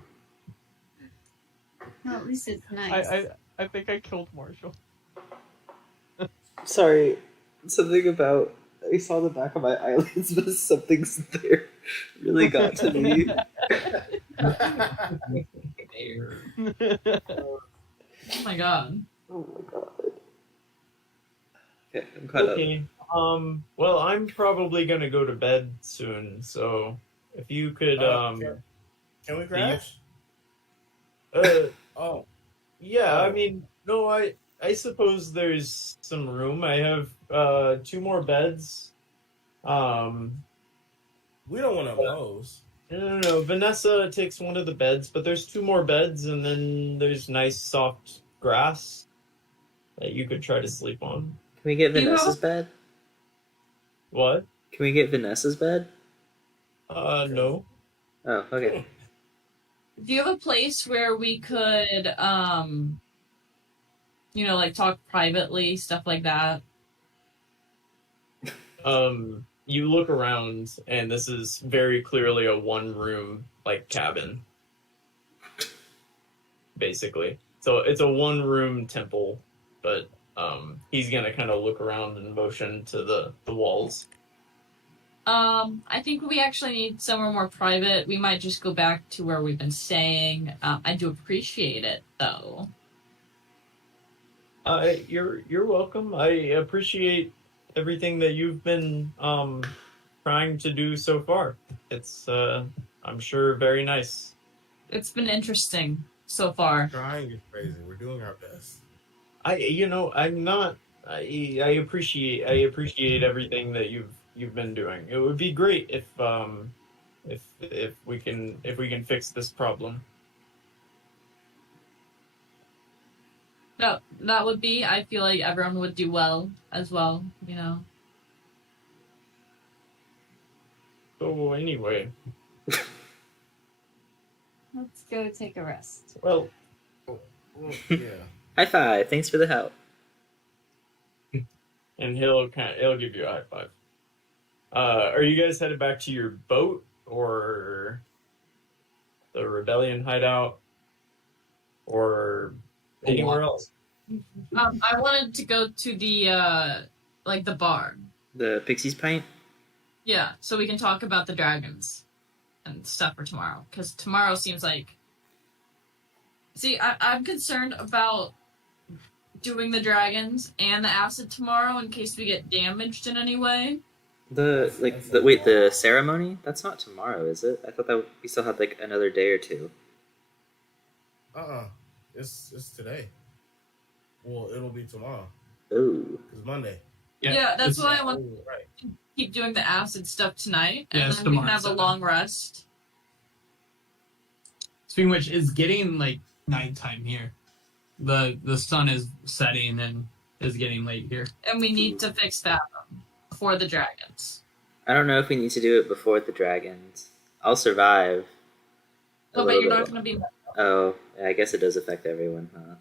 No, at least it's nice. I think I killed Marshall. Sorry, something about I saw the back of my eyelids, but something's there really got to me. Oh my god. Oh my god. Okay, I'm caught up. Okay. Well, I'm probably gonna go to bed soon, so if you could Can we crash? Oh, yeah, I mean, no, I suppose there's some room. I have 2 more beds. we don't want to oppose. No. Vanessa takes one of the beds, but there's 2 more beds, and then there's nice soft grass that you could try to sleep on. Can we get Do you Vanessa's have- bed? What? Can we get Vanessa's bed? No. Oh, okay. Do you have a place where we could, like talk privately, stuff like that? You look around, and this is very clearly a 1-room, like, cabin. Basically. So it's a 1-room temple, but, he's gonna kind of look around and motion to the walls. I think we actually need somewhere more private. We might just go back to where we've been staying. I do appreciate it, though. You're welcome. I appreciate everything that you've been trying to do so far. It's I'm sure very nice. It's been interesting so far. Trying is crazy. We're doing our best. I'm not. I appreciate everything that you've been doing. It would be great if we can fix this problem. No, that would be. I feel like everyone would do well as well. So anyway, Let's go take a rest. well, Well, yeah. High five. Thanks for the help. and he'll give you a high five. Are you guys headed back to your boat or the rebellion hideout or anywhere else? I wanted to go to the the bar. The Pixie's Pint? Yeah, so we can talk about the dragons and stuff for tomorrow. Because tomorrow seems like... See, I'm concerned about doing the dragons and the acid tomorrow in case we get damaged in any way. The ceremony? That's not tomorrow, is it? I thought that we still had like another day or two. It's today. Well, it'll be tomorrow. Ooh. It's Monday. Yeah, that's it's- why I want Oh, right. to keep doing the acid stuff tonight. And Yes, then we can tomorrow, have a 7. long rest. Speaking of which, it's getting like nighttime here. The sun is setting and is getting late here. And we need to fix that before the dragons. I don't know if we need to do it before the dragons. I'll survive. Oh, but you're not going to be... Oh, yeah, I guess it does affect everyone, huh?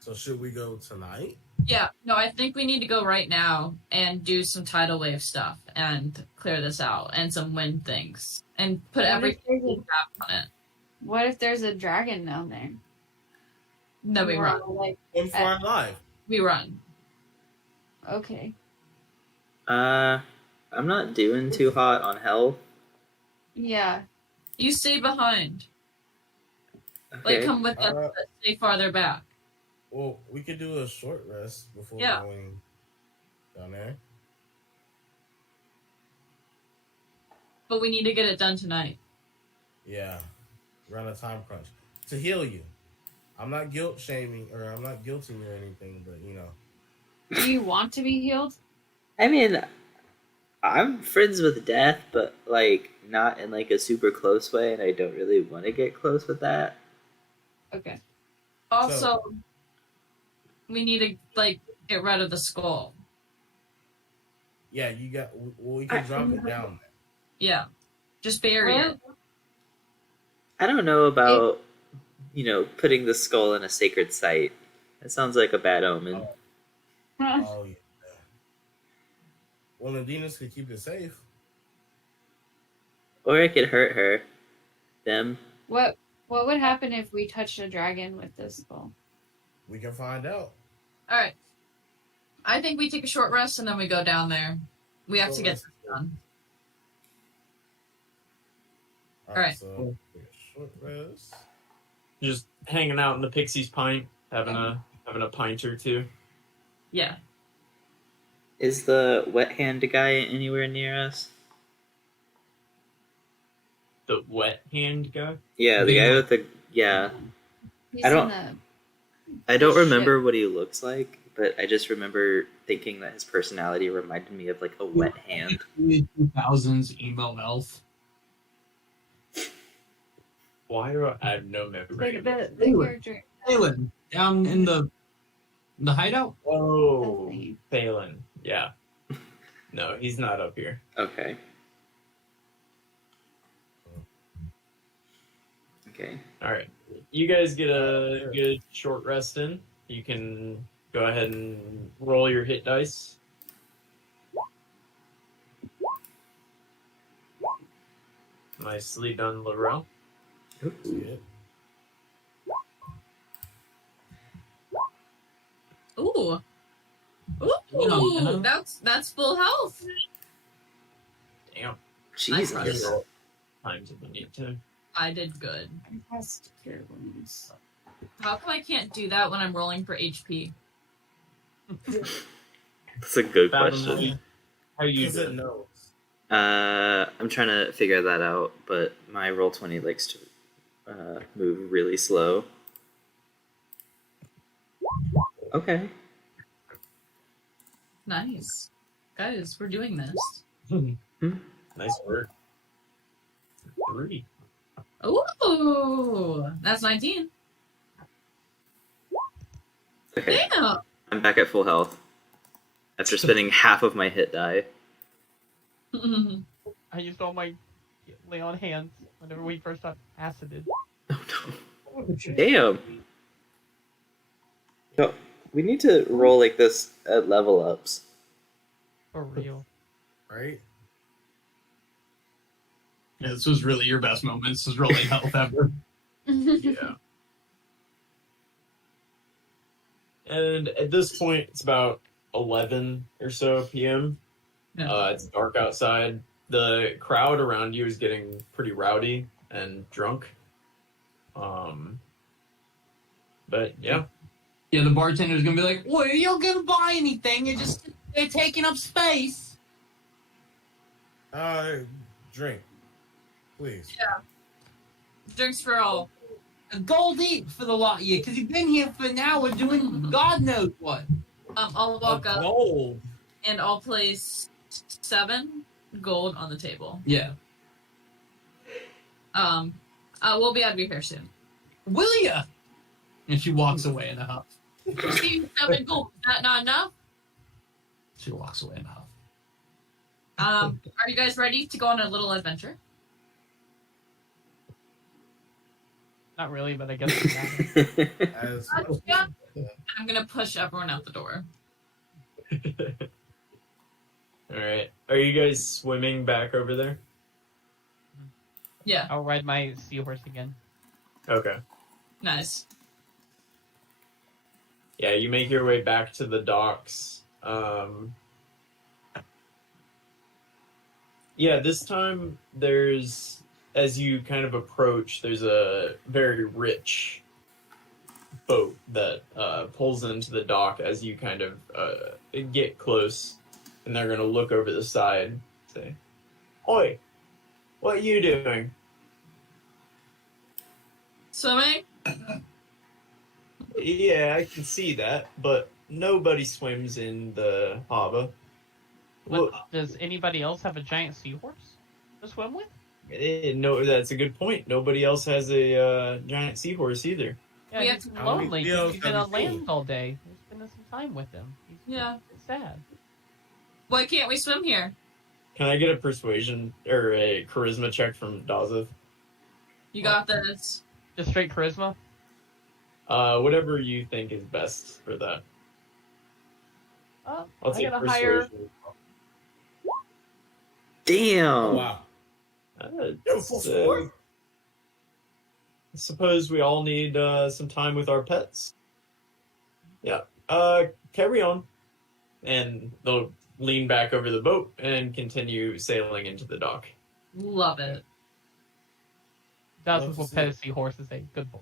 So should we go tonight? Yeah, no, I think we need to go right now and do some tidal wave stuff and clear this out and some wind things and put everything we have on it. What if there's a dragon down there? No, we We're run. all like, And fly live. We run. okay. I'm not doing too hot on health. Yeah. You stay behind. Okay. Like, come with us, but stay farther back. Well, we could do a short rest before Yeah. going down there. But we need to get it done tonight. Yeah. We're on a time crunch. To heal you. I'm not guilt shaming or I'm not guilting you or anything, but Do you want to be healed? I mean, I'm friends with death, but like not in like a super close way, and I don't really want to get close with that. Okay. Also, we need to like get rid of the skull. Yeah, you got. Well, we can drop it down. Yeah, just bury it. I don't know about, putting the skull in a sacred site. That sounds like a bad omen. Oh yeah. Well, Nadinies could keep it safe. Or it could hurt her. Them. What would happen if we touched a dragon with this skull? We can find out. All right. I think we take a short rest and then we go down there. We have to get this done. All right. So, short rest. Just hanging out in the Pixie's pint, having a pint or two. Yeah. Is the wet hand guy anywhere near us? The wet hand guy? Yeah, the guy with the He's I don't- in I don't Shit. remember what he looks like, but I just remember thinking that his personality reminded me of like a wet hand. 2000s emo elf. Why do I have no memory? the character. Phelan, down in the hideout. Oh, Definitely. Phelan. Yeah. No, he's not up here. Okay. Okay. All right. You guys get a good short rest in. You can go ahead and roll your hit dice. Nicely done, Laurel. See it. Ooh. Ooh. Yeah. That's full health. Damn. Jesus. Times if we need to. I did good. Impressed cure wounds. How come I can't do that when I'm rolling for HP? That's a good question. How you Because it doing? knows. I'm trying to figure that out, but my Roll20 likes to move really slow. Okay. Nice. Guys, we're doing this. Nice work. 3. Ooh. That's 19. Okay. Damn. I'm back at full health after spending half of my hit die. I used all my lay on hands whenever we first got acided. Oh no. Damn. No, we need to roll like this at level ups. For real. Right? Yeah, this was really your best moment. This was really health ever. Yeah. And at this point, it's about 11 or so p.m. Yeah. It's dark outside. The crowd around you is getting pretty rowdy and drunk. But yeah. Yeah, the bartender's gonna be like, "Well, you're not gonna buy anything. They're taking up space." Drink. Please. Yeah. Drinks for all. A gold eat for the lot of you, because you've been here for an hour doing God knows what. I'll walk up Gold. and I'll place 7 gold on the table. Yeah. We'll be out of your hair soon. Will ya? And she walks away in a huff. 7 gold. Is that not enough? She walks away in a huff. Are you guys ready to go on a little adventure? Not really, but I guess it's not. As Yeah. I'm gonna push everyone out the door. Alright. Are you guys swimming back over there? Yeah. I'll ride my seahorse again. Okay. Nice. Yeah, you make your way back to the docks. Yeah, this time there's, as you kind of approach, there's a very rich boat that pulls into the dock as you kind of get close, and they're going to look over the side and say, "Oi, what are you doing?" Swimming? Yeah, I can see that, but nobody swims in the harbor. What, does anybody else have a giant seahorse to swim with? No, that's a good point. Nobody else has a giant seahorse either. Yeah, We he's have lonely. How many He's been on seals have you land seen? all day. He's been a time with him. He's Yeah. sad. Why can't we swim here? Can I get a persuasion or a charisma check from Dazeth? You got this. Just straight charisma? Whatever you think is best for that. I'll I take got a higher. persuasion. Damn. Oh, wow. Yo, full sport. I suppose we all need some time with our pets. Yeah. Carry on. And they'll lean back over the boat and continue sailing into the dock. Love it. That's Love to what see pet it. seahorse is a good boy.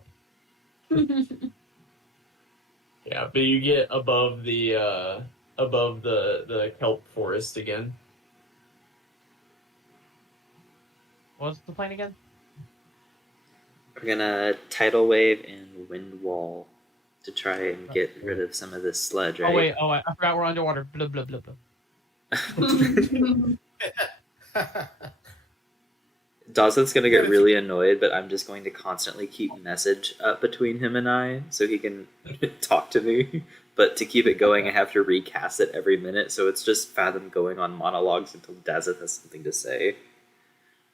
Yeah, but you get above the kelp forest again. What was the plan again? We're gonna tidal wave and wind wall to try and get rid of some of this sludge, right? Oh wait, I forgot we're underwater. Blah blah blah blah. Dawson's gonna get really annoyed, but I'm just going to constantly keep message up between him and I so he can talk to me. But to keep it going, I have to recast it every minute, so it's just Fathom going on monologues until Dazeth has something to say.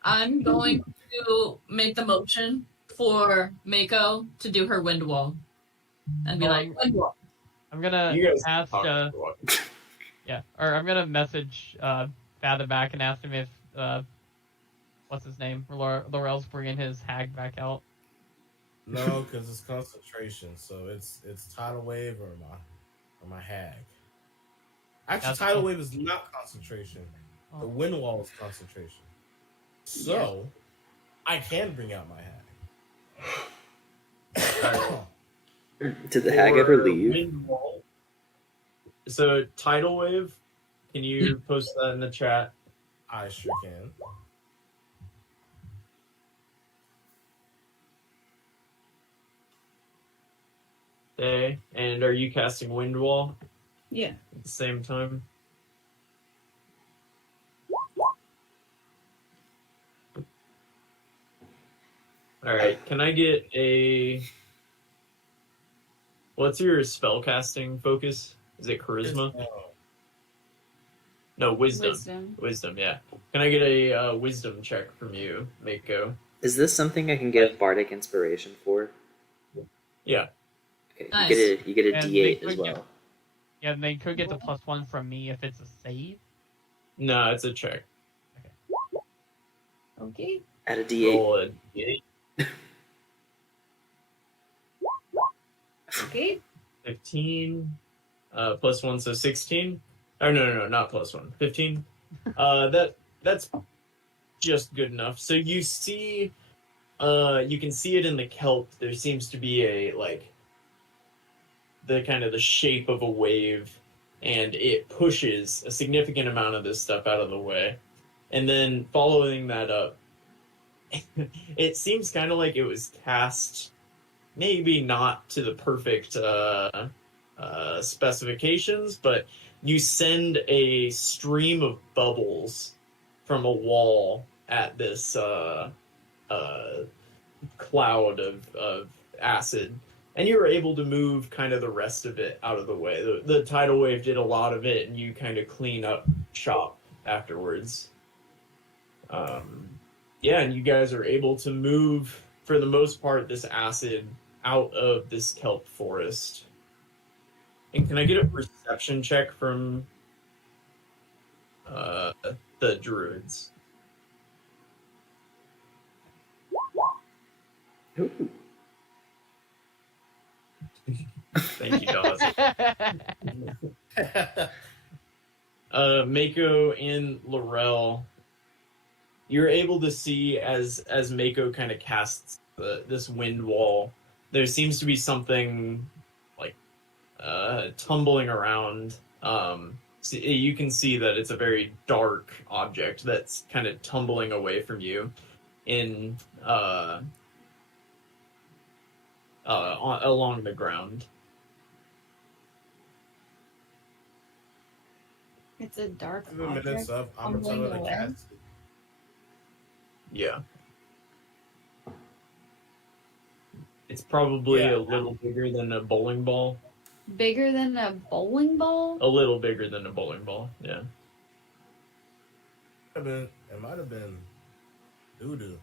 I'm going to make the motion for Mako to do her wind wall. And be like, wind wall. I'm gonna You guys ask. talk for a while. Or I'm gonna message Fathom back and ask him if what's his name? Laurel's bringing his hag back out. No, because it's concentration. So it's tidal wave or my hag. Actually, That's tidal cool. wave is not concentration. The Oh. wind wall is concentration. So I can bring out my hag. Did the hag ever For leave? wind wall- So tidal wave, can you post that in the chat? I sure can. Okay, and are you casting wind wall Yeah. at the same time? All right, can I get a? What's your spellcasting focus? Is it charisma? No, wisdom. Wisdom, yeah. Can I get a wisdom check from you, Mako? Is this something I can get Bardic Inspiration for? Yeah. Okay, Nice. you get a And D8 they as could well. Yeah, and they could get the +1 from me if it's a save. No, it's a check. Okay. Add a D8. Roll a D8. Okay. 15 +1, so 16. Or no, not +1. 15. That's just good enough. So you see, you can see it in the kelp. There seems to be the shape of a wave, and it pushes a significant amount of this stuff out of the way. And then following that up, it seems kind of like it was cast, maybe not to the perfect specifications, but you send a stream of bubbles from a wall at this cloud of acid, and you were able to move kind of the rest of it out of the way. The tidal wave did a lot of it, and you kind of clean up shop afterwards. And you guys are able to move, for the most part, this acid out of this kelp forest. And can I get a perception check from the druids? Ooh. Thank you, Dawson. Mako and Laurel, you're able to see as Mako kind of casts this wind wall, there seems to be something like tumbling around. So you can see that it's a very dark object that's kind of tumbling away from you in along the ground. It's a dark The minutes object. up, I'm gonna tell her to cast it. Yeah. It's probably Yeah. a little bigger than a bowling ball. Bigger than a bowling ball? A little bigger than a bowling ball. Yeah. It might have been doo-doo.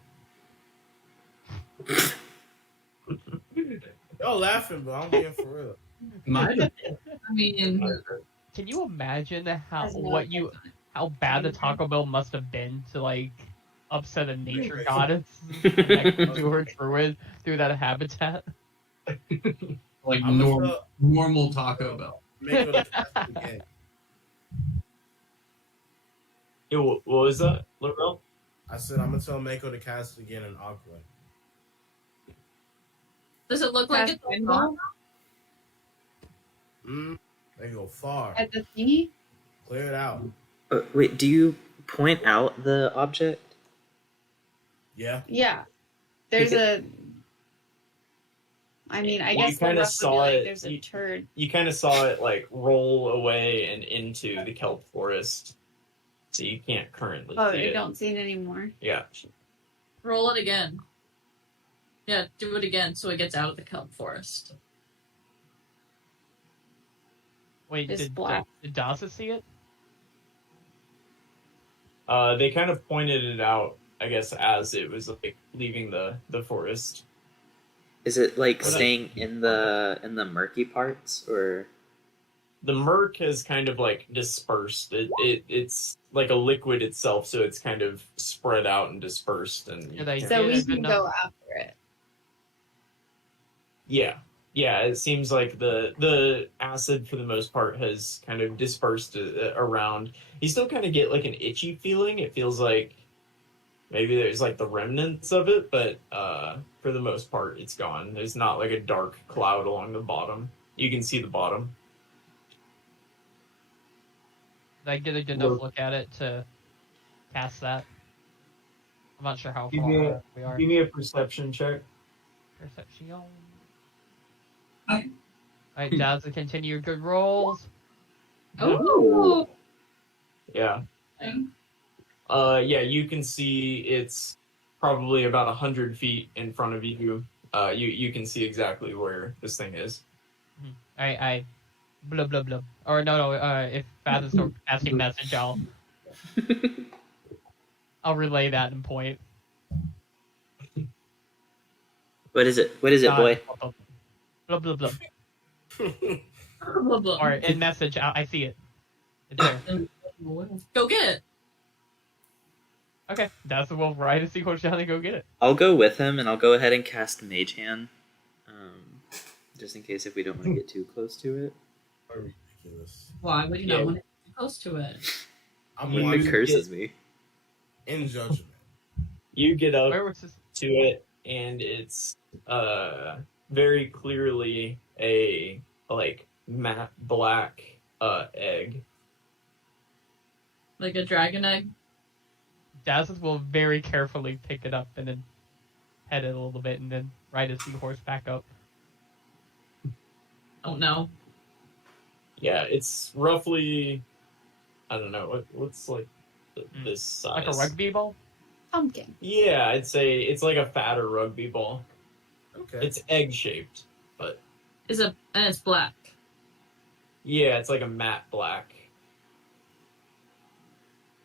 Y'all laughing, but I'm being for real. Might have. I mean, Can you imagine how As an how bad the Taco Bell must have been to like upset a nature goddess connected to her druid through that habitat? Like I'm gonna normal Taco Bell. make it a cast again. What was that, Laurel? I said I'm gonna tell Mako to cast again in Aqua. does it look like Cast it's window? They go far. At the thingy? Clear it out. Wait, do you point out the object? Yeah. Yeah. There's a. I mean, I You guess the kinda rough would be saw like it- there's a turd. You kind of saw it like roll away and into the kelp forest, so you can't currently Oh, see you it. don't see it anymore. Yeah. roll it again. Yeah, do it again so it gets out of the kelp forest. Wait, It's did black. Dasa see it? They kind of pointed it out, I guess, as it was like leaving the forest. Is it like What staying in the murky parts, or The murk has kind of like dispersed. It's like a liquid itself, so it's kind of spread out and dispersed. And Yeah, they- So we Yeah, can good go enough. after it. yeah, it seems like the acid for the most part has kind of dispersed around. You still kind of get like an itchy feeling. It feels like maybe there's like the remnants of it, but for the most part, it's gone. There's not like a dark cloud along the bottom. You can see the bottom. Did I get a good enough look at it to cast that? I'm not sure how Give me far we are. Give me a perception check. Perception. Hi. Alright, Daz, continue your good rolls. Oh, Yeah. Yeah, you can see it's probably about 100 feet in front of you. You can see exactly where this thing is. I blah blah blah. Or no, if Baz is still casting message, I'll relay that in point. what is it? What is it, boy? Blah blah blah. blah, blah. Or in message, I see it. It's there. Go get it. Okay, that's the wolf ride to see what's down and go get it. I'll go with him, and I'll go ahead and cast Mage Hand, just in case if we don't want to get too close to it. Ridiculous. Why would you Yeah. not want to get close to it? I'm You It watching curses me. in judgment. You get up Where was this? to it, and it's very clearly a like matte black egg. Like a dragon egg? Daz will very carefully pick it up and then pet it a little bit and then ride his seahorse back up. Oh no. Yeah, it's roughly, I don't know, what's like this size? Like a rugby ball? Pumpkin. Yeah, I'd say it's like a fatter rugby ball. Okay. It's egg shaped. And it's black. Yeah, it's like a matte black.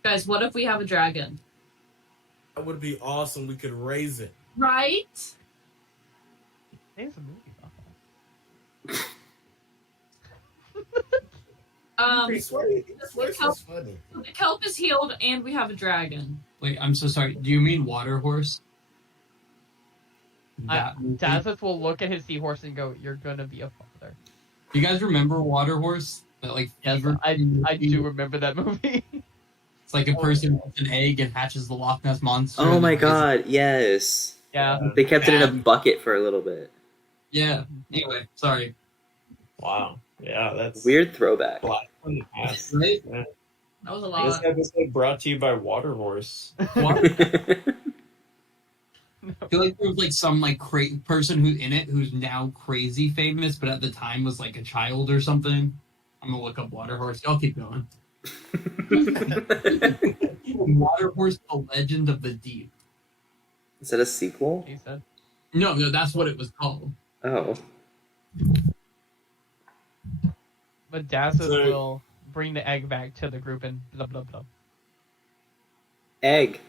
Guys, what if we have a dragon? That would be awesome. We could raise it. Right? There's a movie about He's funny. He's funny. The kelp is healed and we have a dragon. Wait, I'm so sorry. Do you mean water horse? that. That movie? Daz will look at his seahorse and go, "You're gonna be a father." You guys remember water horse? That like Yes, fever. I do remember that movie. It's like a person with an egg and hatches the Loch Ness monster. Oh my and- god, yes. Yeah. They kept it in a bucket for a little bit. Yeah. Anyway, sorry. Wow. Yeah, that's Weird throwback. black from the past. Right? That was a This lot. episode brought to you by Waterhorse. I feel like there was like some like person who's in it who's now crazy famous, but at the time was like a child or something. I'm gonna look up water horse. I'll keep going. Water horse: The Legend of the Deep. Is that a sequel? He said. No, that's what it was called. Oh. But Dacid So- will bring the egg back to the group and blah blah blah. Egg.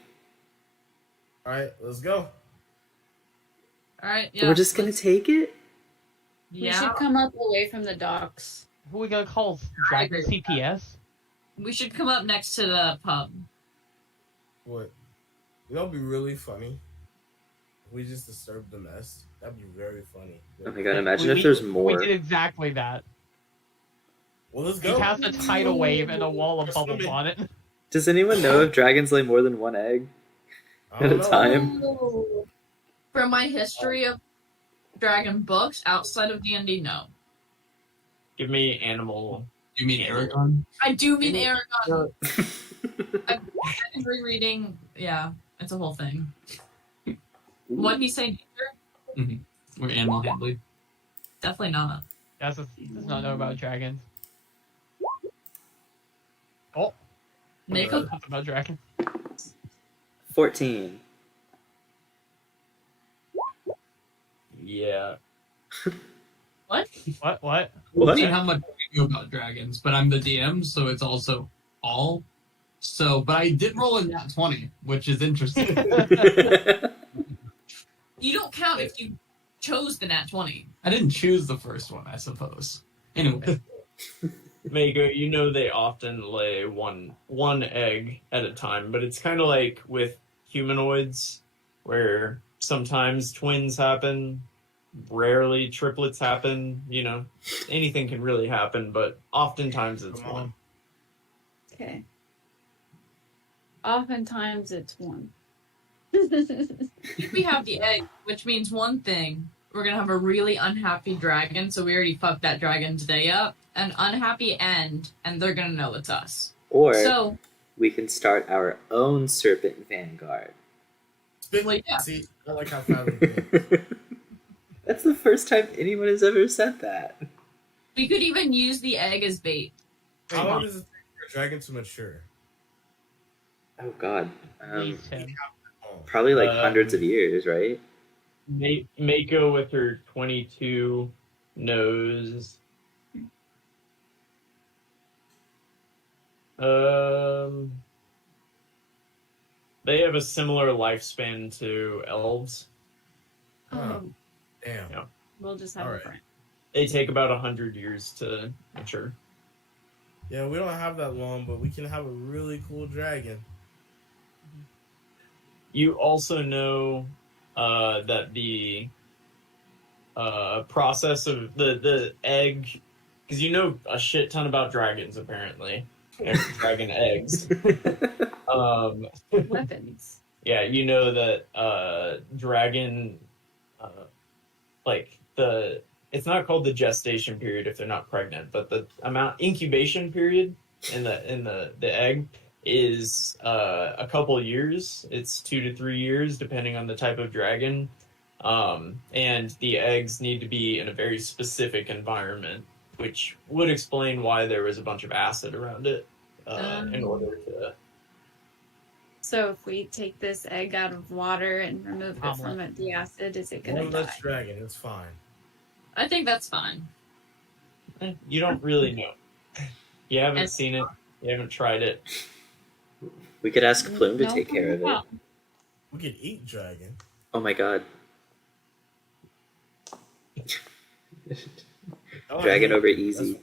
All right, let's go. All right. Yeah. We're just gonna take it? We Yeah. should come up away from the docks. Who are we gonna call? Dragon agree with CPS? We should come up next to the pub. What? You know, it'd be really funny. If we just disturbed the mess. That'd be very funny. Oh my god, imagine We- if there's We more. did exactly that. Well, let's We go. cast a tidal wave and a wall of We're bubbles swimming. on it. Does anyone know if dragons lay more than one egg I at don't a know. time? Oh. From my history of dragon books outside of D&D, no. Give me animal. You mean Aragon? I do mean Aragon. I've been rereading. Yeah, it's a whole thing. What he say? Nature? We're animal handling. Definitely not. Does not know about dragons. Oh, Mako? that's about dragons. 14. Yeah. What? What? We'll What? see how much we know about dragons, but I'm the DM, so it's also all. So, but I did roll in that 20, which is interesting. You don't count if you chose the nat 20. I didn't choose the first one, I suppose. Anyway, Mako, you know they often lay one egg at a time, but it's kind of like with humanoids, where sometimes twins happen, rarely triplets happen. You know, anything can really happen, but oftentimes it's Come on. one. Okay. Oftentimes it's one. If we have the egg, which means one thing, we're gonna have a really unhappy dragon, so we already fucked that dragon's day up. An unhappy end, and they're gonna know it's us. Or So, we can start our own serpent vanguard. well, yeah. See, I like how family thinks. That's the first time anyone has ever said that. We could even use the egg as bait. How long does it take for a dragon to mature? Oh god. At least 10. Oh, Probably like Um, hundreds of years, right? Mako with her 22 knows. They have a similar lifespan to elves. Oh. damn. Yeah. We'll just have All a right. friend. They take about 100 years to mature. Yeah, we don't have that long, but we can have a really cool dragon. You also know that the process of the egg, because you know a shit ton about dragons apparently, and dragon eggs. Weapons. Yeah, you know that dragon, like it's not called the gestation period if they're not pregnant, but the incubation period in the egg is a couple years. It's 2 to 3 years depending on the type of dragon, and the eggs need to be in a very specific environment, which would explain why there was a bunch of acid around it in order to. So if we take this egg out of water and remove it from it, the acid, is it gonna One die? less dragon, it's fine. I think that's fine. You don't really know. You haven't And- seen it. You haven't tried it. We could ask Plume to No, take care of it. no. We could eat dragon. Oh my god. Y'all Dragon have- over easy.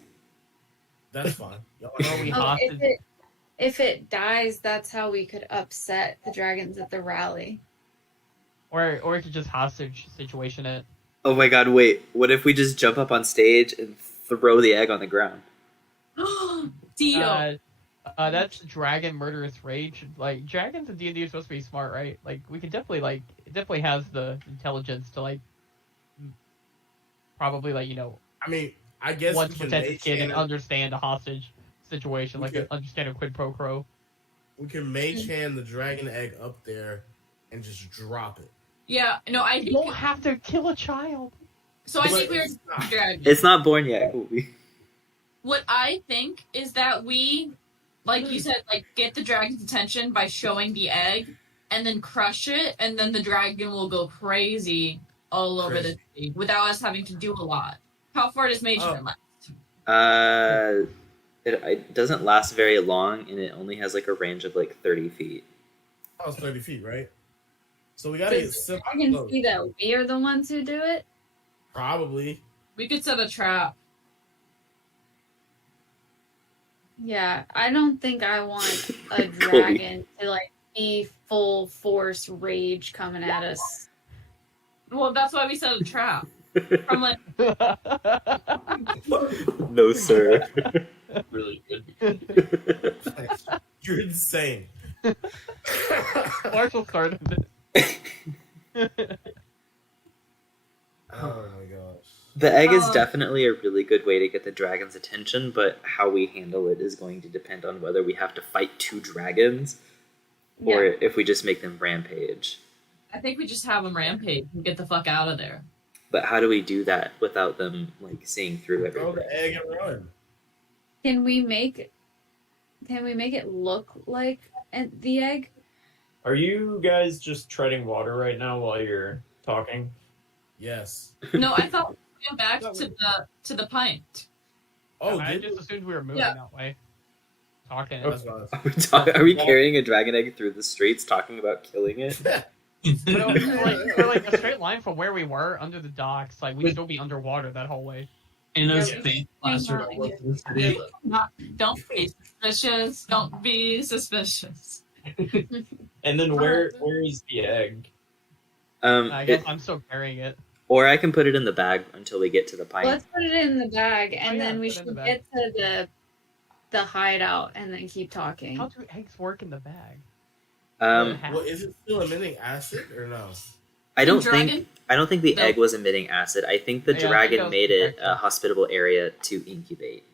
That's fine. Y'all Or have- we Oh, hostage. if it dies, that's how we could upset the dragons at the rally. Or we could just hostage situation it. Oh my god, wait. What if we just jump up on stage and throw the egg on the ground? Deal. That's dragon murderous rage. Like dragons in D&D are supposed to be smart, right? Like we could definitely it definitely has the intelligence to probably I mean, I guess once we can protect mage its kid and hand, understand a hostage situation, We like could- understand a quid pro quo. we can mage hand the dragon egg up there and just drop it. Yeah, no, I You think don't have to kill a child. so. I think But we're it's not. dragon. It's not born yet. What I think is that we, like you said, get the dragon's attention by showing the egg, and then crush it, and then the dragon will go crazy all over the city without us having to do a lot. How far does Mage Oh. Hand last? It doesn't last very long, and it only has like a range of like 30 feet. That was 30 feet, right? So we gotta get I can close. see that we are the ones who do it. Probably. We could set a trap. Yeah, I don't think I want a dragon to like be full force rage coming at us. Well, that's why we set a trap. From like, No, sir. Really good. You're insane. Marshall started it. Oh my gosh. The egg is definitely a really good way to get the dragon's attention, but how we handle it is going to depend on whether we have to fight 2 dragons or if we just make them rampage. I think we just have them rampage and get the fuck out of there. But how do we do that without them like seeing through Throw everything? the egg and run. Can we make it look like the egg? Are you guys just treading water right now while you're talking? Yes. No, I thought we went back to the pint. Oh, I did just assumed we were moving Yeah. that way. Talking. That's what Are we carrying a dragon egg through the streets talking about killing it? We're like a straight line from where we were under the docks. Like we'd still be underwater that whole way. In a Yeah, space blaster that was in the city. Don't be suspicious. Don't be suspicious. And then where is the egg? I guess I'm still carrying it. Or I can put it in the bag until we get to the pint. Let's put it in the bag, and yeah, then we put it in should the bag. get to the hideout, and then keep talking. How do eggs work in the bag? Um, Well, is it still emitting acid or no? I don't Dragon? think the No. egg was emitting acid. I think the Yeah, I think dragon that was made it correct. a hospitable area to incubate.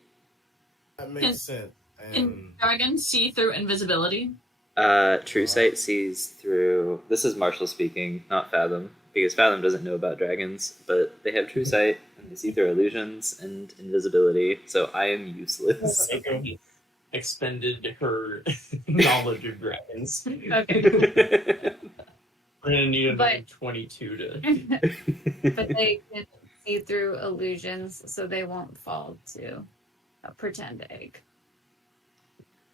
That makes sense. Can And dragons see through invisibility? True Sight sees through. This is Marshall speaking, not Fathom, because Fathom doesn't know about dragons, but they have True Sight and they see through illusions and invisibility. So I am useless. Echo expended her knowledge of dragons. Okay. We're gonna need another But- 22 to. But they can see through illusions, so they won't fall to a pretend egg.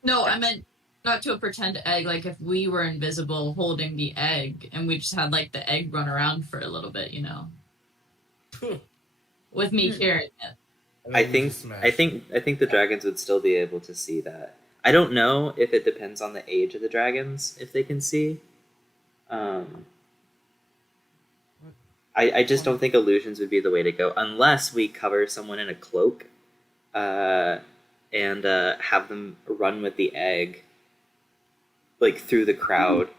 No, I meant not to a pretend egg. Like if we were invisible holding the egg and we just had like the egg run around for a little bit, you know, with me carrying it. and I then think just smash. I think the dragons would still be able to see that. I don't know if it depends on the age of the dragons if they can see. I just don't think illusions would be the way to go unless we cover someone in a cloak, and have them run with the egg, like through the crowd.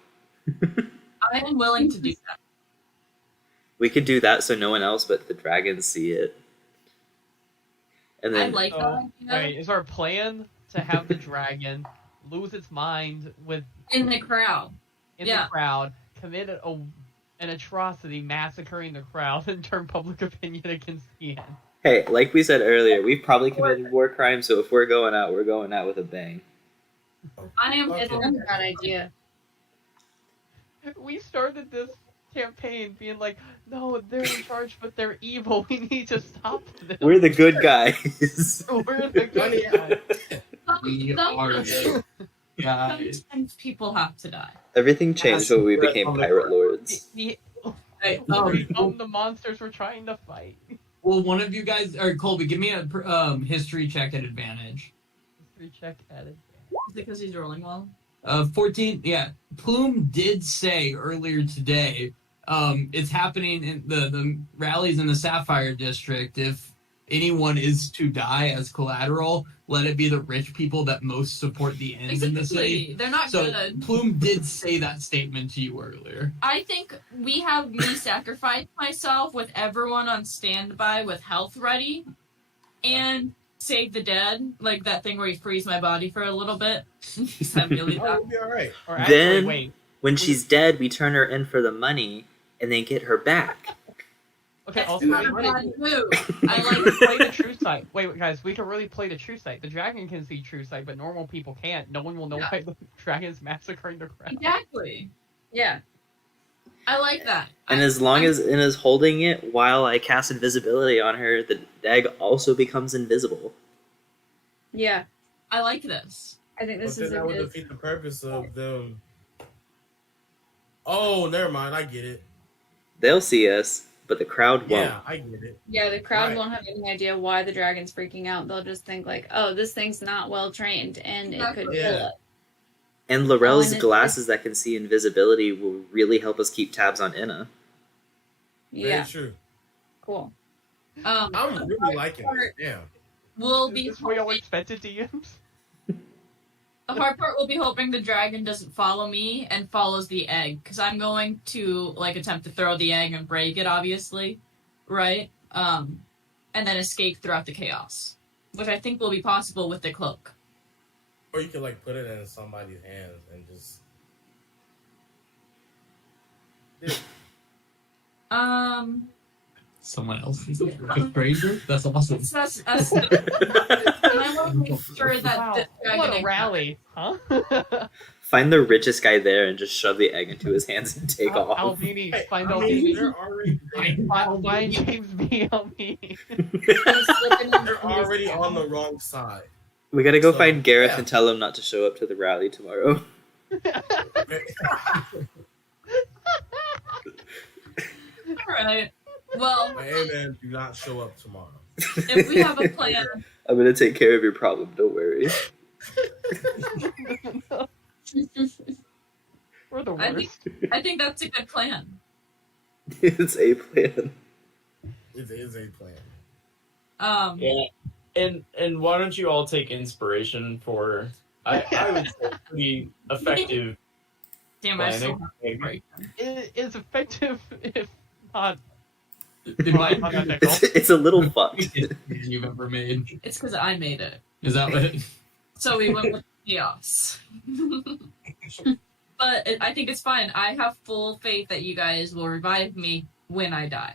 I am willing to do that. We could do that so no one else but the dragons see it. And I then like that idea. Wait, is our plan to have the dragon lose its mind In the crowd. in Yeah. the crowd, commit an atrocity, massacring the crowd, and turn public opinion against the end? hey, like we said earlier, we've probably committed war crimes, so if we're going out with a bang. I am. It's not a bad idea. We started this campaign being like, no, they're in charge, but they're evil. We need to stop them. We're the good guys. We're the good guys. We are the guys. Sometimes people have to die. Everything changed when we became pirate lords. The, Hey, we become the monsters we're trying to fight. well, one of you guys, or Colby, give me a history check at advantage. History check added. Is it because he's rolling well? 14, yeah. Plume did say earlier today, it's happening in the rallies in the Sapphire District. If anyone is to die as collateral, let it be the rich people that most support the end in the city. Exactly. They're not So good. Plume did say that statement to you earlier. I think we have me sacrifice myself with everyone on standby with health ready and save the dead. Like that thing where you freeze my body for a little bit. Send me a leave Oh, out. we'll be all right. Or actually, Then- wait. When she's dead, we turn her in for the money and then get her back. Okay, That's also, not a wait, bad move. I we like can play the true sight. Wait, guys, we can really play the true sight. The dragon can see true sight, but normal people can't. No one will know why the dragon's massacring the crowd. exactly. Yeah. I like that. And as long as Ina's holding it while I cast invisibility on her, the egg also becomes invisible. Yeah, I like this. I think this But is then a that would good. defeat the purpose of them. Oh, never mind. I get it. They'll see us, but the crowd won't. Yeah, I get it. Yeah, the crowd Right. won't have any idea why the dragon's freaking out. They'll just think like, "Oh, this thing's not well trained, and it could Exactly. kill Yeah. us." And Laurel's and glasses that can see invisibility will really help us keep tabs on Inna. Very Yeah, true. cool. I'm really liking it. Yeah. We'll Is be this what y'all expected to use? the hard part. Will be hoping the dragon doesn't follow me and follows the egg, because I'm going to like attempt to throw the egg and break it, obviously, right? And then escape throughout the chaos, which I think will be possible with the cloak. Or you could like put it in somebody's hands and just. Someone else is a stranger? That's awesome. That's and I want to make sure that Wow, this dragon what a exists. rally, huh? Find the richest guy there and just shove the egg into his hands and take off. Albini, Hey, find I mean, Albini. they're already Find James B. Albini. they're already on the wrong side. We gotta go So, find Gareth yeah. and tell him not to show up to the rally tomorrow. Alright. Well, Like, hey man, do not show up tomorrow. if we have a plan, I'm gonna take care of your problem, don't worry. We're the I worst. I think that's a good plan. It's a plan. It is a plan. Yeah. And why don't you all take inspiration for I would say pretty effective Damn, I still planning. have to break. It is effective if not. It might not be that It's a little fucked. the biggest you've ever made. It's because I made it. Is that what? So we went with chaos. But I think it's fine. I have full faith that you guys will revive me when I die.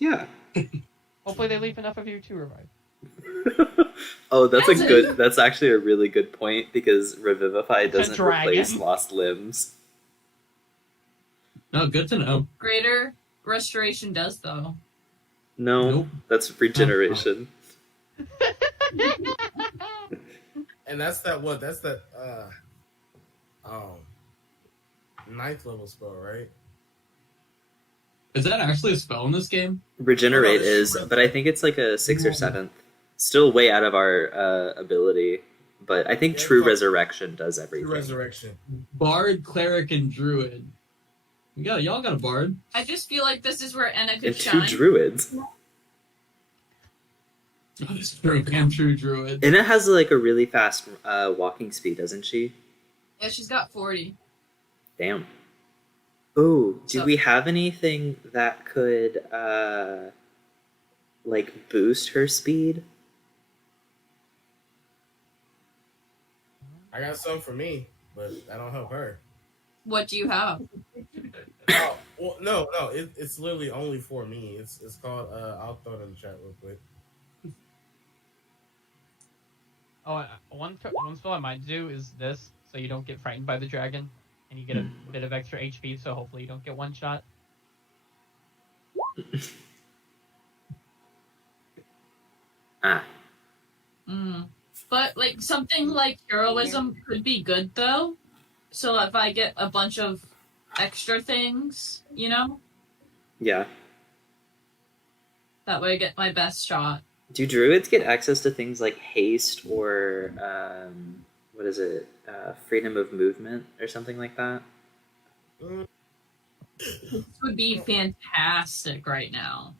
Yeah. Hopefully they leave enough of you to revive. Oh, that's That's a it. good. That's actually a really good point because revivify doesn't Dragon. replace lost limbs. No, good to know. Greater restoration does, though. No, Nope. that's regeneration. And that's that what? That's that 9th level spell, right? Is that actually a spell in this game? Regenerate Oh, no, it's is, but I think it's like a 6th or 7th. Still way out of our ability, but I think Yeah, True fuck. Resurrection does everything. True resurrection. Bard, cleric, and druid. Y'all got a bard. I just feel like this is where Enna could And 2 shine. druids. Oh, that's true. And true druid. And it has like a really fast walking speed, doesn't she? Yeah, she's got 40. Damn. Oh, do So- we have anything that could like boost her speed? I got some for me, but that don't help her. What do you have? Oh, well, no, it's literally only for me. It's called. I'll throw it in the chat real quick. Oh, one spell I might do is this, so you don't get frightened by the dragon, and you get a bit of extra HP. So hopefully you don't get one shot. Ah, But like something like heroism could be good though. So if I get a bunch of extra things, you know, yeah. that way I get my best shot. Do druids get access to things like haste or what is it? Freedom of movement or something like that? This would be fantastic right now.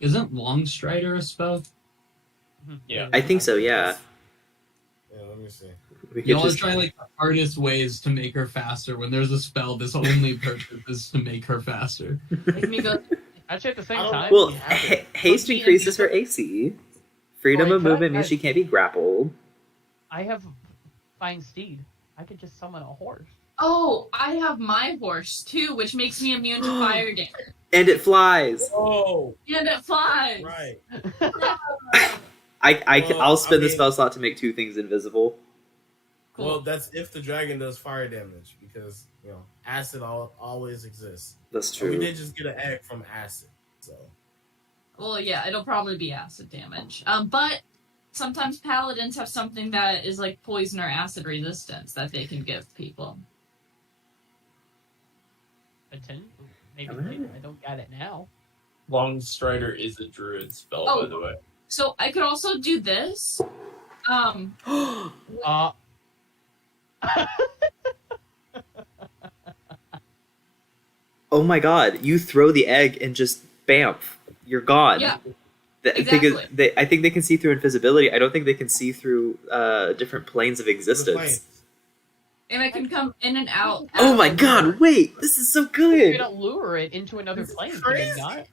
Isn't Longstrider a spell? Yeah. I think so. Yeah. Yeah, let me see. We could Y'all are just trying like the hardest ways to make her faster when there's a spell that's only purpose is to make her faster. Make me go. Actually, at the same I don't- time, well, we have it. haste increases her AC. Freedom Well, of in fact, movement means she can't be grappled. I have Flying Steed. I could just summon a horse. Oh, I have my horse too, which makes me immune to fire damage. And it flies. Oh, And it flies. right. I'll Well, spend I the mean- spell slot to make 2 things invisible. Cool. Well, that's if the dragon does fire damage, because acid always exists. That's And we true. did just get an egg from acid, so Well, yeah, it'll probably be acid damage. But sometimes paladins have something that is like poison or acid resistance that they can give people. Maybe later. I don't got it now. Long Strider is a druid spell, by the way. So I could also do this. Oh my god! You throw the egg and just bamf, you're gone. Yeah. Exactly. I think they can see through invisibility. I don't think they can see through different planes of existence. And I can come in and out. Oh my god! Wait, this is so good. You're gonna lure it into another plane. Can you not?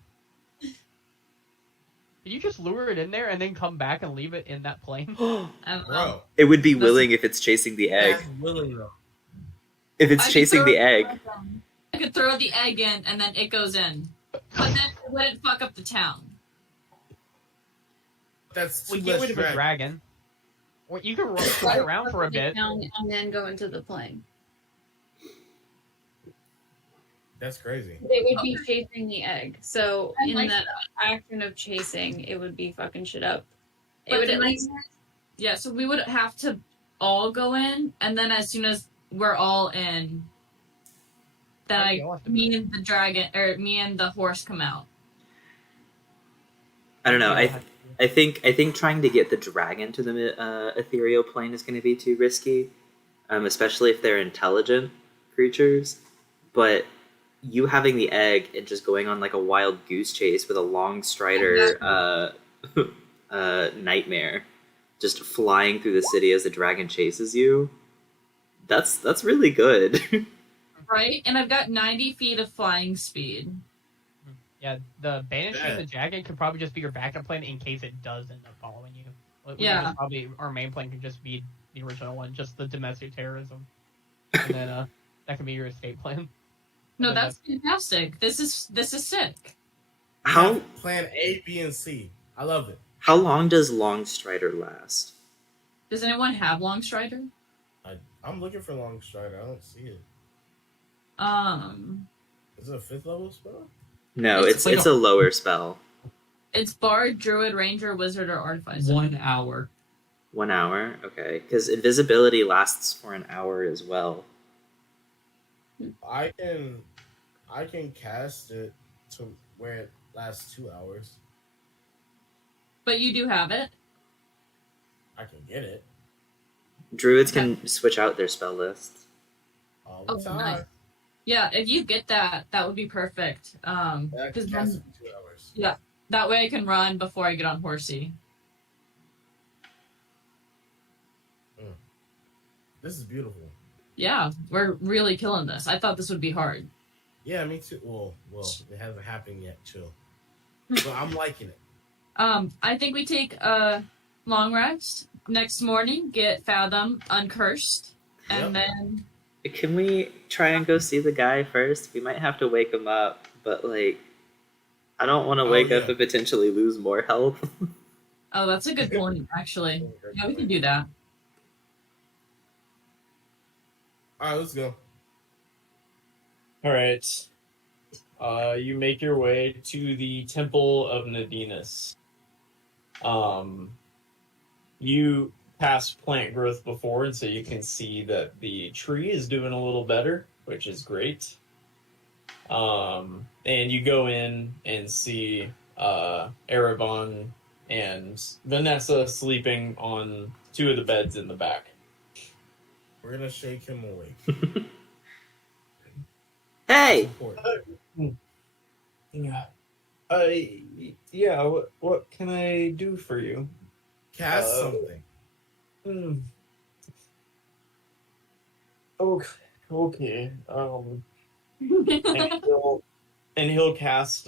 Did you just lure it in there and then come back and leave it in that plane? I don't know. It would be willing if it's chasing the egg. Willing though. If it's chasing the egg. I could throw the egg in and then it goes in. But then it wouldn't fuck up the town. That's We get rid of a dragon. Or you can run around for a bit. And then go into the plane. That's crazy. They would be chasing the egg. So I in like that action of chasing, it would be fucking shit up. It But would then at least Yeah, so we would have to all go in, and then as soon as we're all in, then me and the dragon, or me and the horse come out. I don't know. I think trying to get the dragon to the ethereal plane is going to be too risky, especially if they're intelligent creatures. But you having the egg and just going on like a wild goose chase with a long strider nightmare, just flying through the city as the dragon chases you. That's really good. Right? And I've got 90 feet of flying speed. Yeah, the banishing the dragon could probably just be your backup plan in case it does end up following you. Yeah. Probably our main plan could just be the original one, just the domestic terrorism, and then that could be your escape plan. No, that's fantastic. This is sick. How plan A, B, and C. I love it. How long does Long Strider last? Does anyone have Long Strider? I'm looking for Long Strider. I don't see it. Is it a 5th level spell? No, it's a lower spell. It's Bard, Druid, Ranger, Wizard, or Artificer. 1 hour. 1 hour? Okay. Because invisibility lasts for an hour as well. I can cast it to where it lasts 2 hours. But you do have it. I can get it. Druids can switch out their spell lists. All the time. Nice. Yeah, if you get that, that would be perfect. I can Because cast it for 2 hours. yeah, that way I can run before I get on horsey. This is beautiful. Yeah, we're really killing this. I thought this would be hard. Yeah, me too. Well, it hasn't happened yet. Chill. But I'm liking it. I think we take a long rest. Next morning, get Fathom uncursed, and then. Can we try and go see the guy first? We might have to wake him up, but like, I don't want to wake up and potentially lose more health. Oh, that's a good point, actually. Yeah, we can do that. All right, let's go. All right. You make your way to the Temple of Nadinies. You passed plant growth before, and so you can see that the tree is doing a little better, which is great. And you go in and see Erebon and Vanessa sleeping on 2 of the beds in the back. We're gonna shake him awake. Hey! What can I do for you? Cast something. Okay. And he'll cast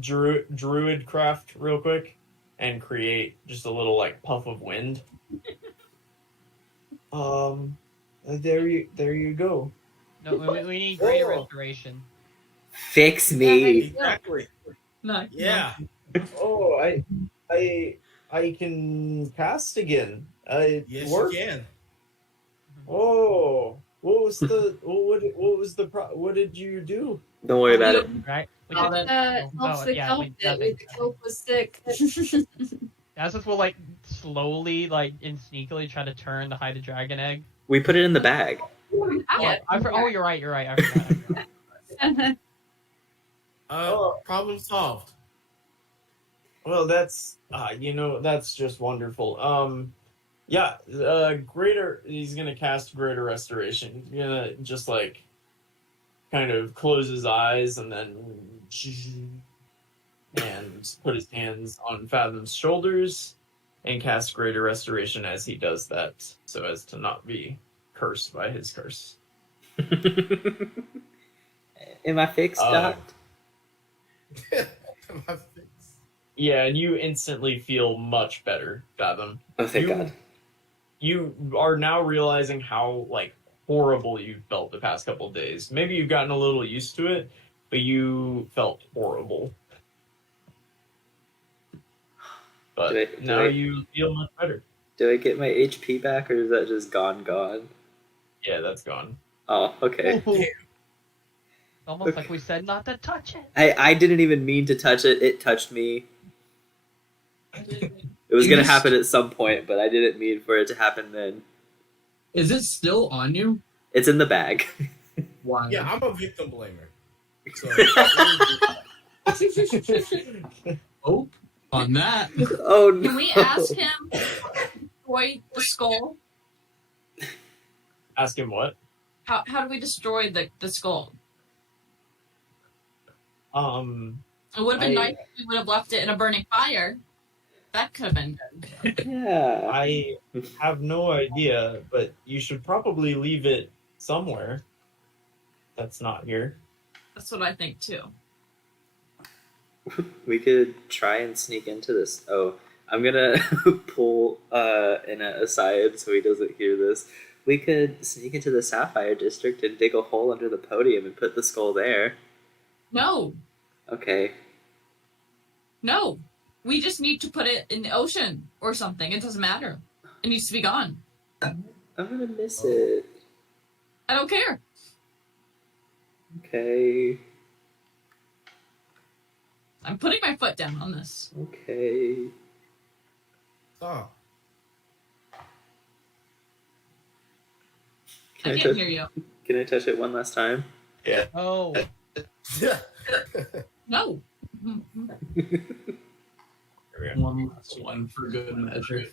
Druid Craft real quick and create just a little like puff of wind. There you go. No, we need greater restoration. Fix me. Exactly. No. Yeah. Oh, I can cast again. Yes, worked. you can. Oh, what did you do? Don't worry about it. Right? helps the yeah, help we- that the cope was sick. Asif will like slowly, like and sneakily try to turn to hide the dragon egg. We put it in the bag. Yeah. Oh, you're right. I forgot. Problem solved. Well, that's that's just wonderful. Yeah, he's gonna cast greater restoration. He's gonna just like kind of close his eyes and then put his hands on Fathom's shoulders and cast greater restoration as he does that, so as to not be cursed by his curse. Am I fixed, Doc? Yeah, and you instantly feel much better, Fathom. Oh, thank God. You are now realizing how like horrible you felt the past couple of days. Maybe you've gotten a little used to it, but you felt horrible. But you feel much better. Do I get my HP back, or is that just gone? Yeah, that's gone. Oh, okay. Almost like we said not to touch it. I didn't even mean to touch it. It touched me. It was going to happen at some point, but I didn't mean for it to happen then. Is it still on you? It's in the bag. Why? Yeah, I'm a victim blamer. So, oh, on that. Oh, no. Can we ask him to destroy the skull? Ask him what? How do we destroy the skull? It would have been nice if we would have left it in a burning fire. That could have been good. Yeah. I have no idea, but you should probably leave it somewhere that's not here. That's what I think too. We could try and sneak into this. Oh, I'm gonna pull Inna aside so he doesn't hear this. We could sneak into the Sapphire District and dig a hole under the podium and put the skull there. No. Okay. No. We just need to put it in the ocean or something. It doesn't matter. It needs to be gone. I'm gonna miss it. I don't care. Okay. I'm putting my foot down on this. Okay. oh. I can't hear you. Can I touch it one last time? Yeah. Oh. No. One last one for good measure.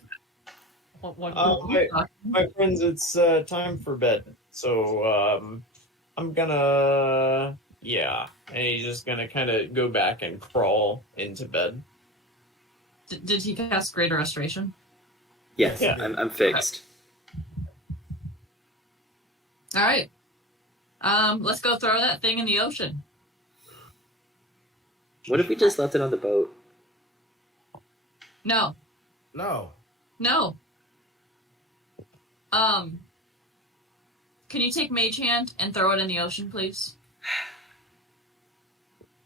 My friends, it's time for bed. So I'm gonna and he's just gonna kind of go back and crawl into bed. Did he cast Greater Restoration? Yes, Yeah. I'm fixed. All right. Let's go throw that thing in the ocean. What if we just left it on the boat? No. No. No. Can you take Mage Hand and throw it in the ocean, please?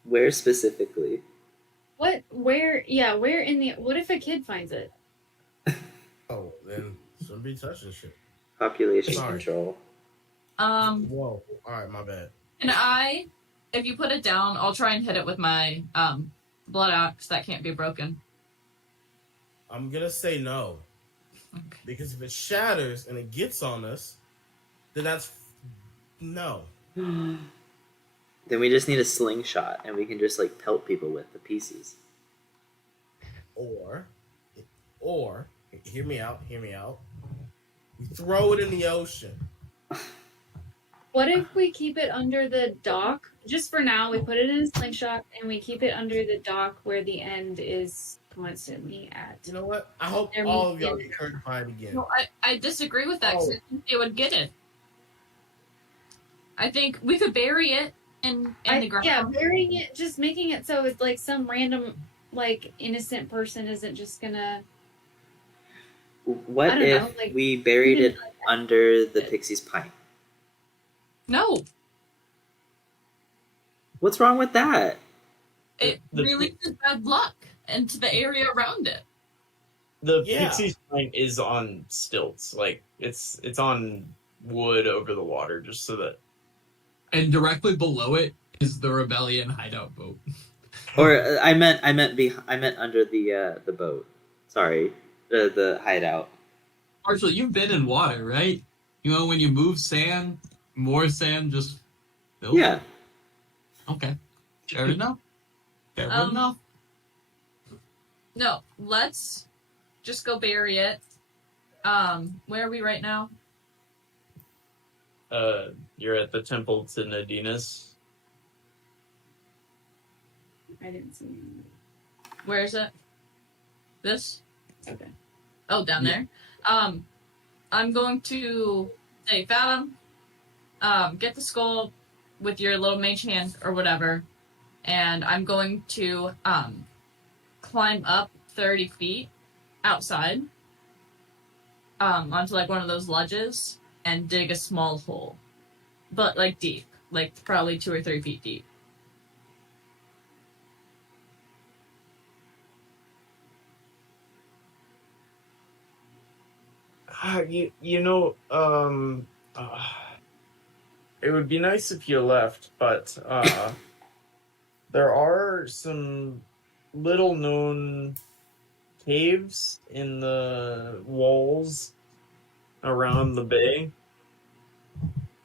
Where specifically? What? Where? Yeah, where in the? What if a kid finds it? Oh, then shouldn't be touching shit. Population Sorry. control. Whoa. All right, my bad. And if you put it down, I'll try and hit it with my blood axe. That can't be broken. I'm gonna say no. Okay. Because if it shatters and it gets on us, then that's no. Then we just need a slingshot, and we can just like pelt people with the pieces. Or, hear me out. We throw it in the ocean. What if we keep it under the dock? Just for now, we put it in a slingshot and we keep it under the dock where the end is constantly at. You know what? I hope all of y'all get hurt by it again. No, I disagree with that because I think they would get it. I think we could bury it in the ground. Yeah, burying it, just making it so it's like some random, like, innocent person isn't just gonna... What if we buried it under the Pixie's pint? No. What's wrong with that? It releases bad luck into the area around it. The Pixie's pint is on stilts. Like, it's on wood over the water, just so that... And directly below it is the rebellion hideout boat. Or I meant under the boat. Sorry, the hideout. Marshall, you've been in water, right? You know when you move sand, more sand just fills Yeah. it? Okay. Fair enough. Fair enough. No, let's just go bury it. Where are we right now? You're at the temple to Nadinies. I didn't see him. Where is it? This? Okay. Oh, down there. I'm going to say, Fathom, get the skull with your little mage hand or whatever, and I'm going to climb up 30 feet outside onto like one of those ledges and dig a small hole, but like deep, like probably 2 or 3 feet deep. It would be nice if you left, but there are some little known caves in the walls around the bay.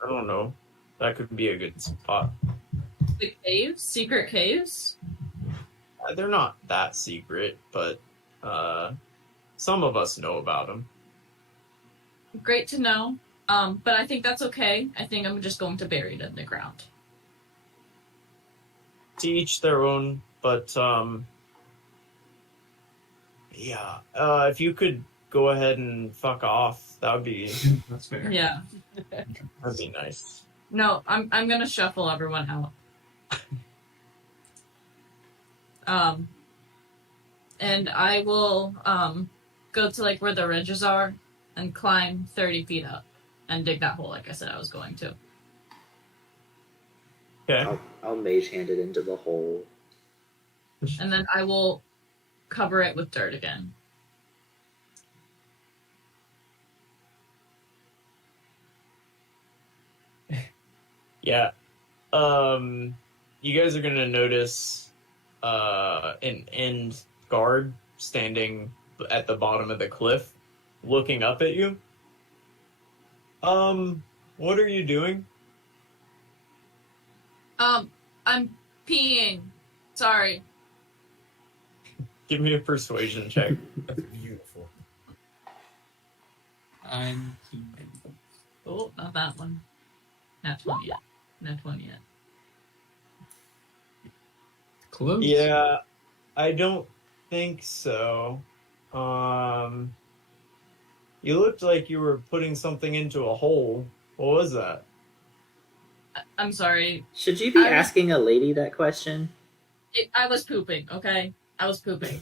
I don't know. That could be a good spot. The caves? Secret caves? They're not that secret, but some of us know about them. Great to know. But I think that's okay. I think I'm just going to bury it in the ground. To each their own, but yeah. If you could go ahead and fuck off, that would be That's fair. Yeah. that'd be nice. No, I'm gonna shuffle everyone out. And I will go to like where the ridges are and climb 30 feet up and dig that hole like I said I was going to. Okay. I'll mage hand it into the hole. And then I will cover it with dirt again. Yeah. You guys are gonna notice an end guard standing at the bottom of the cliff, looking up at you. What are you doing? I'm peeing. Sorry. Give me a persuasion check. That's beautiful. I'm keeping. Oh, not that one. Not 20 yet. Not 20 yet. Close. Yeah, I don't think so. You looked like you were putting something into a hole. What was that? I'm sorry. Should you be asking a lady that question? I was pooping, okay? I was pooping.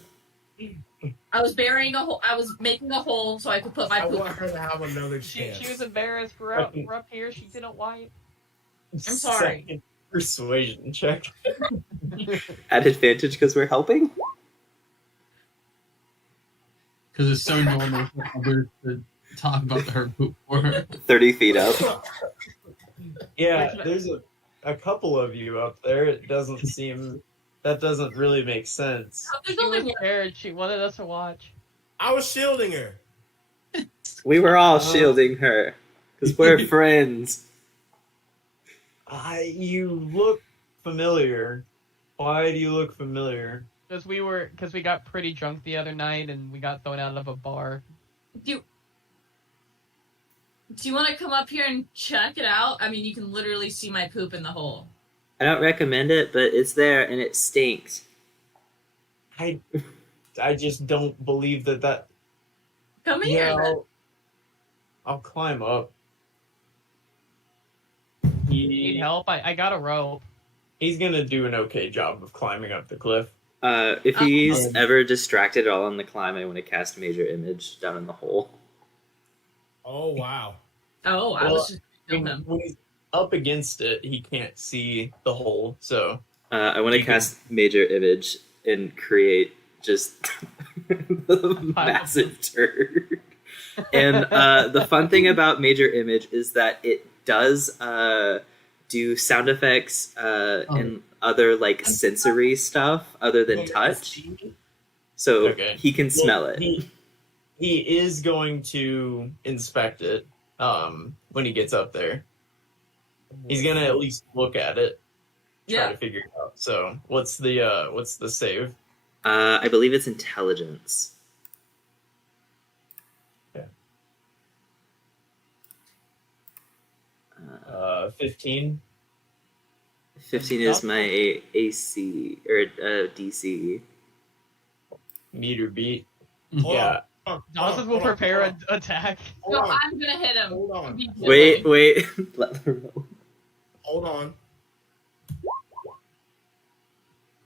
I was burying a hole. I was making a hole so I could put my I poop. want her to have another She chance. was embarrassed. We're up here. She didn't wipe. I'm sorry. Second persuasion check. At advantage because we're helping? Because it's so normal for others to talk about her poop for her. 30 feet up. Yeah, there's a couple of you up there. It doesn't seem... That doesn't really make sense. There's She only was one. scared. She wanted us to watch. I was shielding her. We were all shielding her. Because we're friends. You look familiar. Why do you look familiar? Because we got pretty drunk the other night and we got thrown out of a bar. Do you want to come up here and check it out? I mean, you can literally see my poop in the hole. I don't recommend it, but it's there and it stinks. I just don't believe that... Come here. Yeah, I'll climb up. Need help? I got a rope. He's gonna do an okay job of climbing up the cliff. If he's ever distracted at all on the climb, I want to cast Major Image down in the hole. Oh, wow. Oh, I was just killing him. When he's up against it, he can't see the hole, so... I want to cast Major Image and create just a massive turd. And the fun thing about Major Image is that it does do sound effects and other like sensory stuff other than touch. So Okay. he can smell it. He is going to inspect it when he gets up there. He's gonna at least look at it, try to figure it out. So what's the save? I believe it's intelligence. Okay. 15. 15 is my AC or DC. Meet or beat. Hold Yeah. on. Jonathan will prepare an attack. Hold No, on. I'm gonna hit him. Hold on. Wait. Let her know. Hold on.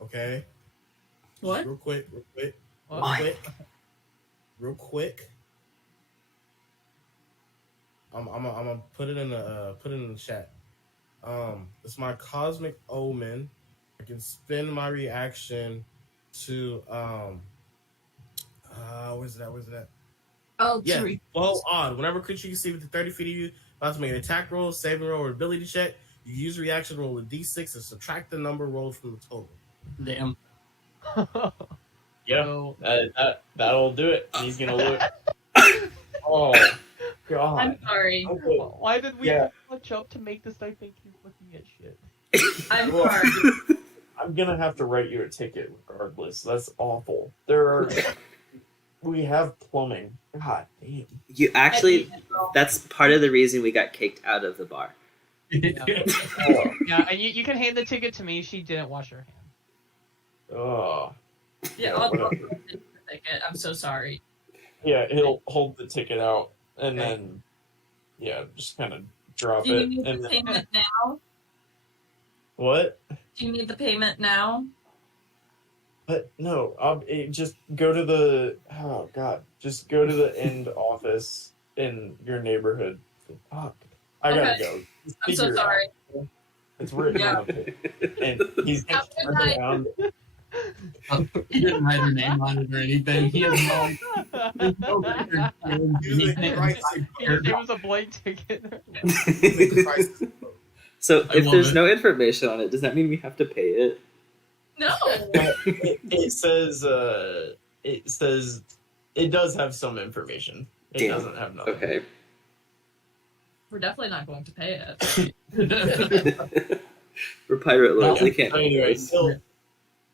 Okay. What? Real quick. What? Real quick. I'm gonna put it in the chat. It's my cosmic omen. I can spend my reaction to where's that? Oh, Yeah, sorry. blow odd. Whenever a creature you see within 30 feet of you about to make an attack roll, saving roll, or ability check, you use reaction roll a d6 and subtract the number rolled from the total. Damn. Yeah. So, That'll do it. He's gonna look. Oh God. I'm sorry. Okay. why did we Yeah. clutch up to make this dice make keep looking at shit? I'm Well, sorry. I'm gonna have to write you a ticket regardless. That's awful. We have plumbing. God damn. You actually, that's part of the reason we got kicked out of the bar. Oh. Yeah, and you can hand the ticket to me. She didn't wash her hands. Oh. Yeah, I'll take it. I'm so sorry. Yeah, he'll hold the ticket out and Okay. then, just kind of drop Do you it. need And the then, payment now? what? Do you need the payment now? But no, just go to the. Oh God, just go to the end office in your neighborhood. Fuck, I gotta Okay. go. Just I'm so figure it out. sorry. It's written Yeah. on the paper. And he's gonna Have a good turn night. around. He didn't write her name on it or anything. He has no record. Use the right It was a blank ticket. Make the price. So I if love there's it. no information on it, does that mean we have to pay it? No. It says it does have some information. It Damn. doesn't have nothing. Okay. We're definitely not going to pay it. We're pirate lords. Yeah. They can't. So pay anyways, us.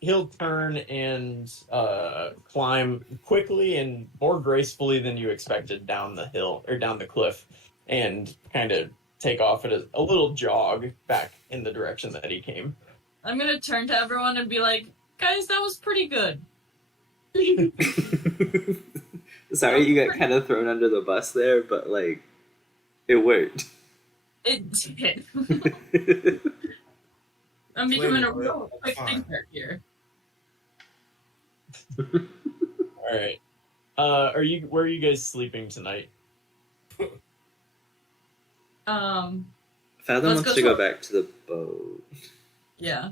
he'll turn and climb quickly and more gracefully than you expected down the hill or down the cliff, and kind of take off at a little jog back in the direction that he came. I'm gonna turn to everyone and be like, guys, that was pretty good. Sorry, you got kind of thrown under the bus there, but like, it worked. It did. I'm becoming a real quick thinker here. All right. Where are you guys sleeping tonight? Fathom Let's wants go to go to- back to the boat. Yeah.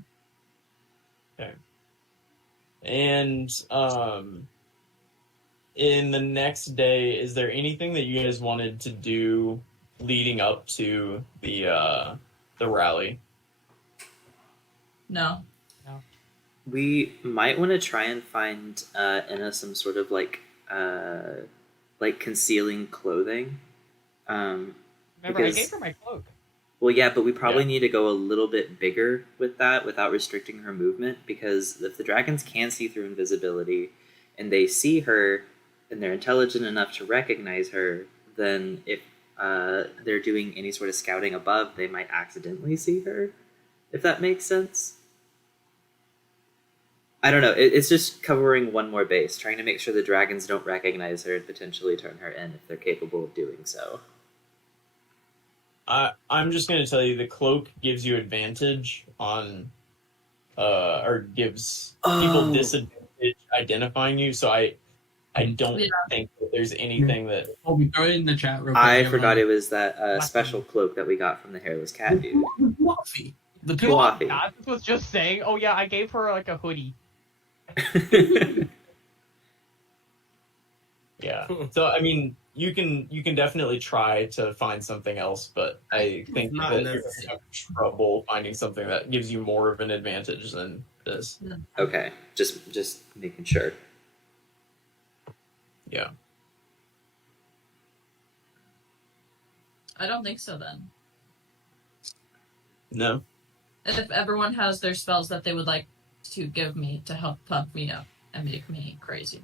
And in the next day, is there anything that you guys wanted to do leading up to the rally? No. We might want to try and find Enna some sort of like concealing clothing. Remember, Because- I gave her my cloak. Well, yeah, but we probably Yeah. need to go a little bit bigger with that without restricting her movement, because if the dragons can see through invisibility and they see her and they're intelligent enough to recognize her, then if they're doing any sort of scouting above, they might accidentally see her, if that makes sense. I don't know. It's just covering one more base, trying to make sure the dragons don't recognize her and potentially turn her in if they're capable of doing so. I'm just going to tell you the cloak gives you advantage on, or gives people disadvantage identifying you. So I don't think that there's anything that. Oh, we throw it in the chat real quick. I forgot it was that special cloak that we got from the hairless cat dude. Fluffy. The Fluffy. God was just saying, oh yeah, I gave her like a hoodie. Yeah. So I mean, you can definitely try to find something else, but I think Not that you're going necessary. to have trouble finding something that gives you more of an advantage than this. Okay, just making sure. Yeah. I don't think so then. No. If everyone has their spells that they would like to give me to help pump me up and make me crazy.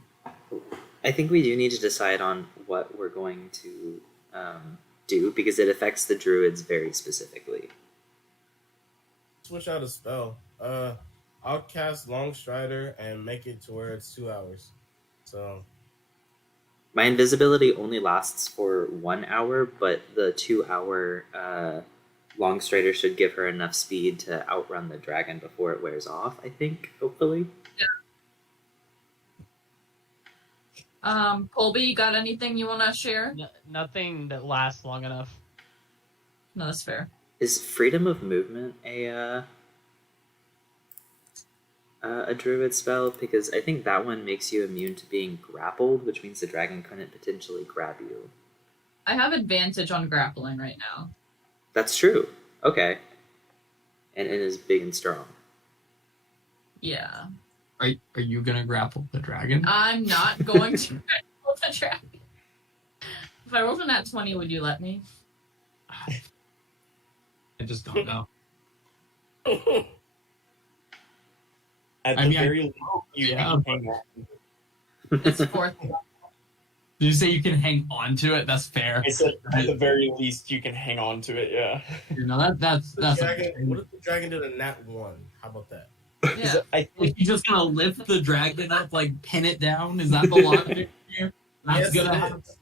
I think we do need to decide on what we're going to do because it affects the druids very specifically. Switch out a spell. I'll cast Long Strider and make it to where it's 2 hours. So My invisibility only lasts for 1 hour, but the 2-hour long strider should give her enough speed to outrun the dragon before it wears off, I think, hopefully. Colby, you got anything you want to share? Nothing that lasts long enough. No, that's fair. Is freedom of movement a druid spell? Because I think that one makes you immune to being grappled, which means the dragon couldn't potentially grab you. I have advantage on grappling right now. That's true. Okay. And it is big and strong. Yeah. Are you gonna grapple the dragon? I'm not going to grapple the dragon. If I rolled a nat 20, would you let me? I just don't know. At I the mean, very least, you yeah. can hang on. It's fourth. Did you say you can hang on to it? That's fair. I said at the very least you can hang on to it. Yeah. You know that's dragon, what if the dragon did a nat 1? How about that? Yeah. I Like, think you're just gonna lift the dragon up, like pin it down? Is that the logic here? That's Yes, gonna it happen. is.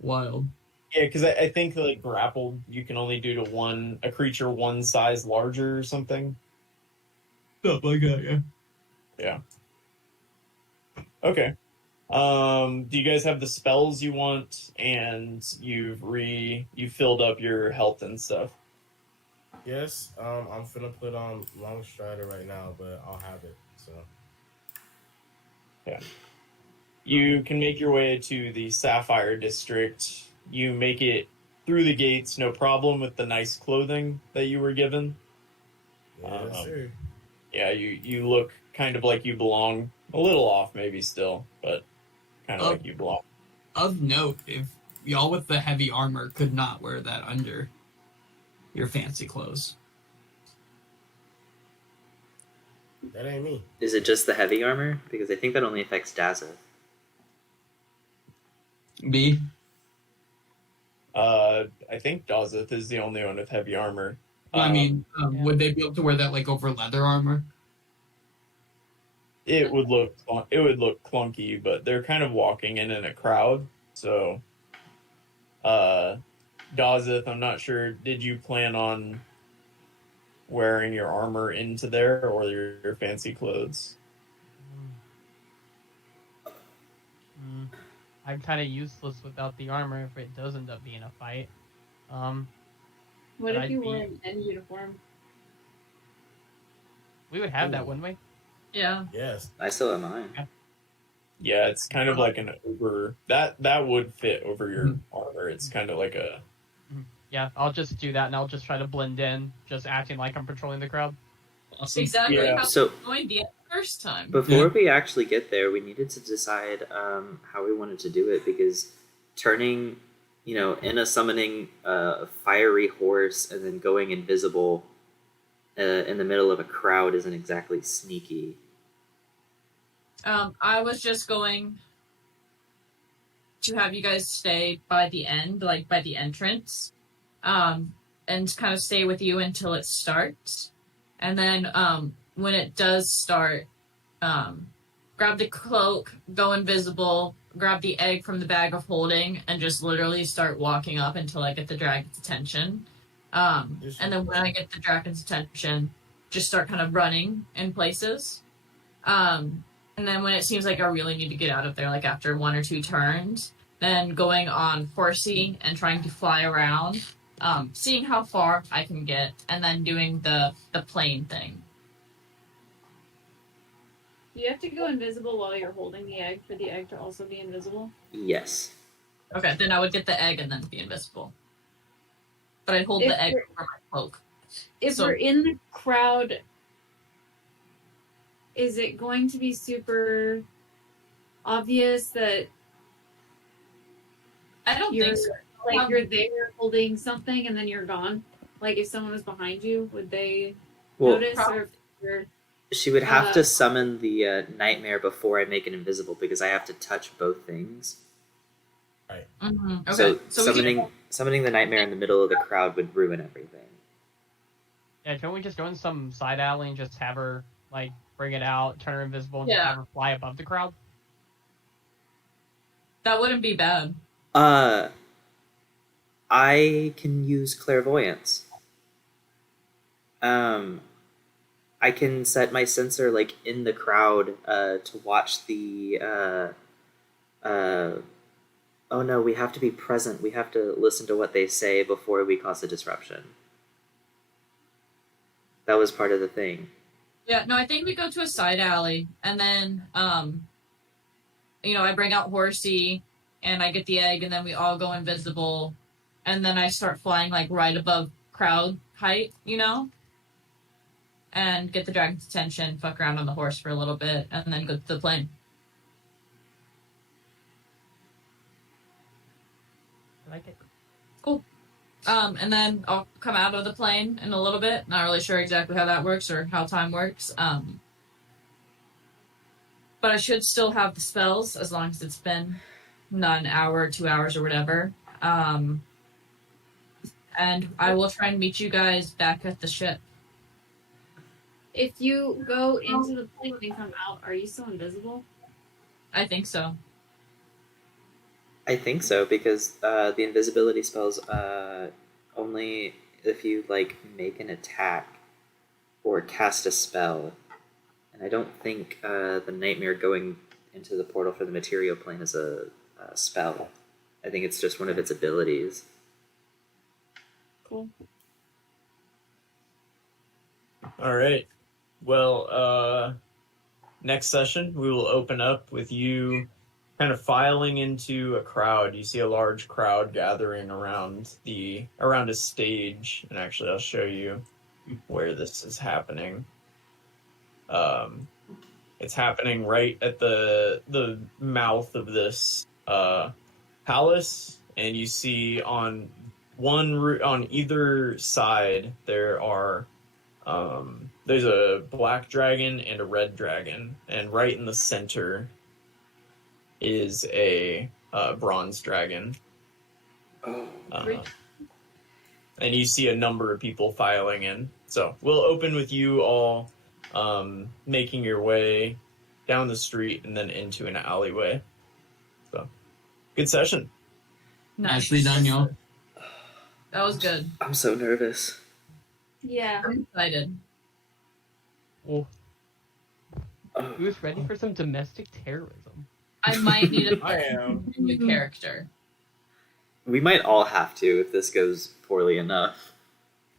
Wild. yeah, because I think like grappled you can only do to a creature one size larger or something. Stuff like that, yeah. Yeah. Okay. Do you guys have the spells you want, and you've filled up your health and stuff? Yes, I'm finna put on Long Strider right now, but I'll have it. So Yeah. You can make your way to the Sapphire District. You make it through the gates, no problem with the nice clothing that you were given. yes, sir. Yeah, you look kind of like you belong. A little off, maybe still, but kind of like you belong. Of note, if y'all with the heavy armor could not wear that under your fancy clothes. That ain't me. Is it just the heavy armor? Because I think that only affects Dazza. B? I think Dazeth is the only one with heavy armor. I mean, yeah. would they be able to wear that like over leather armor? It would look clunky, but they're kind of walking in a crowd. So, Dazeth, I'm not sure. Did you plan on wearing your armor into there or your fancy clothes? I'm kind of useless without the armor if it does end up being a fight. What But if you I'd wore be- an end uniform? We would have that, Ooh. wouldn't we? Yeah. Yes. I still have mine. Yeah, it's kind of like an over that would fit over your armor. It's kind of like a Yeah, I'll just do that, and I'll just try to blend in, just acting like I'm patrolling the crowd. Awesome. Exactly Yeah. how So- we joined the first time. Before we actually get there, we needed to decide how we wanted to do it because turning, in a summoning a fiery horse and then going invisible in the middle of a crowd isn't exactly sneaky. I was just going to have you guys stay by the end, like by the entrance, and kind of stay with you until it starts. And then when it does start, grab the cloak, go invisible, grab the egg from the bag of holding, and just literally start walking up until I get the dragon's attention. And then when I get the dragon's attention, just start kind of running in places. And then when it seems like I really need to get out of there, like after 1 or 2 turns, then going on horsey and trying to fly around, seeing how far I can get, and then doing the plane thing. Do you have to go invisible while you're holding the egg for the egg to also be invisible? Yes. Okay, then I would get the egg and then be invisible. But I'd hold the egg over my cloak. If So- we're in the crowd, is it going to be super obvious that I don't You're think so. like you're there holding something and then you're gone. Like if someone was behind you, would they notice or if you're she would have to summon the nightmare before I make it invisible because I have to touch both things. Right. Mm-hmm. Okay. So, So summoning the nightmare in the middle of the crowd would ruin everything. Yeah, can't we just go in some side alley and just have her, like, bring it out, turn her invisible, and just Yeah. have her fly above the crowd? that wouldn't be bad. I can use clairvoyance. I can set my sensor like in the crowd to watch the. Oh no, we have to be present. We have to listen to what they say before we cause a disruption. That was part of the thing. Yeah, no, I think we go to a side alley, and then, I bring out Horsey, and I get the egg, and then we all go invisible, and then I start flying, like, right above crowd height, and get the dragon's attention, fuck around on the horse for a little bit, and then go to the plane. I like it. Cool. And then I'll come out of the plane in a little bit. Not really sure exactly how that works or how time works. But I should still have the spells as long as it's been not an hour, 2 hours, or whatever. And I will try and meet you guys back at the ship. if you go into the plane and come out, are you still invisible? I think so. I think so because the invisibility spells only if you like make an attack or cast a spell, and I don't think the nightmare going into the portal for the material plane is a spell. I think it's just one of its abilities. Cool. All right. Well, next session we will open up with you kind of filing into a crowd. You see a large crowd gathering around a stage, and actually I'll show you where this is happening. It's happening right at the mouth of this palace, and you see on either side there are there's a black dragon and a red dragon, and right in the center is a bronze dragon. And you see a number of people filing in. So we'll open with you all making your way down the street and then into an alleyway. So, good session. Nicely done, y'all. That was good. I'm so nervous. Yeah. I'm excited. Oh. Who's ready for some domestic terrorism? I might need I am. a new character. We might all have to if this goes poorly enough.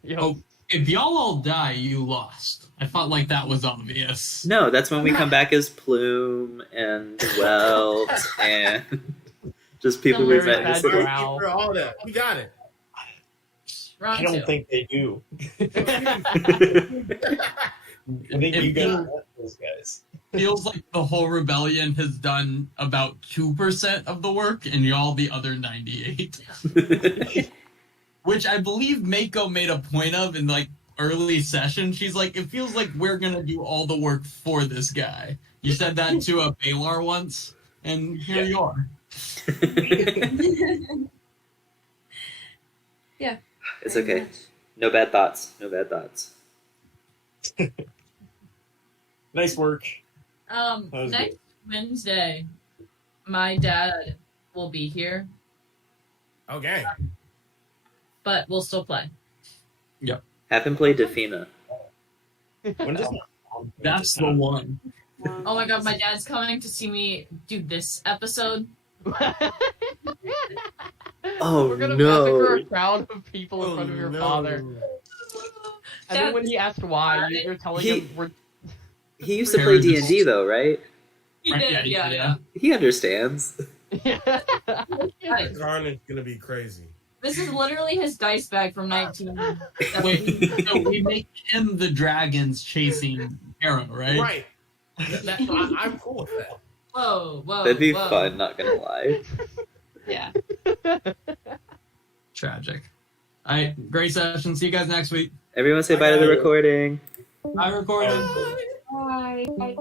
Yo, Oh, if y'all all die, you lost. I felt like that was obvious. No, that's when we come back as Plume and Welt and just people we've met in the Bad city. Drow. For all that, we got it. Round I don't two. think they do. I think you guys want those guys. Feels like the whole rebellion has done about 2% of the work, and y'all the other 98. Which I believe Mako made a point of in like early session. She's like, it feels like we're gonna do all the work for this guy. You said that to a Balar once, and here you are. Yeah. It's okay. No bad thoughts. No bad thoughts. Nice work. Um, That was next Wednesday, my dad will be here, Okay. but we'll still play. Have him play Defina. When does my mom come That's to the town? one. Oh my god, my dad's coming to see me do this episode. Oh We're gonna no! massacre a crowd of people in front of your no. father. And then when he asked why, you're telling him we're... He used to play D&D though, right? He Right, did, yeah, yeah. He understands. Guys, Carnage is gonna be crazy. this is literally his dice bag from 19. Wait, so we make him the dragons chasing Arrow, right? Right. I'm cool with that. Whoa, whoa. That'd be whoa. fun. Not gonna lie. Yeah. Tragic. All right, great session. See you guys next week. Everyone say bye to the recording. I recorded. Bye.